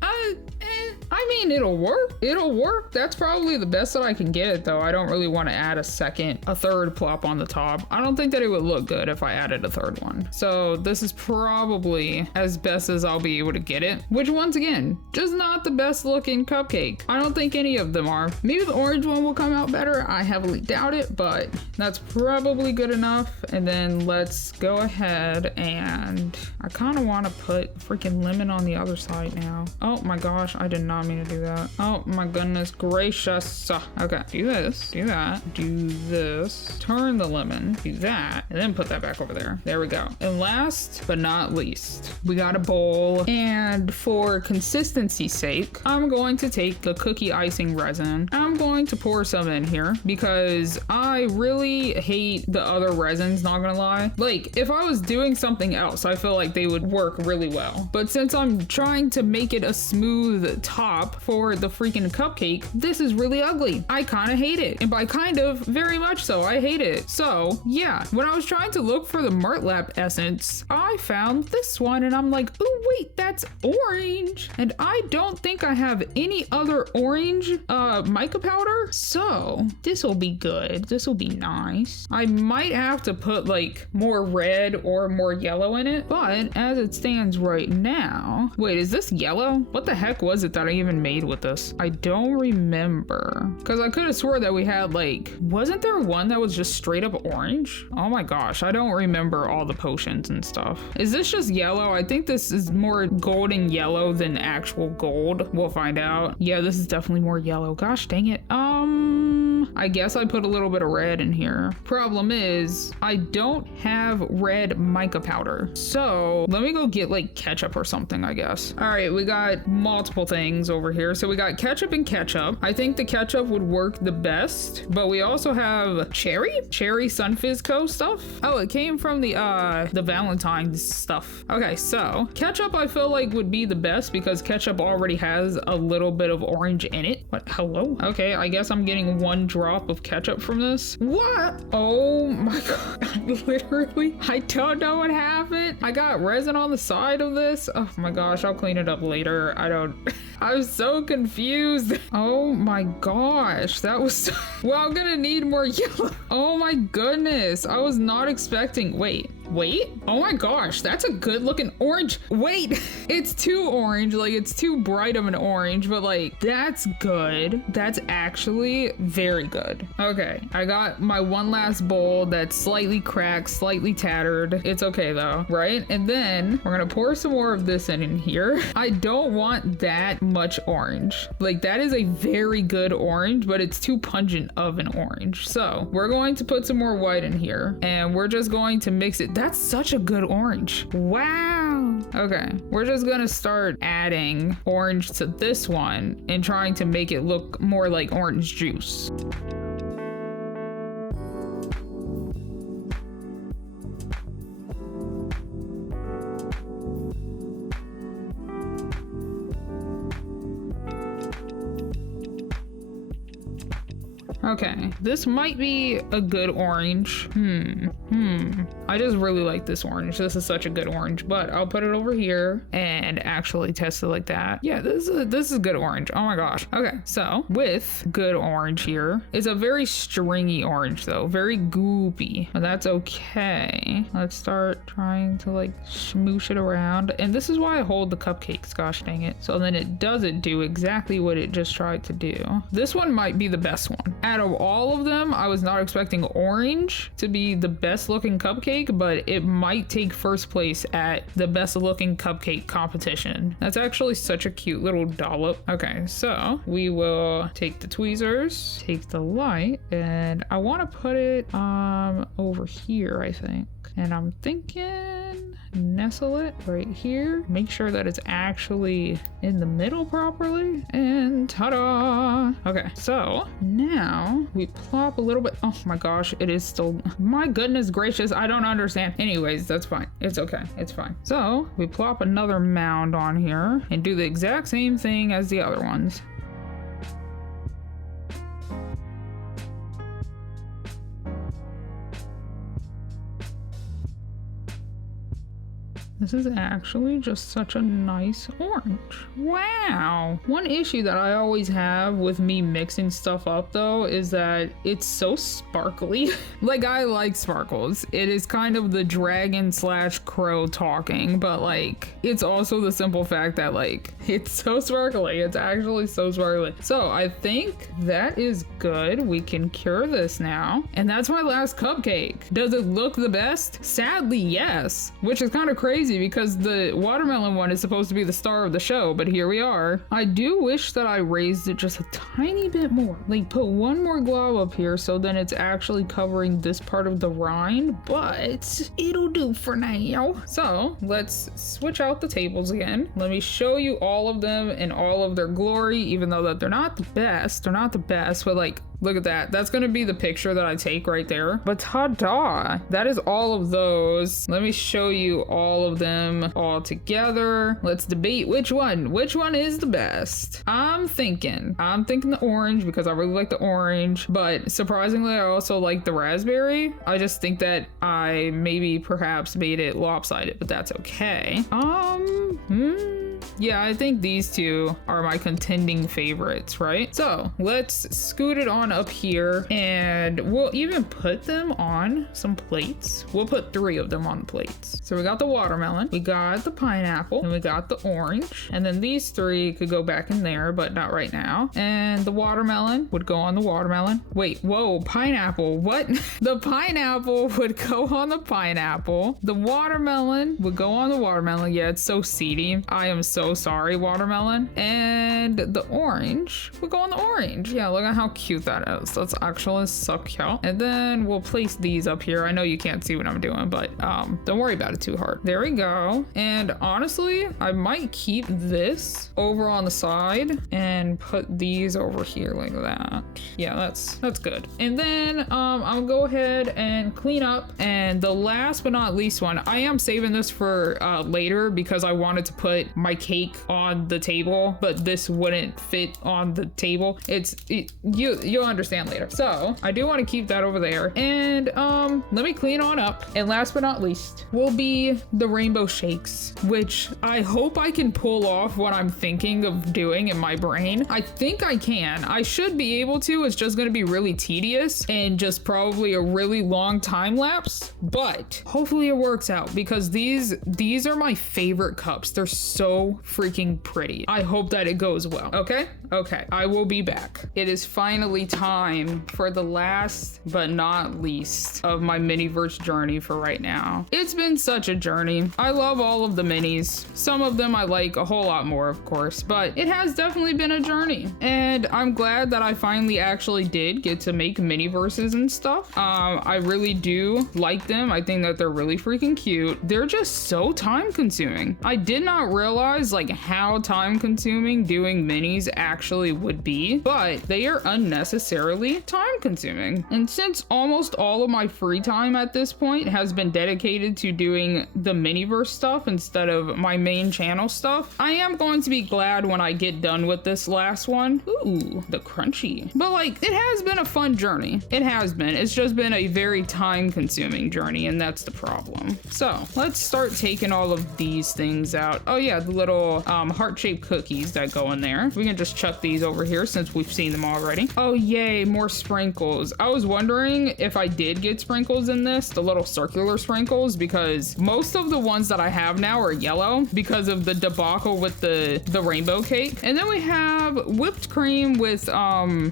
I mean, it'll work. It'll work. That's probably the best that I can get it, though. I don't really want to add a third plop on the top. I don't think that it would look good if I added a third one. So this is probably as best as I'll be able to get it, which once again, just not the best looking cupcake. I don't think any of them are. Maybe the orange one will come out better. I heavily doubt it, but that's probably good enough. And then let's go ahead and I kind of want to put freaking lemon on the other side now. Oh my gosh, I did not mean to do that. Oh my goodness gracious. Okay, do this, do that, do this, turn the lemon, do that, and then put that back over there. There we go. And last but not least, we got a bowl, and for consistency's sake, I'm going to take the cookie icing resin. I'm going to pour some in here because I really hate the other resins, not gonna lie. Like, if I was doing something else, I feel like they would work really well. But since I'm trying to make it a smooth top for the freaking cupcake, this is really ugly. I kind of hate it. And by kind of, very much so, I hate it. So yeah, when I was trying to look for the Martlap essence, I found this one and I'm like, oh wait, that's orange. And I don't think I have any other orange mica powder. So this will be good. This will be nice. I might have to put like more red or more yellow in it, but as it stands right now, wait, is this yellow? What the heck was it that I even made with this? I don't remember, because I could have swore that we had like, wasn't there one that was just straight up orange? Oh my gosh, I don't remember all the potions and stuff. Is this just yellow? I think this is more golden yellow than actual gold. We'll find out. Yeah, this is definitely more yellow. Gosh dang it. I guess I put a little bit of red in here. Problem is, I don't have red mica powder. So let me go get like ketchup or something, I guess. All right, we got multiple things over here. So we got ketchup and ketchup. I think the ketchup would work the best, but we also have cherry Sunfizz stuff. Oh, it came from the Valentine's stuff. Okay, so ketchup I feel like would be the best because ketchup already has a little bit of orange in it. What? Hello? Okay, I guess I'm getting one drop of ketchup from this. What? Oh my god. Literally, I don't know what happened. I got resin on the side of this. Oh my gosh, I'll clean it up later. I'm so confused. Oh my gosh, that was well, I'm gonna need more yellow. Oh my goodness, I was not expecting. Wait, oh my gosh, that's a good looking orange. Wait, it's too orange, like it's too bright of an orange, but like that's good. That's actually very good. Okay, I got my one last bowl that's slightly cracked, slightly tattered. It's okay though, right? And then we're gonna pour some more of this in here. I don't want that much orange. Like that is a very good orange, but it's too pungent of an orange. So we're going to put some more white in here and we're just going to mix it. That's such a good orange. Wow. Okay, we're just gonna start adding orange to this one and trying to make it look more like orange juice. Okay, this might be a good orange. I just really like this orange. This is such a good orange, but I'll put it over here and actually test it like that. Yeah, this is good orange. Oh my gosh. Okay, so with good orange here, it's a very stringy orange though, very goopy, but that's okay. Let's start trying to like smoosh it around. And this is why I hold the cupcakes, gosh dang it. So then it doesn't do exactly what it just tried to do. This one might be the best one. out of all of them, I was not expecting orange to be the best looking cupcake, but it might take first place at the best looking cupcake competition. That's actually such a cute little dollop. Okay, so we will take the tweezers, take the light, and I want to put it over here, I think. And I'm thinking nestle it right here. Make sure that it's actually in the middle properly. And ta-da! Okay, so now we plop a little bit. Oh my gosh, it is still, my goodness gracious, I don't understand. Anyways, that's fine. It's okay. It's fine. So we plop another mound on here and do the exact same thing as the other ones. This is actually just such a nice orange. Wow. One issue that I always have with me mixing stuff up though is that it's so sparkly. Like, I like sparkles. It is kind of the dragon / crow talking, but like, it's also the simple fact that like, it's so sparkly. It's actually so sparkly. So I think that is good. We can cure this now. And that's my last cupcake. Does it look the best? Sadly, yes, which is kind of crazy because the watermelon one is supposed to be the star of the show, but here we are. I do wish that I raised it just a tiny bit more. Like, put one more glob up here so then it's actually covering this part of the rind, but it'll do for now. So let's switch out the tables again. Let me show you all of them in all of their glory, even though that they're not the best, but like, look at that. That's gonna be the picture that I take right there. But ta-da! That is all of those. Let me show you all of them all together. Let's debate which one is the best. I'm thinking the orange because I really like the orange, but surprisingly I also like the raspberry. I just think that I perhaps made it lopsided, but that's okay. Yeah, I think these two are my contending favorites, right? So let's scoot it on up here and we'll even put them on some plates. We'll put 3 of them on the plates. So we got the watermelon, we got the pineapple, and we got the orange. And then these 3 could go back in there, but not right now. And the watermelon would go on the watermelon. Wait, whoa, pineapple, what? The pineapple would go on the pineapple. The watermelon would go on the watermelon. Yeah, it's so seedy. I am so sorry, watermelon. And the orange would go on the orange. Yeah, look at how cute that is. That's actually so cute. And then we'll place these up here. I know you can't see what I'm doing, but don't worry about it too hard. There we go. And honestly, I might keep this over on the side and put these over here like that. Yeah, that's good. And then I'll go ahead and clean up. And the last but not least one, I am saving this for later because I wanted to put my cake on the table, but this wouldn't fit on the table. You'll understand later. So I do want to keep that over there. And let me clean on up. And last but not least will be the rainbow shakes, which I hope I can pull off what I'm thinking of doing in my brain. I think I can. I should be able to. It's just going to be really tedious and just probably a really long time lapse, but hopefully it works out because these are my favorite cups. They're so freaking pretty. I hope that it goes well. Okay, I will be back. It is finally time for the last but not least of my Miniverse journey for right now. It's been such a journey. I love all of the minis. Some of them I like a whole lot more, of course, but it has definitely been a journey. And I'm glad that I finally actually did get to make Miniverses and stuff. I really do like them. I think that they're really freaking cute. They're just so time consuming. I did not realize like how time consuming doing minis actually would be, but they are unnecessarily time consuming. And since almost all of my free time at this point has been dedicated to doing the Miniverse stuff instead of my main channel stuff, I am going to be glad when I get done with this last one. Ooh, the crunchy. But like, it has been a fun journey. It has been. It's just been a very time consuming journey, and that's the problem. So let's start taking all of these things out. Oh yeah, the little little heart-shaped cookies that go in there. We can just chuck these over here since we've seen them already. Oh, yay, more sprinkles. I was wondering if I did get sprinkles in this, the little circular sprinkles, because most of the ones that I have now are yellow because of the debacle with the rainbow cake. And then we have whipped cream with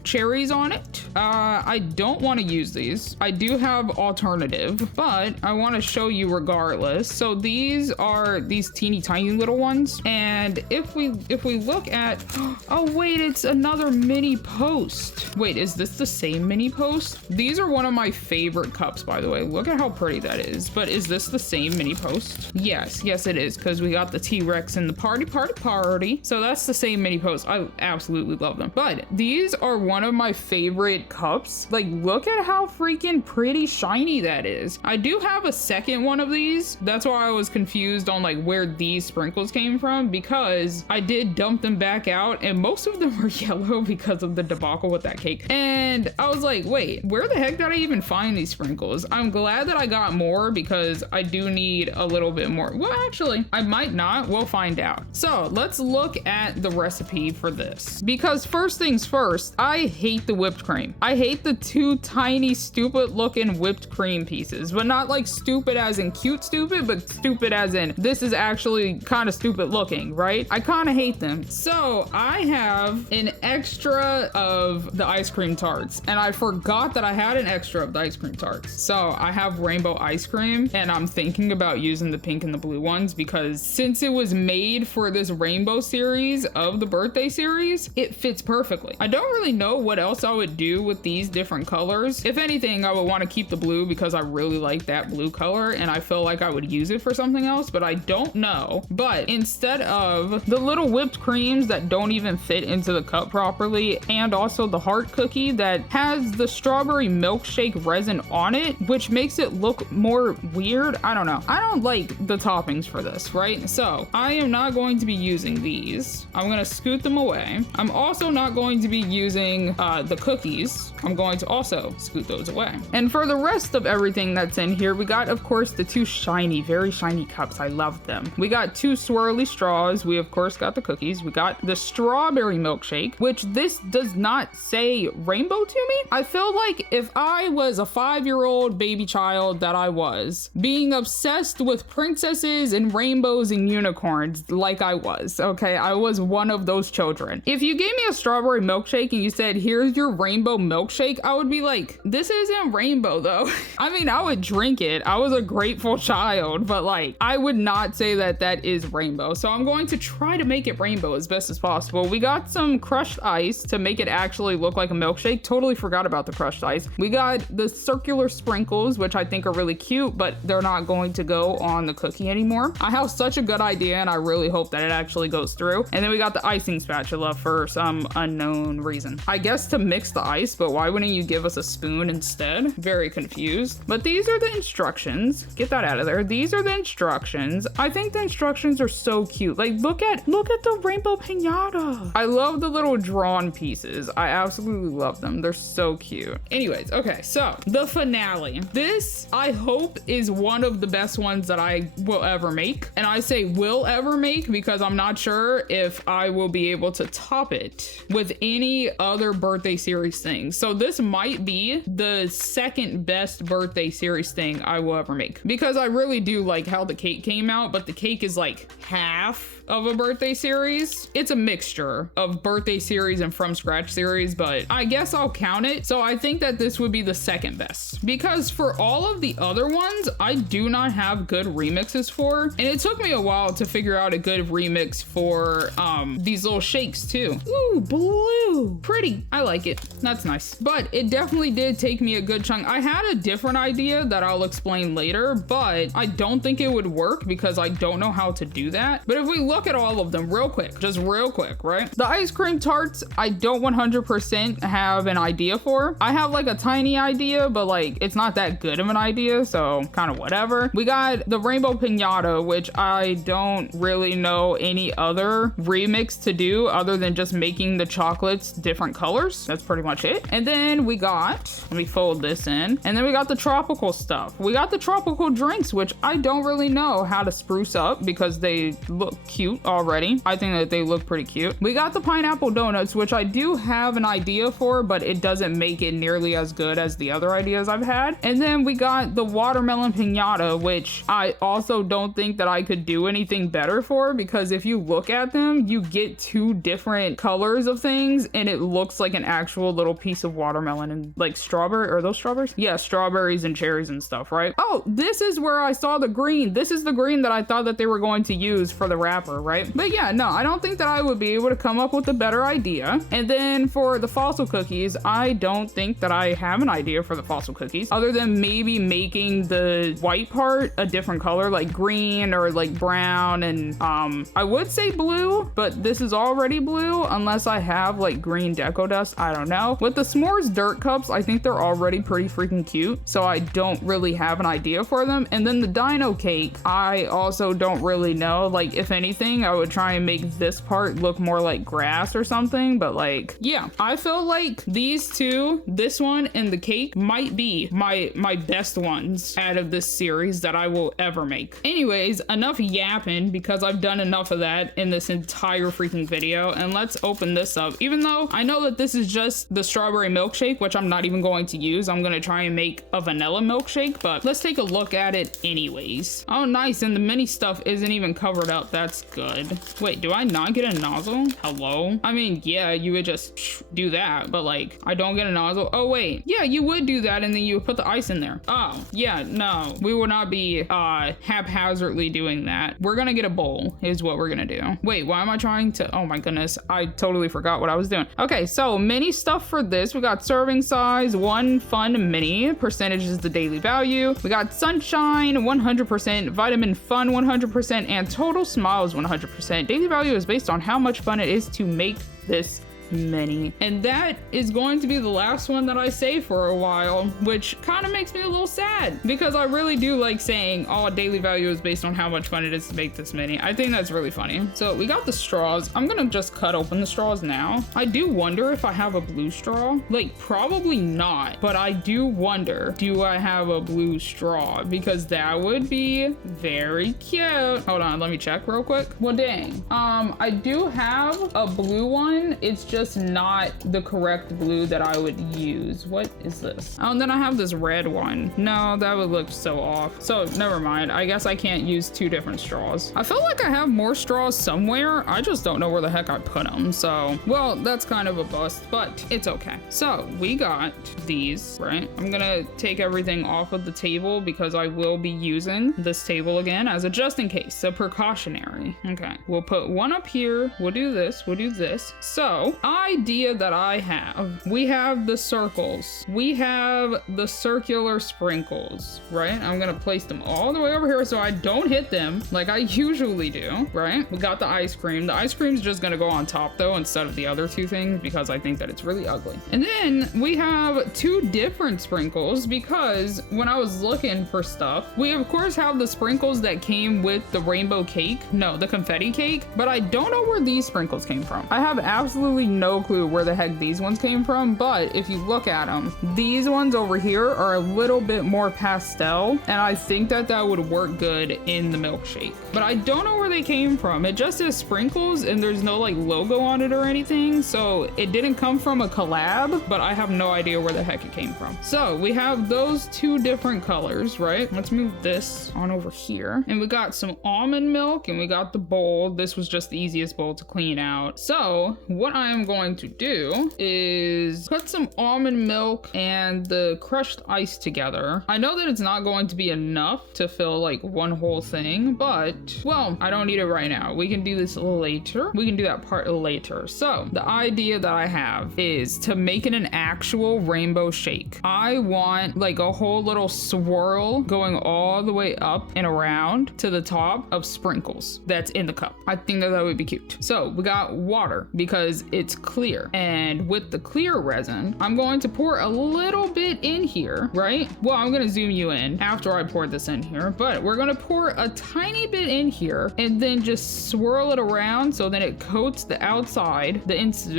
cherries on it. I don't want to use these. I do have alternative, but I want to show you regardless. So these are these teeny tiny little ones. And if we look at, oh wait, it's another mini post. Wait, is this the same mini post? These are one of my favorite cups, by the way. Look at how pretty that is. But is this the same mini post? Yes, it is, because we got the T-Rex in the party. So that's the same mini post. I absolutely love them. But these are one of my favorite cups. Like, look at how freaking pretty shiny that is. I do have a second one of these. That's why I was confused on like where these sprinkles came from, because I did dump them back out and most of them were yellow because of the debacle with that cake. And I was like, wait, where the heck did I even find these sprinkles? I'm glad that I got more because I do need a little bit more. Well, actually, I might not. We'll find out. So let's look at the recipe for this, because first things first, I hate the whipped cream. I hate the two tiny stupid looking whipped cream pieces, but not like stupid as in cute stupid, but stupid as in this is actually kind of stupid looking, right? I kind of hate them. So I have an extra of the ice cream tarts, and I forgot that I had an extra of the ice cream tarts. So I have rainbow ice cream, and I'm thinking about using the pink and the blue ones because since it was made for this rainbow series of the birthday series, it fits perfectly. I don't really know what else I would do with these different colors. If anything, I would want to keep the blue because I really like that blue color and I feel like I would use it for something else, but I don't know. But instead of the little whipped creams that don't even fit into the cup properly, and also the heart cookie that has the strawberry milkshake resin on it, which makes it look more weird. I don't know. I don't like the toppings for this, right? So I am not going to be using these. I'm going to scoot them away. I'm also not going to be using the cookies. I'm going to also scoot those away. And for the rest of everything that's in here, we got, of course, the two shiny, very shiny cups. I love them. We got two swirly straws. We, of course, got the cookies. We got the strawberry milkshake, which this does not say rainbow to me. I feel like if I was a 5-year-old baby child that I was, being obsessed with princesses and rainbows and unicorns like I was, okay? I was one of those children. If you gave me a strawberry milkshake and you said, here's your rainbow milkshake, I would be like, this isn't rainbow though. I mean, I would drink it. I was a grateful child, but like, I would not say that that is rainbow. So I'm going to try to make it rainbow as best as possible. We got some crushed ice to make it actually look like a milkshake. Totally forgot about the crushed ice. We got the circular sprinkles, which I think are really cute, but they're not going to go on the cookie anymore. I have such a good idea and I really hope that it actually goes through. And then we got the icing spatula for some unknown reason. I guess to mix the ice, but why wouldn't you give us a spoon instead? Very confused. But these are the instructions. Get that out of there. These are the instructions. I think the instructions are so cute. Like, look at the rainbow pinata. I love the little drawn pieces. I absolutely love them. They're so cute. Anyways, okay, so the finale. This, I hope, is one of the best ones that I will ever make. And I say will ever make because I'm not sure if I will be able to top it with any other birthday series thing. So this might be the second best birthday series thing I will ever make because I really do like how the cake came out, but the cake is like half of a birthday series. It's a mixture of birthday series and from scratch series, but I guess I'll count it. So I think that this would be the second best because for all of the other ones, I do not have good remixes for, and it took me a while to figure out a good remix for these little shakes too. Ooh, blue, pretty. I like it. That's nice. But it definitely did take me a good chunk. I had a different idea that I'll explain later, but I don't think it would work because I don't know how to do that. But if we look at all of them real quick, just real quick, right? The ice cream tarts, I don't 100% have an idea for. I have like a tiny idea, but like it's not that good of an idea, so kind of whatever. We got the rainbow pinata, which I don't really know any other remix to do other than just making the chocolates different colors. That's pretty much it. And then we got, let me fold this in, and then we got the tropical stuff. We got the tropical drinks, which I don't really know how to spruce up because they look cute already. I think that they look pretty cute. We got the pineapple donuts, which I do have an idea for, but it doesn't make it nearly as good as the other ideas I've had. And then we got the watermelon pinata, which I also don't think that I could do anything better for, because if you look at them, you get two different colors of things and it looks like an actual little piece of watermelon and like strawberry. Are those strawberries? Yeah, strawberries and cherries and stuff, right? Oh, this is where I saw the green. This is the green that I thought that they were going to use for the wrapper, right? But yeah, no, I don't think that I would be able to come up with a better idea. And then for the fossil cookies, I don't think that I have an idea for the fossil cookies other than maybe making the white part a different color, like green or like brown. And I would say blue, but this is already blue unless I have like green deco dust. I don't know. With the s'mores dirt cups, I think they're already pretty freaking cute, so I don't really have an idea for them. And then the dino cake, I also don't really know. Like, if anything, I would try and make this part look more like grass or something, but like, yeah, I feel like these two, this one and the cake, might be my best ones out of this series that I will ever make. Anyways, enough yapping, because I've done enough of that in this entire freaking video, and let's open this up. Even though I know that this is just the strawberry milkshake, which I'm not even going to use. I'm gonna try and make a vanilla milkshake, but let's take a look at it anyways. Oh, nice, and the mini stuff isn't even covered up. That's good. Wait, do I not get a nozzle? Hello? I mean, yeah, you would just do that, but like, I don't get a nozzle. Oh, wait. Yeah, you would do that, and then you would put the ice in there. Oh, yeah, no. We will not be haphazardly doing that. We're gonna get a bowl, is what we're gonna do. Wait, why am I trying to? Oh my goodness, I totally forgot what I was doing. Okay, so mini stuff for this. We got serving size, one fun mini. Percentage is the daily value. We got sunshine, 100%, vitamin fun, 100%, and total smiles, 100%. Daily value is based on how much fun it is to make this many. And that is going to be the last one that I say for a while, which kind of makes me a little sad, because I really do like saying, oh, daily value is based on how much fun it is to make this many. I think that's really funny. So we got the straws. I'm gonna just cut open the straws now. I do wonder if I have a blue straw. Like, probably not, but I do wonder, do I have a blue straw? Because that would be very cute. Hold on, let me check real quick. Well, dang. I do have a blue one. It's just not the correct blue that I would use. What is this? Oh, and then I have this red one. No, that would look so off. So never mind. I guess I can't use two different straws. I feel like I have more straws somewhere. I just don't know where the heck I put them. So, well, that's kind of a bust, but it's okay. So we got these, right? I'm gonna take everything off of the table because I will be using this table again as a just in case, a precautionary. Okay, we'll put one up here. We'll do this. We'll do this. So, idea that I have, we have the circles, we have the circular sprinkles, right? I'm gonna place them all the way over here so I don't hit them like I usually do, right? We got the ice cream. The ice cream's just gonna go on top though instead of the other two things because I think that it's really ugly. And then we have two different sprinkles because when I was looking for stuff, we of course have the sprinkles that came with the rainbow cake, no, the confetti cake, but I don't know where these sprinkles came from. I have absolutely no clue where the heck these ones came from, but if you look at them, these ones over here are a little bit more pastel, and I think that that would work good in the milkshake. But I don't know where they came from. It just says sprinkles, and there's no like logo on it or anything, so it didn't come from a collab, but I have no idea where the heck it came from. So we have those two different colors, right? Let's move this on over here, and we got some almond milk, and we got the bowl. This was just the easiest bowl to clean out. So what I'm going to do is put some almond milk and the crushed ice together. I know that it's not going to be enough to fill like one whole thing, but well, I don't need it right now. We can do this later. We can do that part later. So the idea that I have is to make it an actual rainbow shake. I want like a whole little swirl going all the way up and around to the top of sprinkles that's in the cup. I think that that would be cute. So we got water because it's clear. And with the clear resin, I'm going to pour a little bit in here, right? Well, I'm gonna zoom you in after I pour this in here, but we're gonna pour a tiny bit in here and then just swirl it around so that it coats the outside,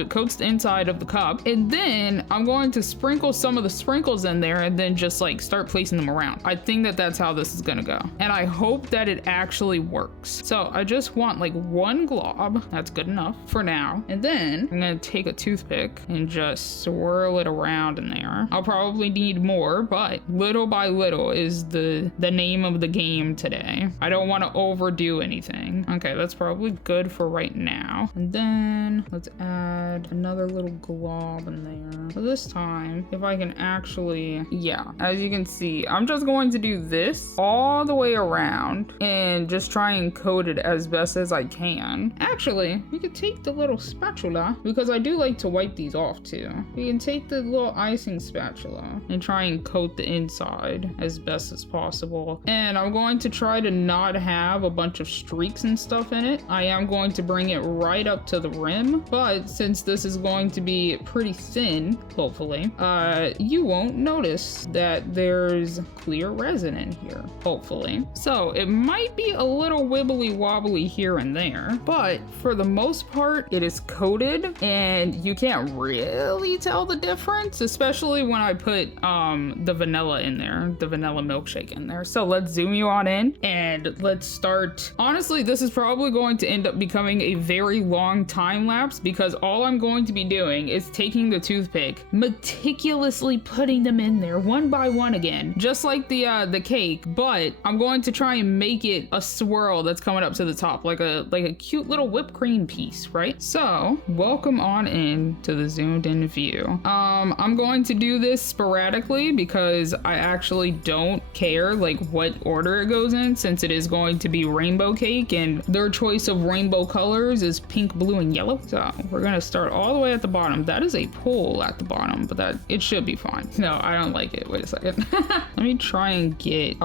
coats the inside of the cup. And then I'm going to sprinkle some of the sprinkles in there and then just like start placing them around. I think that that's how this is gonna go. And I hope that it actually works. So I just want like one glob. That's good enough for now. And then I'm gonna take a toothpick and just swirl it around in there. I'll probably need more, but little by little is the name of the game today. I don't want to overdo anything. Okay, that's probably good for right now. And then let's add another little glob in there. So this time, if I can actually, yeah, as you can see, I'm just going to do this all the way around and just try and coat it as best as I can. Actually, we could take the little spatula, because I do like to wipe these off too. We can take the little icing spatula and try and coat the inside as best as possible. And I'm going to try to not have a bunch of streaks and stuff in it. I am going to bring it right up to the rim, but since this is going to be pretty thin, hopefully, you won't notice that there's clear resin in here, hopefully. So it might be a little wibbly wobbly here and there, but for the most part, it is coated and you can't really tell the difference, especially when I put the vanilla in there, the vanilla milkshake in there. So let's zoom you on in and let's start. Honestly, this is probably going to end up becoming a very long time lapse because all I'm going to be doing is taking the toothpick, meticulously putting them in there one by one again, just like the cake, but I'm going to try and make it a swirl that's coming up to the top, like a cute little whipped cream piece, right? So welcome on in to the zoomed in view. I'm going to do this sporadically because I actually don't care like what order it goes in, since it is going to be rainbow cake and their choice of rainbow colors is pink, blue, and yellow. So we're gonna start all the way at the bottom. That is a pull at the bottom, but that it should be fine. No, I don't like it. Wait a second. Let me try and get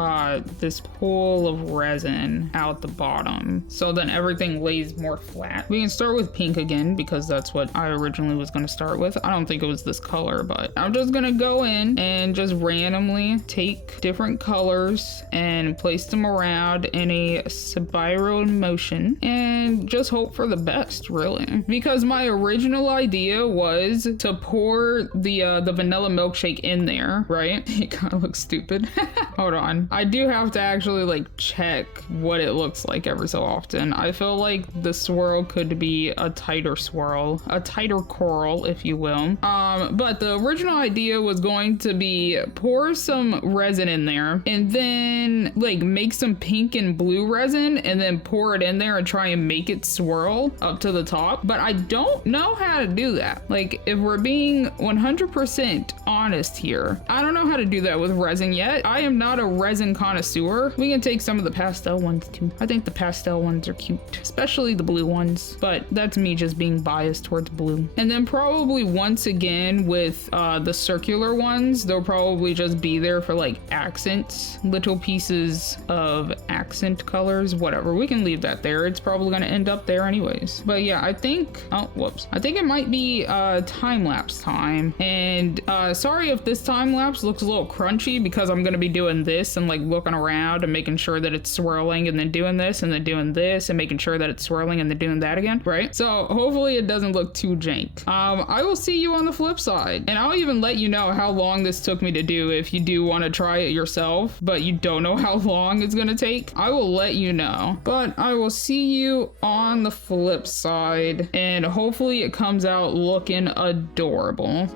this pool of resin out the bottom so then everything lays more flat. We can start with pink again because that's what I originally was going to start with. I don't think it was this color, but I'm just gonna go in and just randomly take different colors and place them around in a spiral motion and just hope for the best, really, because my original idea was to pour the vanilla milkshake in there, right? It kind of looks stupid. Hold on, I do have to actually like check what it looks like every so often. I feel like the swirl could be a tighter swirl, a tighter coral, if you will. But the original idea was going to be pour some resin in there and then like make some pink and blue resin and then pour it in there and try and make it swirl up to the top. But I don't know how to do that. Like, if we're being 100% honest here, I don't know how to do that with resin yet. I am not a resin connoisseur. We can take some of the pastel ones too. I think the pastel ones are cute, especially the blue ones, but that's me just being biased towards blue. And then probably once again with the circular ones, they'll probably just be there for like accents, little pieces of accent colors, whatever. We can leave that there. It's probably going to end up there anyways. But yeah, I think, oh, whoops. I think it might be time lapse time. And sorry if this time lapse looks a little crunchy because I'm going to be doing this and like looking around and making sure that it's swirling and then doing this and then doing this and making sure that it's swirling and then doing that again, right? So hopefully it doesn't look too jank. I will see you on the flip side, and I'll even let you know how long this took me to do if you do want to try it yourself, but you don't know how long it's going to take. I will let you know, but I will see you on the flip side, and hopefully it comes out looking adorable.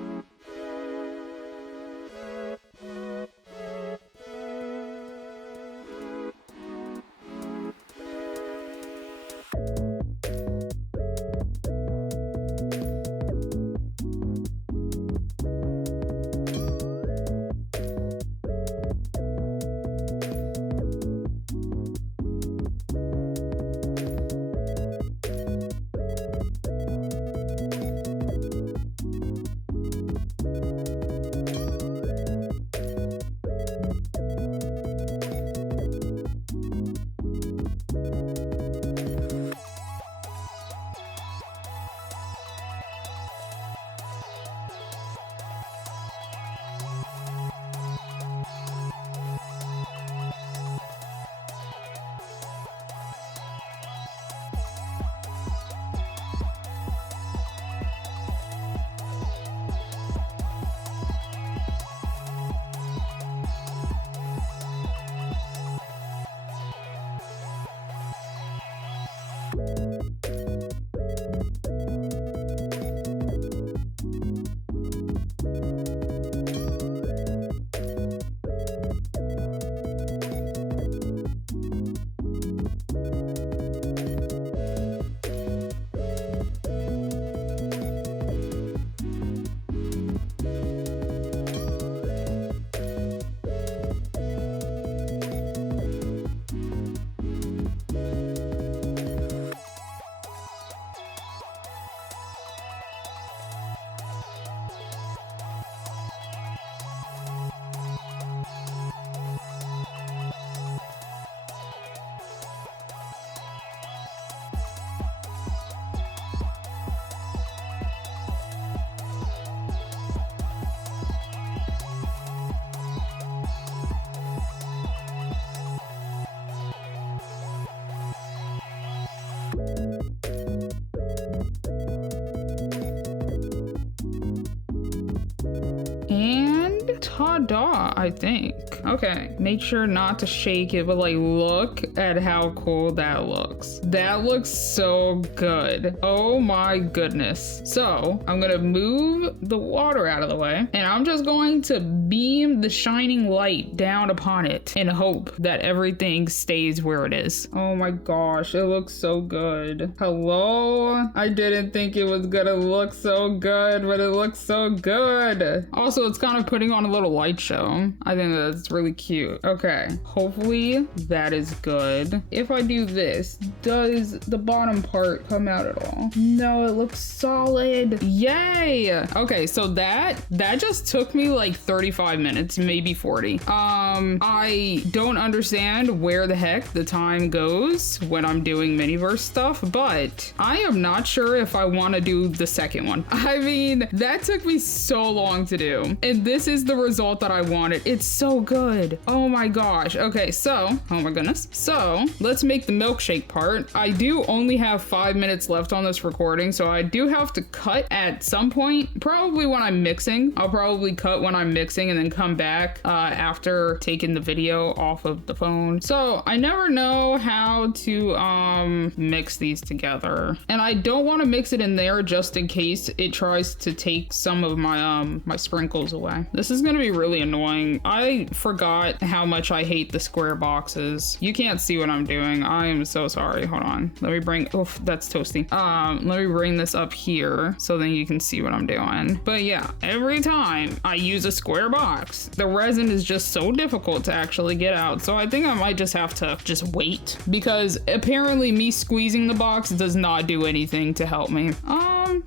And ta-da, I think. Okay, make sure not to shake it, but like look at how cool that looks. That looks so good. Oh my goodness. So I'm gonna move the water out of the way and I'm just going to beam the shining light down upon it and hope that everything stays where it is. Oh my gosh, it looks so good. Hello? I didn't think it was gonna look so good, but it looks so good. Also, it's kind of putting on a little light show. I think that's really cute. Okay, hopefully that is good. If I do this, does the bottom part come out at all? No, it looks solid. Yay! Okay, so that just took me like 35 minutes, maybe 40. I don't understand where the heck the time goes when I'm doing Miniverse stuff, but I am not sure if I want to do the second one. I mean, that took me so long to do, and this is the result that I wanted. It's so good. Oh my gosh. Okay, so, oh my goodness. So let's make the milkshake part. I do only have 5 minutes left on this recording, so I do have to cut at some point, probably when I'm mixing. I'll probably cut when I'm mixing and then come back after taking the video off of the phone. So I never know how to mix these together, and I don't want to mix it in there just in case it tries to take some of my my sprinkles away. This is gonna be really annoying. I forgot how much I hate the square boxes. You can't see what I'm doing. I am so sorry. Hold on. Let me bring, oof, that's toasty. Let me bring this up here so then you can see what I'm doing. But yeah, every time I use a square box, the resin is just so difficult to actually get out. So I think I might just have to just wait, because apparently me squeezing the box does not do anything to help me.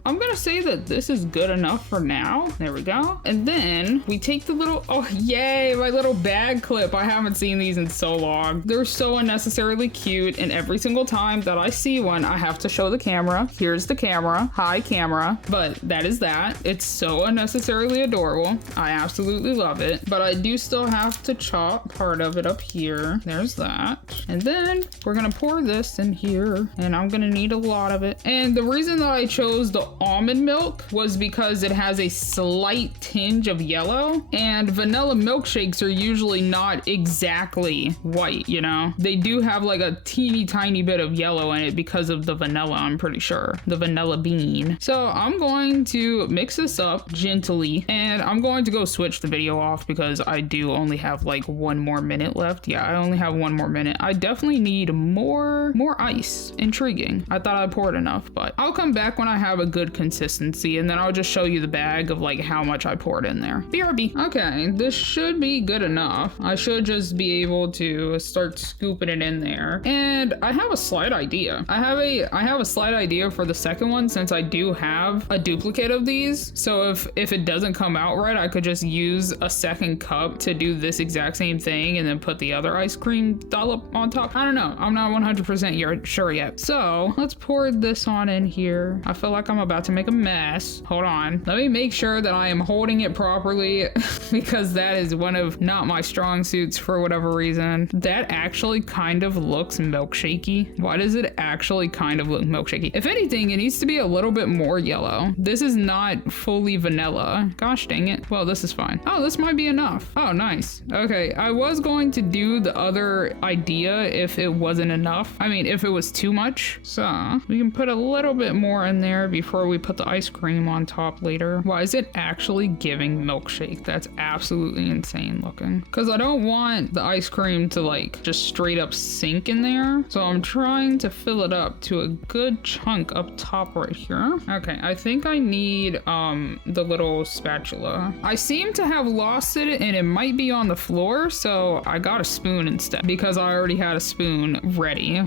I'm gonna say that this is good enough for now. There we go. And then we take the little, oh yay, my little bag clip. I haven't seen these in so long. They're so unnecessarily cute, and every single time that I see one, I have to show the camera. Here's the camera. Hi, camera. But that is that. It's so unnecessarily adorable. I absolutely love it. But I do still have to chop part of it up here. There's that. And then we're gonna pour this in here, and I'm gonna need a lot of it. And the reason that I chose the almond milk was because it has a slight tinge of yellow, and vanilla milkshakes are usually not exactly white, you know? They do have like a teeny tiny bit of yellow in it because of the vanilla, I'm pretty sure. The vanilla bean. So I'm going to mix this up gently, and I'm going to go switch the video off because I do only have like 1 more minute left. Yeah, I only have 1 more minute. I definitely need more ice. Intriguing. I thought I poured enough, but I'll come back when I have a good consistency, and then I'll just show you the bag of like how much I poured in there. BRB. Okay, this should be good enough. I should just be able to start scooping it in there. And I have a slight idea. I have a slight idea for the second one, since I do have a duplicate of these. So if it doesn't come out right, I could just use a second cup to do this exact same thing and then put the other ice cream dollop on top. I don't know. I'm not 100% sure yet. So let's pour this on in here. I feel like like I'm about to make a mess. Hold on. Let me make sure that I am holding it properly because that is one of not my strong suits for whatever reason. That actually kind of looks milkshakey. Why does it actually kind of look milkshakey? If anything, it needs to be a little bit more yellow. This is not fully vanilla. Gosh dang it. Well, this is fine. Oh, this might be enough. Oh, nice. Okay, I was going to do the other idea if it wasn't enough. I mean, if it was too much. So we can put a little bit more in there before we put the ice cream on top later. Why is it actually giving milkshake? That's absolutely insane looking. Because I don't want the ice cream to like just straight up sink in there. So I'm trying to fill it up to a good chunk up top right here. Okay, I think I need the little spatula. I seem to have lost it and it might be on the floor, so I got a spoon instead because I already had a spoon ready.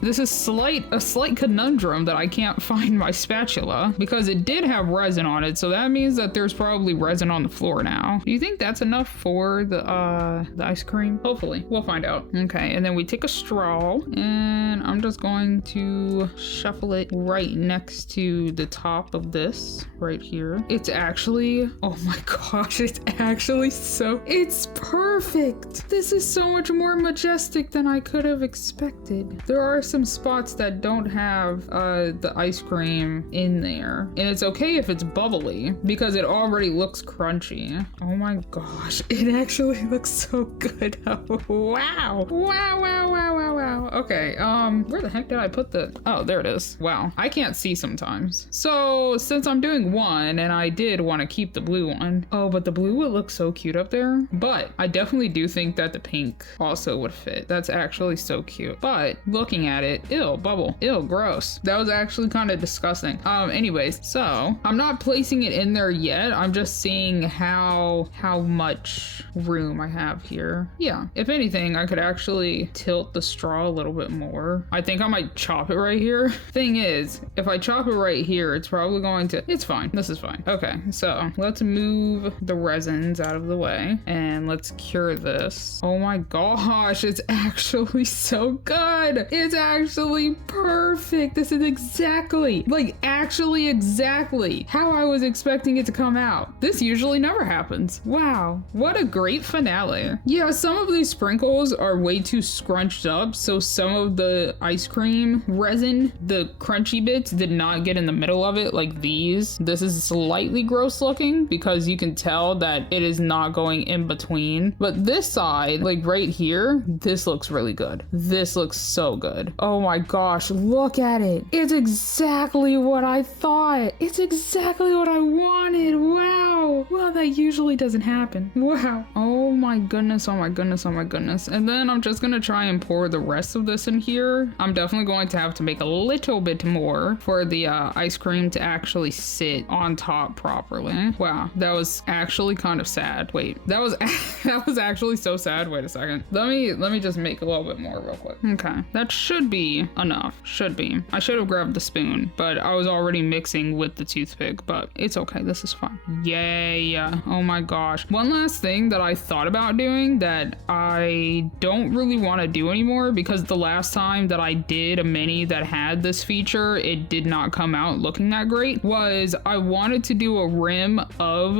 This is a slight conundrum that I can't find my spatula because it did have resin on it, so that means that there's probably resin on the floor now. Do you think that's enough for the ice cream? Hopefully. We'll find out. Okay, and then we take a straw and I'm just going to shuffle it right next to the top of this right here. It's actually, oh my gosh, it's perfect. This is so much more majestic than I could have expected. There are some spots that don't have the ice cream in there, and it's okay if it's bubbly because it already looks crunchy. Oh my gosh, it actually looks so good. Wow. Okay, where the heck did I put the, oh, there it is. Wow, I can't see sometimes. So since I'm doing one and I did want to keep the blue one, oh, but the blue would look so cute up there. But I definitely do think that the pink also would fit. That's actually so cute. But looking at it, ew, bubble, ew, gross. That was actually kind of disgusting. Anyways, so I'm not placing it in there yet. I'm just seeing how much room I have here. Yeah, if anything, I could actually tilt the straw a little bit more. I think I might chop it right here. Thing is, if I chop it right here, it's probably going to, it's fine. This is fine. Okay, so let's move the resins out of the way and let's cure this. Oh my gosh, it's actually so good. It's actually perfect. This is exactly, like actually exactly how I was expecting it to come out. This usually never happens. Wow, what a great finale. Yeah, some of these sprinkles are way too scrunched up, so some of the ice cream resin, the crunchy bits, did not get in the middle of it like these. This is slightly gross looking because you can tell that it is not going in between. But this side, like right here, this looks really good. This looks so good. Oh my gosh, look at it. It's exactly what I thought. It's exactly what I wanted. Wow. Well, that usually doesn't happen. Wow. Oh my goodness, oh my goodness, oh my goodness. And then I'm just gonna try and pour the rest of this in here. I'm definitely going to have to make a little bit more for the ice cream to actually sit on top properly. Wow, that was actually kind of sad. Wait, that was actually so sad. Wait a second. Let me just make a little bit more real quick. Okay, that should be enough. Should be. I should have grabbed the spoon, but I was already mixing with the toothpick, but it's okay. This is fine. Yay. Oh my gosh. One last thing that I thought about doing that I don't really want to do anymore because the last time that I did a mini that had this feature, it did not come out looking that great, was I wanted to do a rim of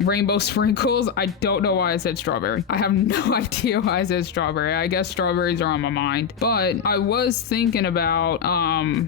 rainbow sprinkles. I don't know why I said strawberry. I have no idea why I said strawberry. I guess strawberries are on my mind, but I was thinking about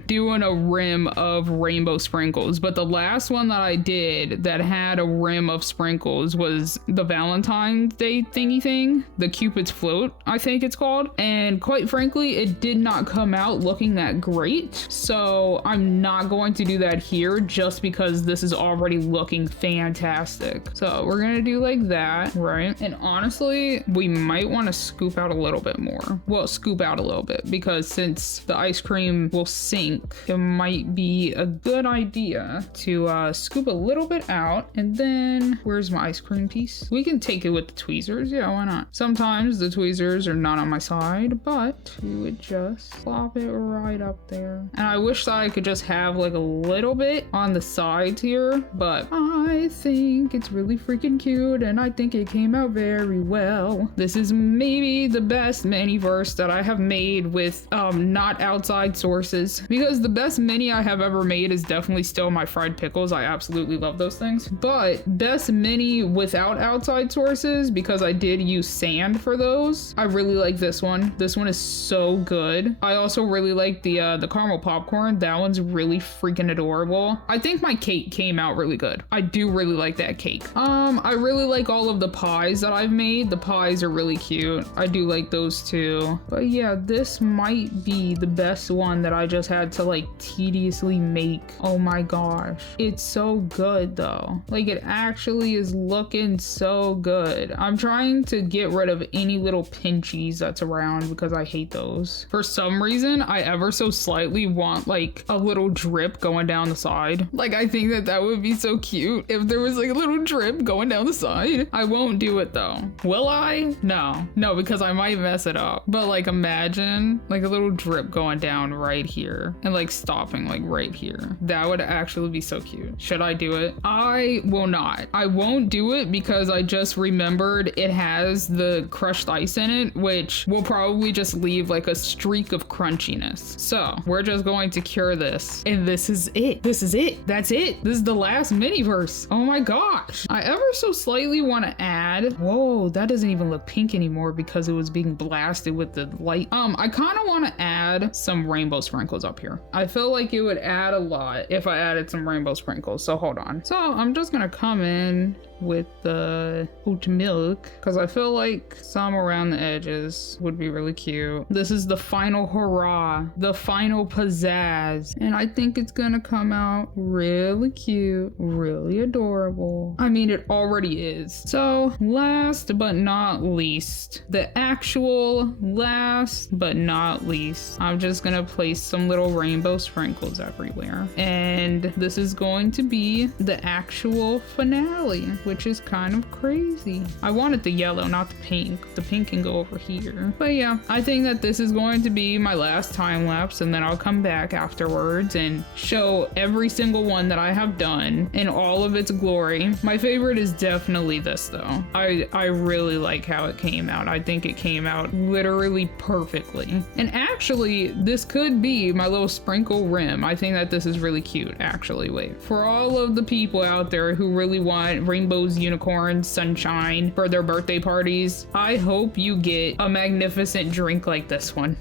doing a rim of rainbow sprinkles, but the last one that I did that had a rim of sprinkles was the Valentine's Day thingy thing, the Cupid's float, I think it's called, and quite frankly, it did not come out looking that great, so I'm not going to do that here just because this is already looking fantastic. So we're gonna do like that, right? And honestly, we might want to scoop out a little bit more. Well, scoop out a little bit because since the ice cream will sink, it might be a good idea to scoop a little bit out. And then where's my ice cream piece? We can take it with the tweezers. Yeah, why not? Sometimes the tweezers are there's none on my side, but you would just plop it right up there. And I wish that I could just have like a little bit on the sides here, but I think it's really freaking cute and I think it came out very well. This is maybe the best Miniverse that I have made with not outside sources, because the best mini I have ever made is definitely still my fried pickles. I absolutely love those things, but best mini without outside sources, because I did use sand for those. I really like this one. This one is so good. I also really like the caramel popcorn. That one's really freaking adorable. I think my cake came out really good. I do really like that cake. I really like all of the pies that I've made. The pies are really cute. I do like those too. But yeah, this might be the best one that I just had to like tediously make. Oh my gosh. It's so good though. Like it actually is looking so good. I'm trying to get rid of any little pinchies that's around because I hate those. For some reason, I ever so slightly want like a little drip going down the side. Like I think that that would be so cute if there was like a little drip going down the side. I won't do it though. Will I? No, because I might mess it up. But like imagine like a little drip going down right here and like stopping like right here. That would actually be so cute. Should I do it? I will not. I won't do it because I just remembered it has the crushed ice in it, which will probably just leave like a streak of crunchiness. So we're just going to cure this. And this is it. This is it. That's it. This is the last Miniverse. Oh my gosh. I ever so slightly want to add, whoa, that doesn't even look pink anymore because it was being blasted with the light. I kind of want to add some rainbow sprinkles up here. I feel like it would add a lot if I added some rainbow sprinkles. So hold on. So I'm just gonna come in with the oat milk because I feel like some around the edges would be really cute. This is the final hurrah, the final pizzazz, and I think it's gonna come out really cute, really adorable. I mean, it already is. So last but not least, the actual last but not least, I'm just gonna place some little rainbow sprinkles everywhere, and this is going to be the actual finale, which is kind of crazy. I wanted the yellow, not the pink. The pink can go over here. But yeah, I think that this is going to be my last time lapse, and then I'll come back afterwards and show every single one that I have done in all of its glory. My favorite is definitely this though. I really like how it came out. I think it came out literally perfectly. And actually, this could be my little sprinkle rim. I think that this is really cute, actually. Wait, for all of the people out there who really want rainbows, unicorns, sunshine for their birthday parties, I hope you get a magnificent drink like this one.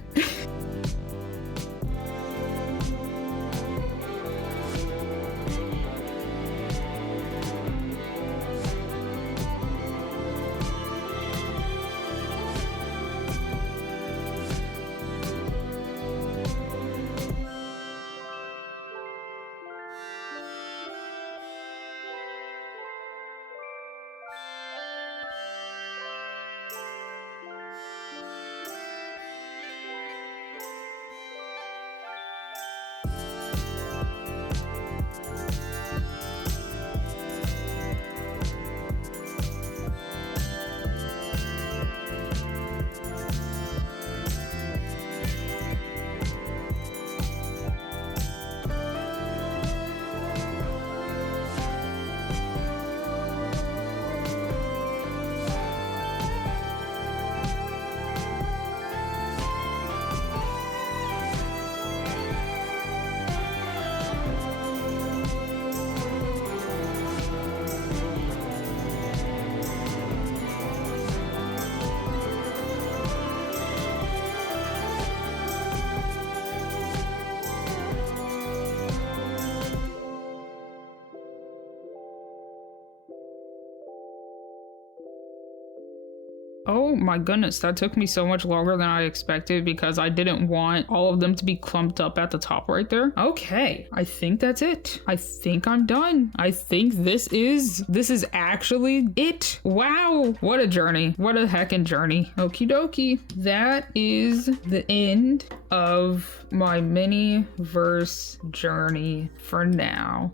Oh my goodness, that took me so much longer than I expected because I didn't want all of them to be clumped up at the top right there. Okay, I think that's it. I think I'm done. I think this is actually it. Wow, what a journey. What a heckin' journey. Okie dokie. That is the end of my Miniverse journey for now.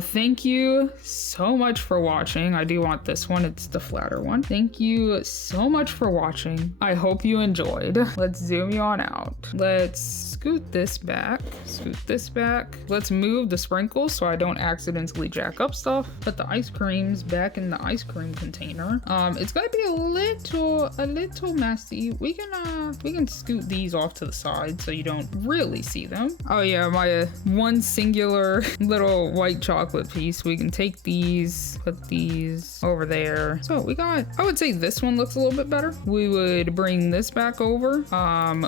Thank you so much for watching. I do want this one. It's the flatter one. Thank you so much for watching. I hope you enjoyed. Let's zoom you on out. Let's scoot this back, Let's move the sprinkles so I don't accidentally jack up stuff. Put the ice creams back in the ice cream container. It's gonna be a little messy. We can scoot these off to the side so you don't really see them. Oh yeah, my one singular little white chocolate piece. We can take these, put these over there. So we got, I would say this one looks a little bit better. We would bring this back over.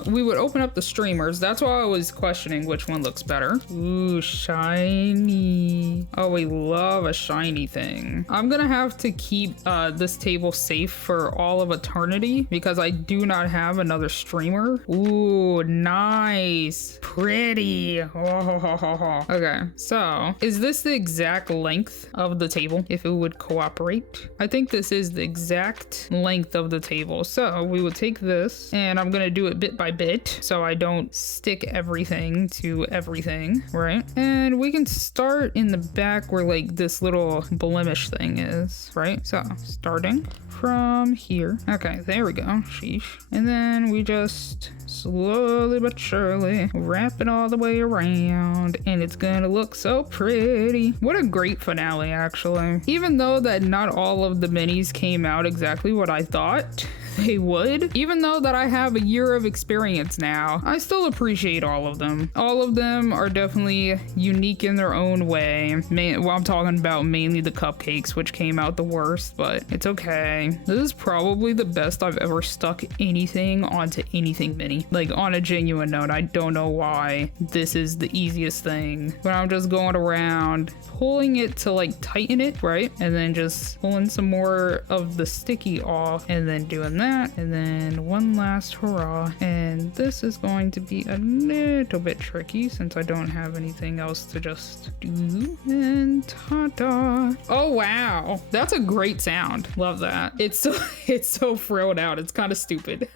We would open up the streamers. That's why I was questioning which one looks better. Ooh, shiny. Oh, we love a shiny thing. I'm gonna have to keep this table safe for all of eternity because I do not have another streamer. Ooh, nice. Pretty. Oh. Okay, so is this the exact length of the table if it would cooperate? I think this is the exact length of the table. So we would take this and I'm gonna do it bit by bit so I don't stick everything to everything, right? And we can start in the back where like this little blemish thing is, right? So starting from here. Okay, there we go. Sheesh. And then we just slowly but surely wrap it all the way around and it's gonna look so pretty. What a great finale, actually. Even though that not all of the minis came out exactly what I thought they would, even though that I have a year of experience now, I still appreciate all of them. All of them are definitely unique in their own way. Well, I'm talking about mainly the cupcakes, which came out the worst, but it's okay. This is probably the best I've ever stuck anything onto anything mini. Like, on a genuine note, I don't know why this is the easiest thing, but I'm just going around pulling it to like tighten it, right? And then just pulling some more of the sticky off and then doing that, and then one last hurrah. And this is going to be a little bit tricky since I don't have anything else to just do. And ta-da. Oh wow, that's a great sound. Love that. It's so frilled out. It's kind of stupid.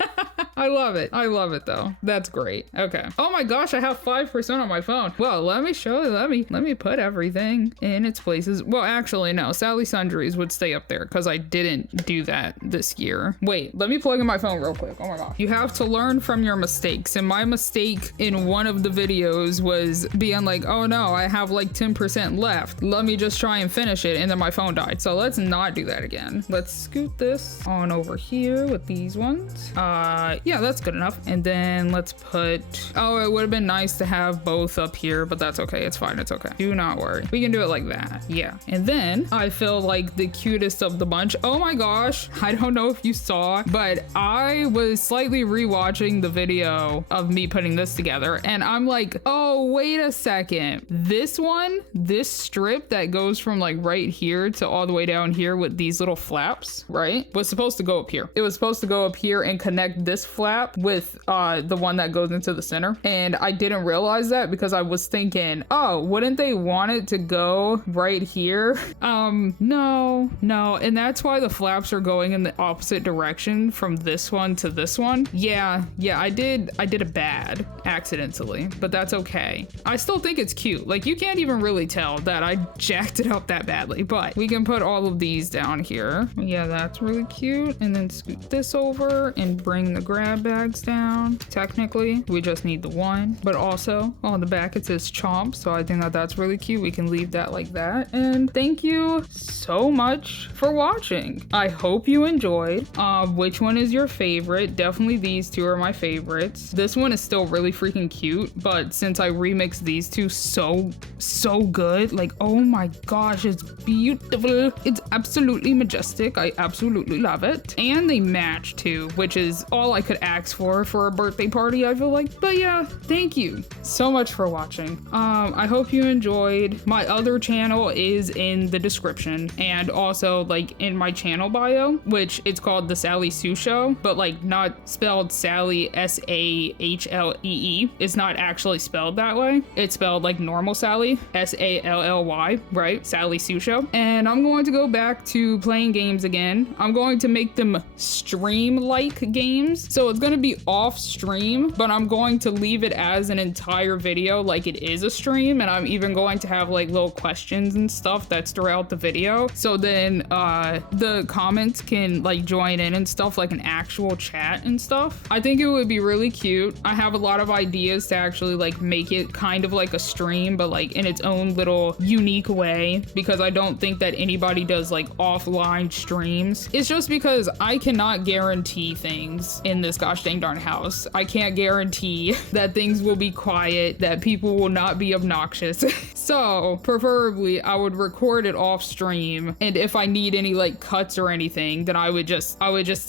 I love it. I love it though. That's great. Okay. Oh my gosh, I have 5% on my phone. Well, let me show you. Let me put everything in its places. Well, actually no, Sally Sundries would stay up there because I didn't do that this year. Wait, let me plug in my phone real quick. Oh my gosh. You have to learn from your mistakes. And my mistake in one of the videos was being like, oh no, I have like 10% left. Let me just try and finish it. And then my phone died. So let's not do that again. Let's scoot this on over here with these ones. Yeah, that's good enough. And then let's put, oh, it would have been nice to have both up here, but that's okay. It's fine. It's okay. Do not worry. We can do it like that. Yeah. And then I feel like the cutest of the bunch. Oh my gosh. I don't know if you saw, but I was slightly rewatching the video of me putting this together and I'm like, oh, wait a second. This one, this strip that goes from like right here to all the way down here with these little flaps, right? Was supposed to go up here. It was supposed to go up here and connect this flap with the one that goes into the center. And I didn't realize that because I was thinking, oh, wouldn't they want it to go right here? No. And that's why the flaps are going in the opposite direction from this one to this one. Yeah, I did it bad accidentally, but that's okay. I still think it's cute. Like, you can't even really tell that I jacked it up that badly, but we can put all of these down here. Yeah, that's really cute. And then scoot this over and bring the grab bags down. Technically, we just need the one, but also on the back it says chomp, so I think that that's really cute. We can leave that like that. And thank you so much for watching. I hope you enjoyed. Which one is your favorite? Definitely these two are my favorites. This one is still really freaking cute, but since I remixed these two so good, like, oh my gosh, it's beautiful. It's absolutely majestic. I absolutely love it. And they match too, which is all I could ask for a birthday party, I feel like. But yeah, thank you so much for watching. I hope you enjoyed. My other channel is in the description and also like in my channel bio, which it's called The Sally Sue Show, but like not spelled Sally S-A-H-L-E-E. It's not actually spelled that way. It's spelled like normal Sally, S-A-L-L-Y, right? Sally Sue Show. And I'm going to go back to playing games again. I'm going to make them stream-like games. So So it's gonna be off stream, but I'm going to leave it as an entire video like it is a stream, and I'm even going to have like little questions and stuff that's throughout the video. So then the comments can like join in and stuff, like an actual chat and stuff. I think it would be really cute. I have a lot of ideas to actually like make it kind of like a stream, but like in its own little unique way, because I don't think that anybody does like offline streams. It's just because I cannot guarantee things in this gosh dang darn house. I can't guarantee that things will be quiet, that people will not be obnoxious. So preferably I would record it off stream, and if I need any like cuts or anything, then I would just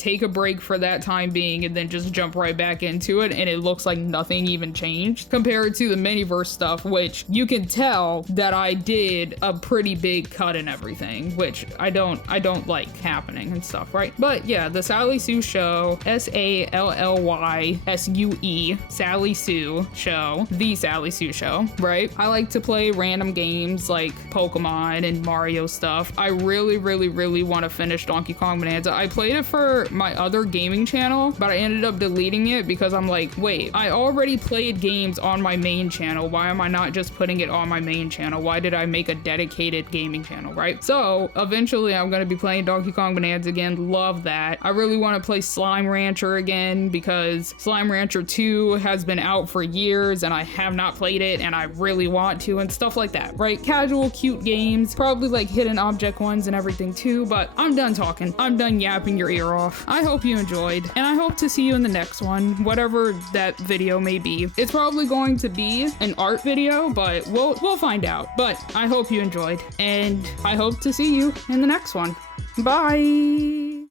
take a break for that time being and then just jump right back into it, and it looks like nothing even changed compared to the Miniverse stuff, which you can tell that I did a pretty big cut and everything, which I don't like happening and stuff, right? But yeah, the Sally Sue show, SALLYSUE, Sally Sue show, the Sally Sue show, right? I like to play random games like Pokemon and Mario stuff. I really want to finish Donkey Kong Bonanza. I played it for my other gaming channel, but I ended up deleting it because I'm like, wait, I already played games on my main channel. Why am I not just putting it on my main channel? Why did I make a dedicated gaming channel, right? So eventually I'm going to be playing Donkey Kong Bonanza again. Love that. I really want to play Slime Rancher again because Slime Rancher 2 has been out for years and I have not played it, and I really want to, and stuff like that, right? Casual, cute games, probably like hidden object ones and everything too, but I'm done talking. I'm done yapping your ear off. I hope you enjoyed, and I hope to see you in the next one, whatever that video may be. It's probably going to be an art video, but we'll find out. But I hope you enjoyed, and I hope to see you in the next one. Bye!